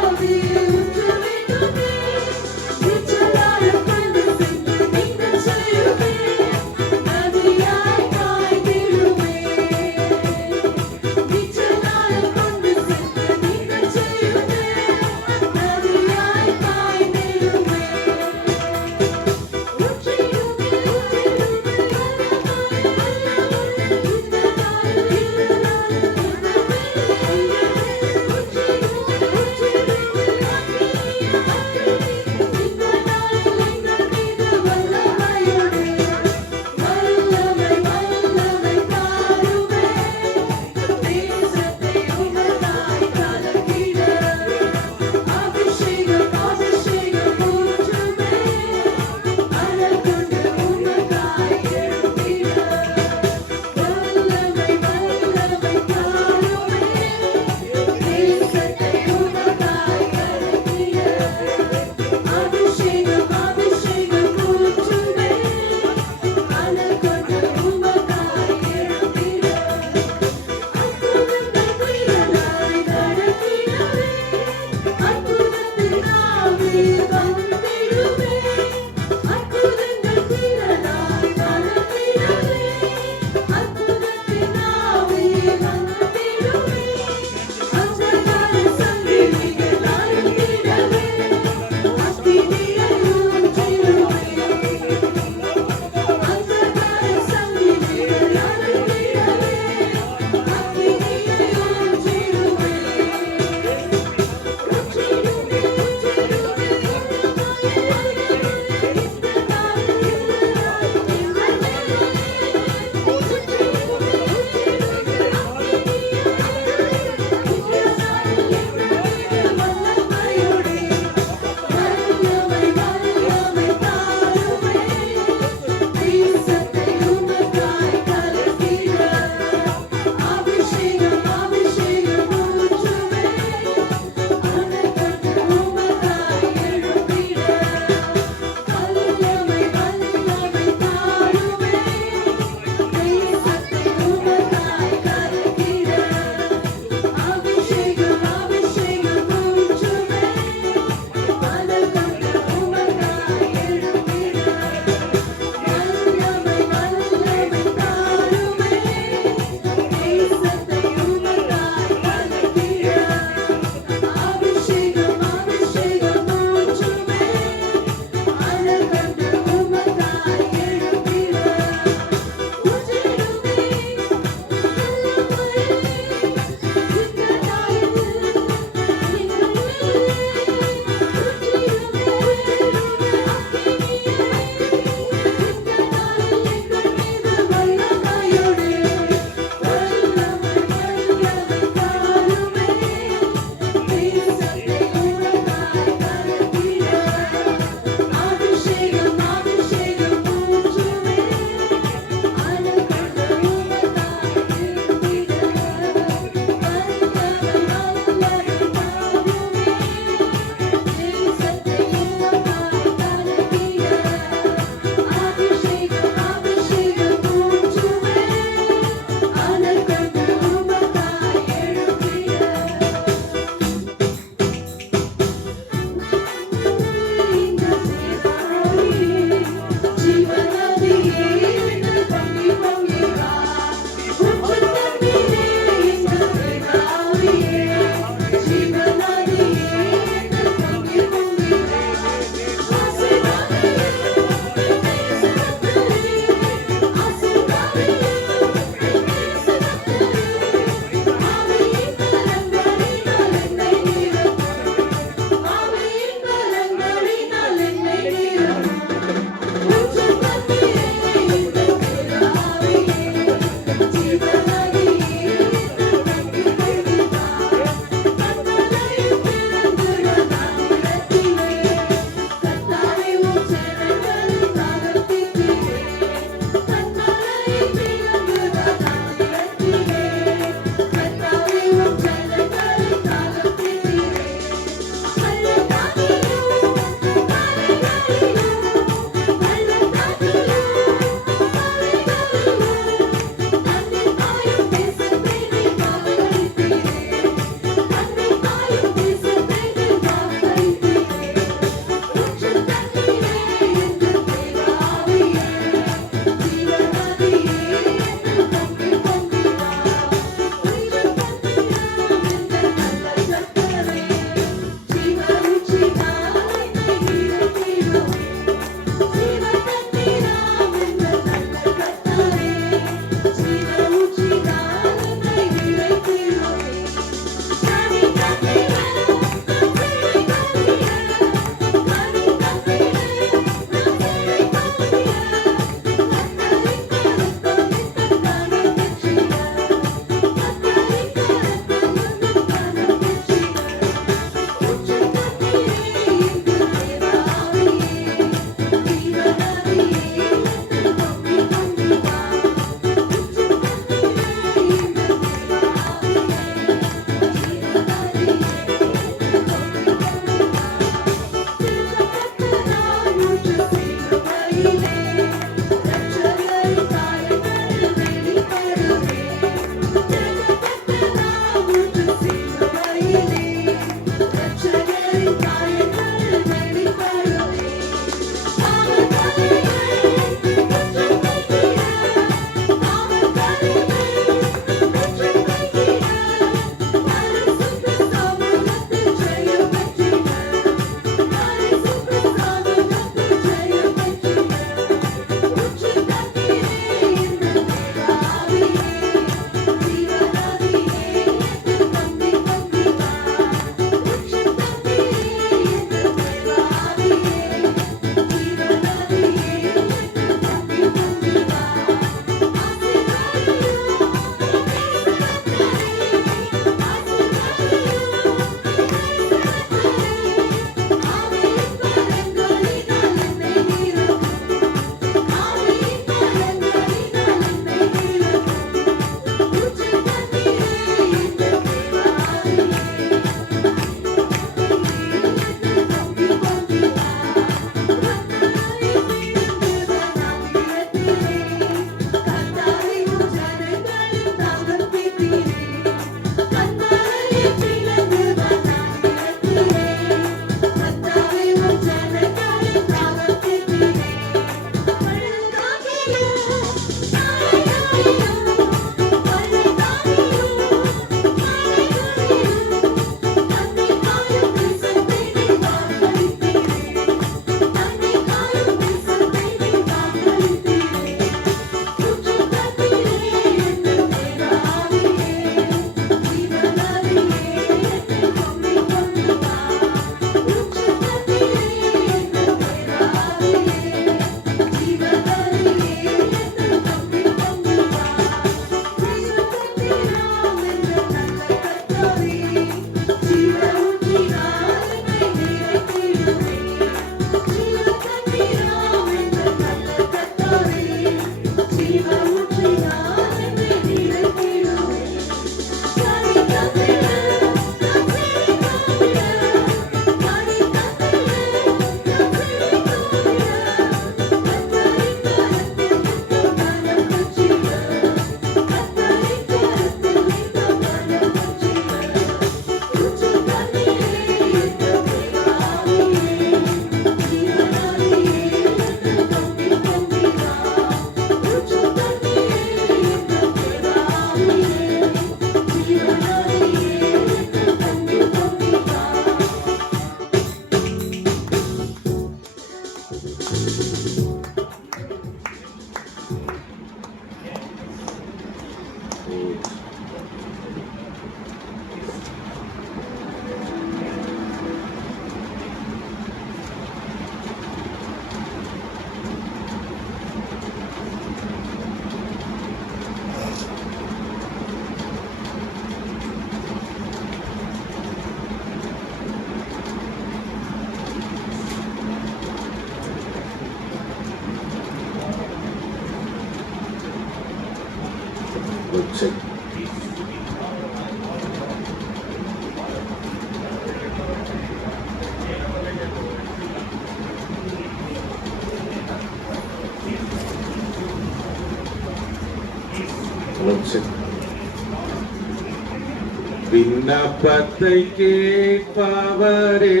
விண்ணப்பத்தை கேட்பவரே,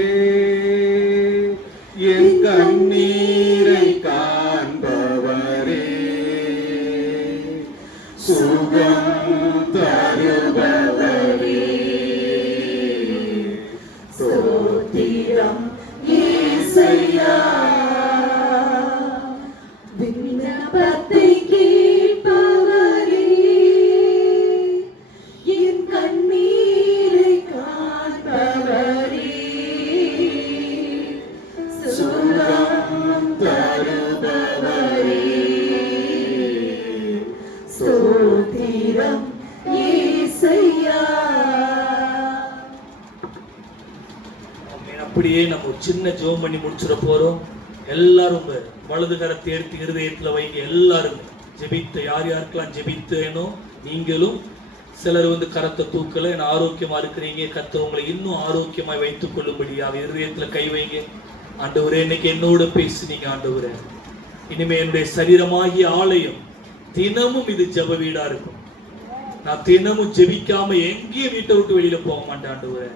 என் கண்ணீரை காண்பவரே, சுகம் தருபவரே, ஸ்தோத்திரம் இயேசையா. விண்ணப்பத்தை கேட்பவரே, என் கண்ணீரை காண்பவரே, சுகம் தருபவரே, ஸ்தோத்திரம் இயேசையா. அப்படியே நம்ம ஒரு சின்ன ஜெபம் பண்ணி முடிச்சிட போறோம். எல்லாரும் வலது கரத்தை எடுத்து இருதயத்துல வைங்க. எல்லாரும் ஜெபித்த யார் யாருக்கெல்லாம் ஜெபித்தேனோ நீங்களும் சிலர் கரத்தை தூக்கல, என்ன ஆரோக்கியமா இருக்கிறீங்க, கர்த்தர் உங்களை இன்னும் ஆரோக்கியமாய் வைத்துக் கொள்ளும்படியாக இருதயத்துல கை வைங்க. ஆண்டவரே, இன்னைக்கு என்னோட பேசுனீங்க ஆண்டவரே. இனிமே என்னுடைய சரீரமாகிய ஆலயம் தினமும் இது ஜெப வீடா இருக்கும். நான் தினமும் ஜெபிக்காம எங்கேயும் வீட்டை விட்டு வெளியில போக மாட்டேன் ஆண்டவரே.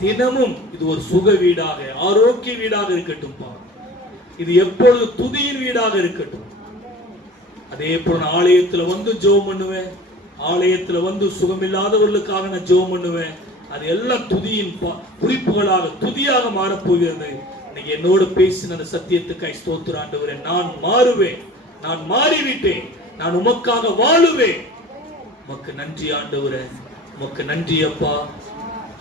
தினமும் இது ஒரு சுக வீடாக, ஆரோக்கிய வீடாக இருக்கட்டும்பா. இது எப்பொழுது துதியின் வீடாக இருக்கட்டும். அதே போல நான் ஆலயத்துல ஜெபம் பண்ணுவேன். ஆலயத்துல சுகமில்லாதவர்களுக்காக நான் ஜெபம் பண்ணுவேன். அது எல்லாம் துதியின் குறிப்புகளாக, துதியாக மாறப்போகிறது. இன்னைக்கு என்னோட பேசின அந்த சத்தியத்துக்காய் ஸ்தோத்திரம் ஆண்டவரே. நான் மாறுவேன், நான் மாறிவிட்டேன், நான் உமக்காக வாழுவேன். உமக்கு நன்றி ஆண்டவரே, உமக்கு நன்றி அப்பா.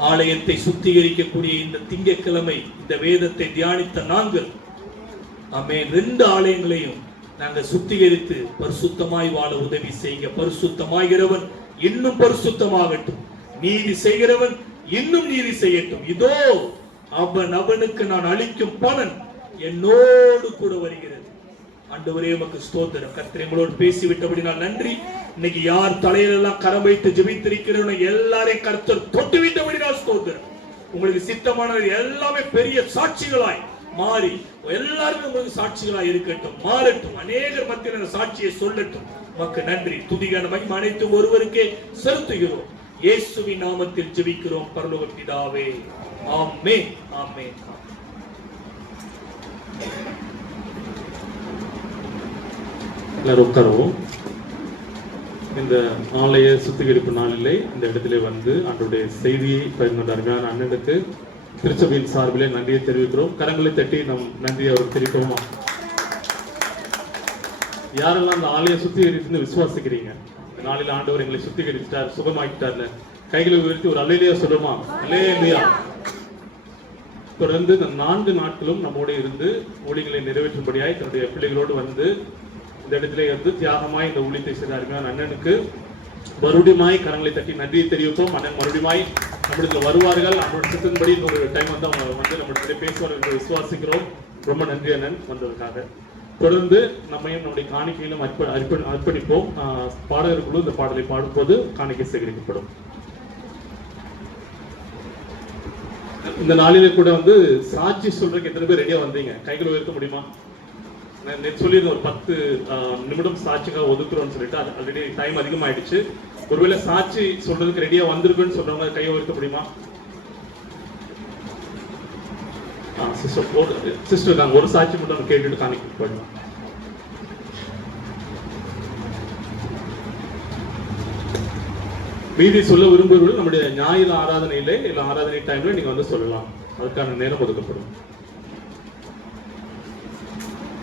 ஆலயத்தை சுத்திகரிக்கக்கூடிய இந்த திங்கட்கிழமை இந்த வேதத்தை தியானித்த நாங்கள் ஆமென் 2 ஆலயங்களையும் நாங்கள் சுத்திகரித்து பரிசுத்தமாய் வாழ உதவி செய்ய. பரிசுத்தமாகிறவன் இன்னும் பரிசுத்தமாகட்டும், நீதி செய்கிறவன் இன்னும் நீதி செய்யட்டும். இதோ அவனுக்கு நான் அளிக்கும் பலன் என்னோடு கூட வருகிறது. ஆண்டவரே உமக்கு ஸ்தோத்திரம். கர்த்தர் எங்களோடு பேசிவிட்டபடி நான் நன்றி. இன்னைக்கு யார் தலையிலெல்லாம் கரம் வைத்து ஜெபித்திருக்கிறவங்க எல்லாரையும் கர்த்தர் தொட்டு விட்டபடி நான் ஸ்தோத்திரம். உங்களுக்கு சித்தமானது எல்லாமே பெரிய சாட்சிகளாய் மாறி எல்லாருமே உங்களுக்கு சாட்சிகளாய் இருக்கட்டும், மாறட்டும். அநேகர் மத்தியில் அந்த சாட்சியை சொல்லட்டும். உமக்கு நன்றி. துதிகான மகிமை அனைத்தும் ஒருவருக்கே செலுத்துகிறோம். இயேசுவின் நாமத்தில் ஜெபிக்கிறோம் பரலோக பிதாவே. ஆமென், ஆமென். எல்லாரும் உட்காருவோம். இந்த ஆலய சுத்திகரிப்பு நாளிலே இந்த இடத்திலே ஆண்டவருடைய செய்தியை பகிர்ந்த அருமையான அண்ணனுக்கு திருச்சபையின் சார்பிலே நன்றியை தெரிவிக்கிறோம். கரங்களை தட்டி நம் நன்றியை அவர் தெரிவிப்போமா? யாரெல்லாம் அந்த ஆலய சுத்திகரித்து விசுவாசிக்கிறீங்க? இந்த நாளில் ஆண்டவர் எங்களை சுத்திகரிச்சிட்டார், சுகமாக்கிட்டார்ல, கைகளை உயர்த்தி ஒரு அல்லேலூயா சொல்லுமா? அல்லேலூயா. தொடர்ந்து இந்த 4 நாட்களும் நம்மோடு இருந்து ஊழியங்களை நிறைவேற்றும்படியாய் தன்னுடைய பிள்ளைகளோடு இந்த இடத்திலே தியாகமாய் இந்த ஊழியத்தை செய்த அருமையான அண்ணனுக்கு மறுபடியுமாய் கரங்களை தட்டி நன்றியை தெரிவிப்போம். அண்ணன் மறுபடியுமாய் நம்மிடத்தில் வருவார்கள். நம்மளோட சித்தன்படி ஒரு டைம் அவங்க நம்மிடத்திலே பேசுவார்கள் என்று விசுவாசிக்கிறோம். ரொம்ப நன்றி அண்ணன் வந்ததுக்காக. தொடர்ந்து நம்மையும் நம்முடைய காணிக்கையிலும் அர்ப்பணிப்போம். பாடகர் குழு இந்த பாடலை பாடும்போது காணிக்கை சேகரிக்கப்படும். இந்த நாளிலே கூட சாட்சி சொல்றதுக்கு எத்தனை பேர் ரெடியா வந்தீங்க? கைகளை உயர்த்த முடியுமா? நேற்று சொல்லியிருந்தேன், ஒரு 10 நிமிடம் சாட்சிக்காக ஒதுக்குறோம்னு சொல்லிட்டு ஆல்ரெடி டைம் அதிகமாயிடுச்சு. ஒருவேளை சாட்சி சொல்றதுக்கு ரெடியா வந்திருக்குன்னு சொல்றவங்க கையை உயர்த்த முடியுமா? சிஸ்டர் நாங்கள் ஒரு சாட்சி மட்டும் கேட்டுட்டு காணிக்க போயிடலாம். மீதி சொல்ல விரும்புகிறவர்கள் நம்முடைய ஞாயிறு ஆராதனையிலே இல்லை ஆராதனை டைம்ல நீங்க சொல்லலாம். அதுக்கான நேரம் ஒதுக்கப்படும்.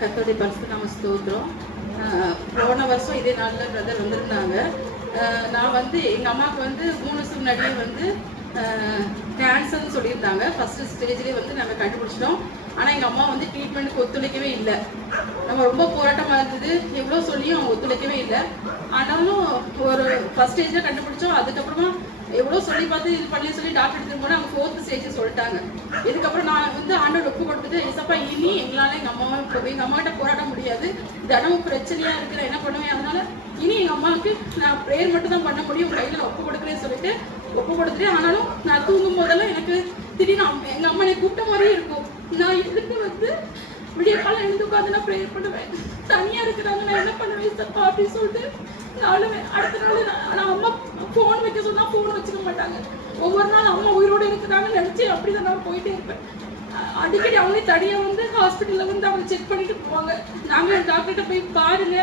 கர்த்தருடைய பரிசுத்த நாம ஸ்தோத்திரம். போன வருஷம் இதே நாளில் பிரதர் வந்திருந்தாங்க. நான் எங்கள் அம்மாவுக்கு 3 வருஷம் முன்னாடியே கேன்சர்னு சொல்லியிருந்தாங்க. ஃபர்ஸ்ட் ஸ்டேஜ்லேயே நாங்கள் கண்டுபிடிச்சிட்டோம். ஆனால் எங்கள் அம்மா ட்ரீட்மெண்ட்டுக்கு ஒத்துழைக்கவே இல்லை. நம்ம ரொம்ப போராட்டமாக இருந்தது, எவ்வளோ சொல்லியும் அவங்க ஒத்துழைக்கவே இல்லை. ஆனாலும் ஒரு ஃபர்ஸ்ட் ஸ்டேஜில் கண்டுபிடிச்சோம். அதுக்கப்புறமா எவ்வளோ சொல்லி பார்த்து இது பண்ணி சொல்லி டாக்டர் எடுத்துட்டு போனால் அவங்க 4th ஸ்டேஜ் சொல்லிட்டாங்க. இதுக்கப்புறம் நான் ஆண்டவர் ஒப்பு கொடுத்துட்டு, ஏசப்பா இனி எங்களால் எங்கள் அம்மாகிட்ட போராட முடியாது, தினமும் பிரச்சனையாக இருக்கிற என்ன பண்ணுவேன், அதனால இனி எங்கள் அம்மாவுக்கு நான் ப்ரேயர் மட்டும் தான் பண்ண முடியும், கையில் ஒப்பு கொடுக்குறேன்னு சொல்லிட்டு ஒப்பு கொடுத்துட்டேன். ஆனாலும் நான் தூங்கும் போதெல்லாம் எனக்கு திடீர்னு எங்கள் அம்மா என்னை கூப்பிட்ட மாதிரியே இருக்கும். நான் எதுக்கு விடிய காலம் எழுந்து உட்காந்து நான் ப்ரேயர் பண்ணுவேன். தனியாக இருக்கிறாங்க, நான் என்ன பண்ணுவேன் சப்பா அப்படின்னு சொல்லிட்டு நானும் அடுத்த நாள் நான் அம்மா ஃபோன் வைக்க சொன்னா ஃபோன் வச்சுக்க மாட்டாங்க. ஒவ்வொரு நாள் அம்மா உயிரோடு இருக்கிறாங்கன்னு நினைச்சு அப்படிதான் நான் போயிட்டே இருப்பேன். அடிக்கடி அவங்களே தனியா வந்து ஹாஸ்பிட்டல்ல வந்து அவங்க செக் பண்ணிட்டு போவாங்க. நாங்க டாக்டர்கிட்ட போய் பாருங்க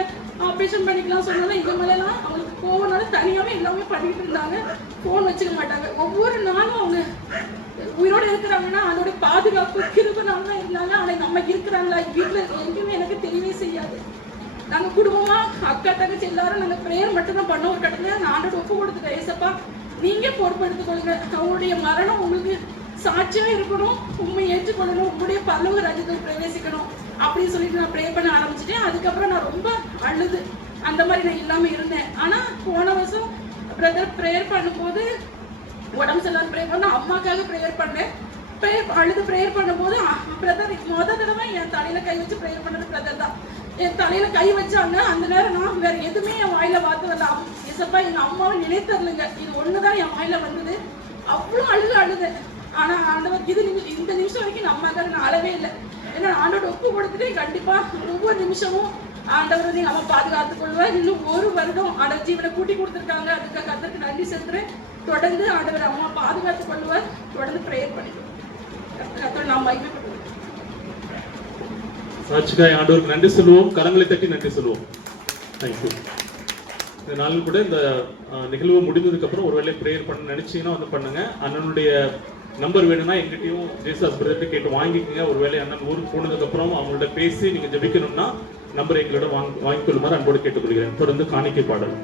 ஆப்ரேஷன் பண்ணிக்கலாம் சொன்னாலும் இது மேலாம் அவங்களுக்கு கோவனால தனியாவே எல்லாமே பண்ணிட்டு இருந்தாங்க. ஃபோன் வச்சுக்க மாட்டாங்க. ஒவ்வொரு நாளும் அவங்க உயிரோட இருக்கிறாங்கன்னா அதோட பாதுகாப்பு கிருபனால தான் இருந்தாங்க. ஆனா நம்ம இருக்கிறாங்களா வீட்டுல எங்கேயுமே எனக்கு தெரியவே செய்யாது. நாங்க குடும்பமா அக்கா தங்கச்சி எல்லாரும் நாங்க பிரேயர் மட்டும் தான் பண்ணோம். ஒரு கட்டத்துல நான் ஆண்டோட ஒப்பு கொடுத்துட்டேன். ஏசப்பா நீங்க பொறுப்பெடுத்துக் கொள்ளுங்க. அவங்களுடைய மரணம் உங்களுக்கு சாட்சியா இருக்கணும், உண்மை ஏற்றுக்கொள்ளணும், உங்களுடைய பரலோக ராஜ்யத்தில் பிரவேசிக்கணும் அப்படின்னு சொல்லிட்டு நான் ப்ரே பண்ண ஆரம்பிச்சிட்டேன். அதுக்கப்புறம் நான் ரொம்ப அழுது அந்த மாதிரி நான் இல்லாம இருந்தேன். ஆனா போன வருஷம் பிரதர் ப்ரேயர் பண்ணும்போது உடம்பு சரியில்லாம ப்ரே பண்ண அம்மாக்காக ப்ரேயர் பண்ணேன். அழுது ப்ரேயர் பண்ணும்போது பிரதர் முதல் தடவை என் தலையில கை வச்சு ப்ரேயர் பண்ணது பிரதர் தான். என் தலையில கை வச்சாங்க. அந்த நேரம் நான் வேற எதுவுமே என் வாயில வார்த்தை வரல. ஏசப்பா எங்க அம்மாவை நினைத்தரலுங்க, இது ஒண்ணுதான் என் வாயில வந்தது. அவ்வளோ அழுது. ஆனா ஆண்டவர் இந்த நிமிஷம் வரைக்கும் நம்ம அம்மாக்காக நான் அழவே இல்லை. ஏன்னா ஆண்டோட ஒப்பு கொடுத்துட்டு கண்டிப்பா ஒவ்வொரு நிமிஷமும் ஆண்டவர் நீங்க அம்மா பாதுகாத்துக் கொள்வார். இன்னும் 1 வருடம் ஆண்டவர் ஜீவனை கூட்டி கொடுத்துருக்காங்க. அதுக்கு கர்த்தருக்கு நன்றி செலுத்துறேன். தொடர்ந்து ஆண்டவர் அம்மா பாதுகாத்துக் கொள்வார். தொடர்ந்து ப்ரேயர் பண்ணிடுவோம். நான் மகிமைப்படுவோம். சாட்சிக்காய் ஆண்டவருக்கு நன்றி சொல்லுவோம். கரங்களை தட்டி நன்றி சொல்லுவோம். தேங்க்யூ. இந்த நாளில் கூட இந்த நிகழ்வு முடிந்ததுக்கு அப்புறம் ஒருவேளை ப்ரேயர் பண்ண நினைச்சீங்கன்னா வந்து பண்ணுங்க. அண்ணனுடைய நம்பர் வேணும்னா எங்கிட்டையும் ஜேசாஸ் பிரதர்கிட்ட கேட்டு வாங்கிக்கோங்க. ஒருவேளை அண்ணன் ஊருக்கு போனதுக்கு அப்புறம் அவங்கள்ட்ட பேசி நீங்க ஜெபிக்கணும்னா நம்பர் எங்களோட வாங்கிக்கொள்ளுமாறு அன்போடு கேட்டுக்கொள்கிறேன். தொடர்ந்து காணிக்கை பாடல்.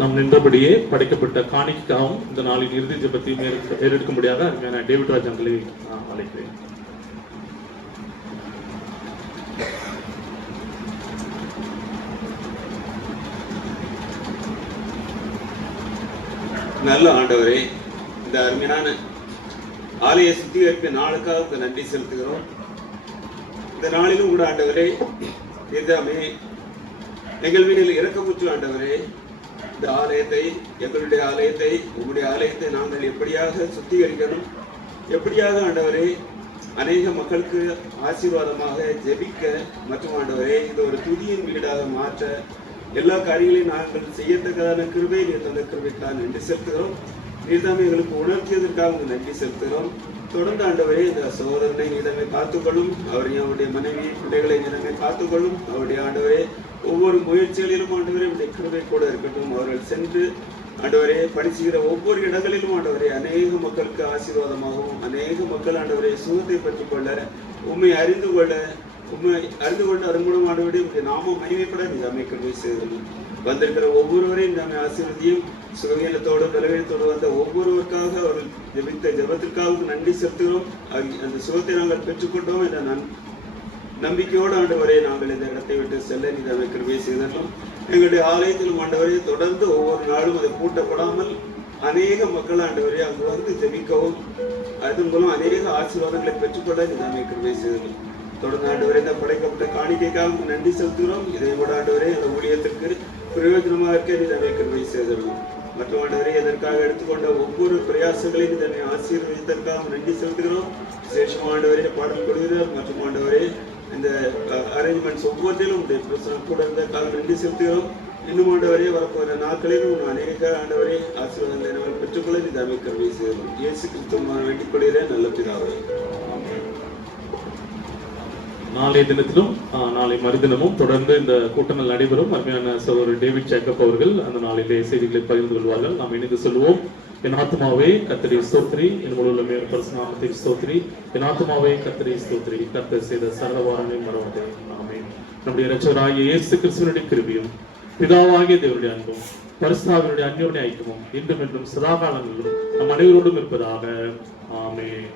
நாம் நின்றபடியே படைக்கப்பட்ட காணிக்காகவும் இந்த நாளின் இறுதி ஜெபத்தையும் ஏறெடுக்கும்படியாக அருமையான டேவிட் ராஜ் அங்களை அழைக்கிறேன். நல்ல ஆண்டவரே, இந்த அருமையான ஆலய சுத்திகரிப்பு நாளுக்காக நன்றி செலுத்துகிறோம். இந்த நாளிலும் கூட ஆண்டவரே எல்லாமே எங்கள் வீட்டில் இறக்கமுற்று ஆண்டவரே, இந்த ஆலயத்தை, எங்களுடைய ஆலயத்தை, உங்களுடைய ஆலயத்தை நாங்கள் எப்படியாக சுத்திகரிக்கணும், எப்படியாக ஆண்டவரே அநேக மக்களுக்கு ஆசீர்வாதமாக ஜெபிக்க மற்றும் ஆண்டவரே இந்த ஒரு துதியின் வீடாக மாற்ற எல்லா காரியங்களையும் நாங்கள் செய்யத்தக்கதான கிருபை நீர் தந்த கிருபைக்கு நான் நன்றி செலுத்துகிறோம். நீர் தாமே எங்களுக்கு உணர்த்தியதற்காக நன்றி செலுத்துகிறோம். தொடர்ந்து ஆண்டவரே இந்த சகோதரனை நிலைமை காத்துக்கொள்ளும், அவரையும் அவருடைய மனைவி பிள்ளைகளை நிலைமை காத்துக்கொள்ளும். அவருடைய ஆண்டவரே ஒவ்வொரு முயற்சிகளிலும் ஆண்டவரே உடைய கிருபை கூட இருக்கட்டும். அவர்கள் சென்று ஆண்டவரே பணி செய்கிற ஒவ்வொரு இடங்களிலும் ஆண்டவரே அநேக மக்களுக்கு ஆசீர்வாதமாகவும், அநேக மக்கள் ஆண்டவரே சுகத்தை பெற்றுக்கொள்ள, உண்மை அறிந்து கொள்ள அதன் மூலம் ஆண்டவரே உடைய நாமம் மகிமைப்பட நீ அமைக்க செய்தோம். வந்திருக்கிற ஒவ்வொருவரையும் நாம் ஆசீர்வதியும். சுகவீனத்தோடு பலவீனத்தோடு வந்த ஒவ்வொருவருக்காக அவர்கள் ஜெபித்த ஜெபத்திற்காக நன்றி செலுத்துகிறோம். அந்த சுகத்தை நாங்கள் பெற்றுக்கொண்டோம் என்ற நம்பிக்கையோடு ஆண்டவரே நாங்கள் இந்த இடத்தை விட்டு செல்ல நீ அதை கிருபை செய்தோம். எங்களுடைய ஆலயத்திலும் ஆண்டவரே தொடர்ந்து ஒவ்வொரு நாளும் அதை கூட்டப்படாமல் அநேக மக்கள் ஆண்டவரே அங்கு வந்து ஜெபிக்கவும், அதன் மூலம் அநேக ஆசீர்வாதங்களை பெற்றுக்கொள்ள நீ அதை கிருபை செய்தோம். தொடர்ந்து ஆண்டவரே இந்த படைக்கப்பட்ட காணிக்கைக்காக நன்றி செலுத்துகிறோம். இதை கூட ஆண்டவரே அந்த ஊழியத்திற்கு பிரயோஜனமாக இருக்க நீ அதை கிருபை செய்தோம். மற்றும் ஆண்டவரே இதற்காக எடுத்துக்கொண்ட ஒவ்வொரு பிரயாசங்களையும் இதனை ஆசீர்வதித்தற்காக நன்றி செலுத்துகிறோம். விசேஷமாக ஆண்டவரே பாடல் கொடுக்கிறார் மற்றும் ஆண்டவரே இந்த அரேஞ்ச்மெண்ட்ஸ் ஒவ்வொன்றிலும் பிரச்சனை கூட இருந்ததற்காக நன்றி செலுத்துகிறோம். இன்னும் ஆண்டவரே வரப்போகிற நாட்களிலும் அநேக ஆண்டவரே ஆசீர்வாதங்களை நாங்கள் பெற்றுக்கொள்ள நீ அதை கிருபை செய்தோம். இயேசு கிறிஸ்துவ வேண்டிக் கொள்கிறேன் நல்ல பிதாவே. நாளைய தினத்திலும் நாளை மறுதினமும் தொடர்ந்து இந்த கூட்டங்கள் நடைபெறும். அருமையான சகோதரர் டேவிட் ஜேக்கப் அவர்கள் அந்த நாளிலே செய்திகளை பகிர்ந்து கொள்வார்கள். நாம் இணைந்து சொல்லுவோம். என் ஆத்மாவே கர்த்தரை ஸ்தோத்திரி, என் முழு பரிசுநாமத்தை ஸ்தோத்திரி, என் ஆத்மாவே கர்த்தரை ஸ்தோத்திரி, கர்த்தர் செய்த சர்வவாரங்களையும் மறவாதே. ஆமென். நம்முடைய இரட்சகராகிய இயேசு கிறிஸ்துவினுடைய கிருபையும் பிதாவாகிய தேவனுடைய அன்பும் பரிசுத்தாவினுடைய அந்யோன்ய ஐக்கியமும் இன்றும் என்றும் சதாகாலங்களிலும் நம் அனைவரோடும் இருப்பதாக. ஆமென்.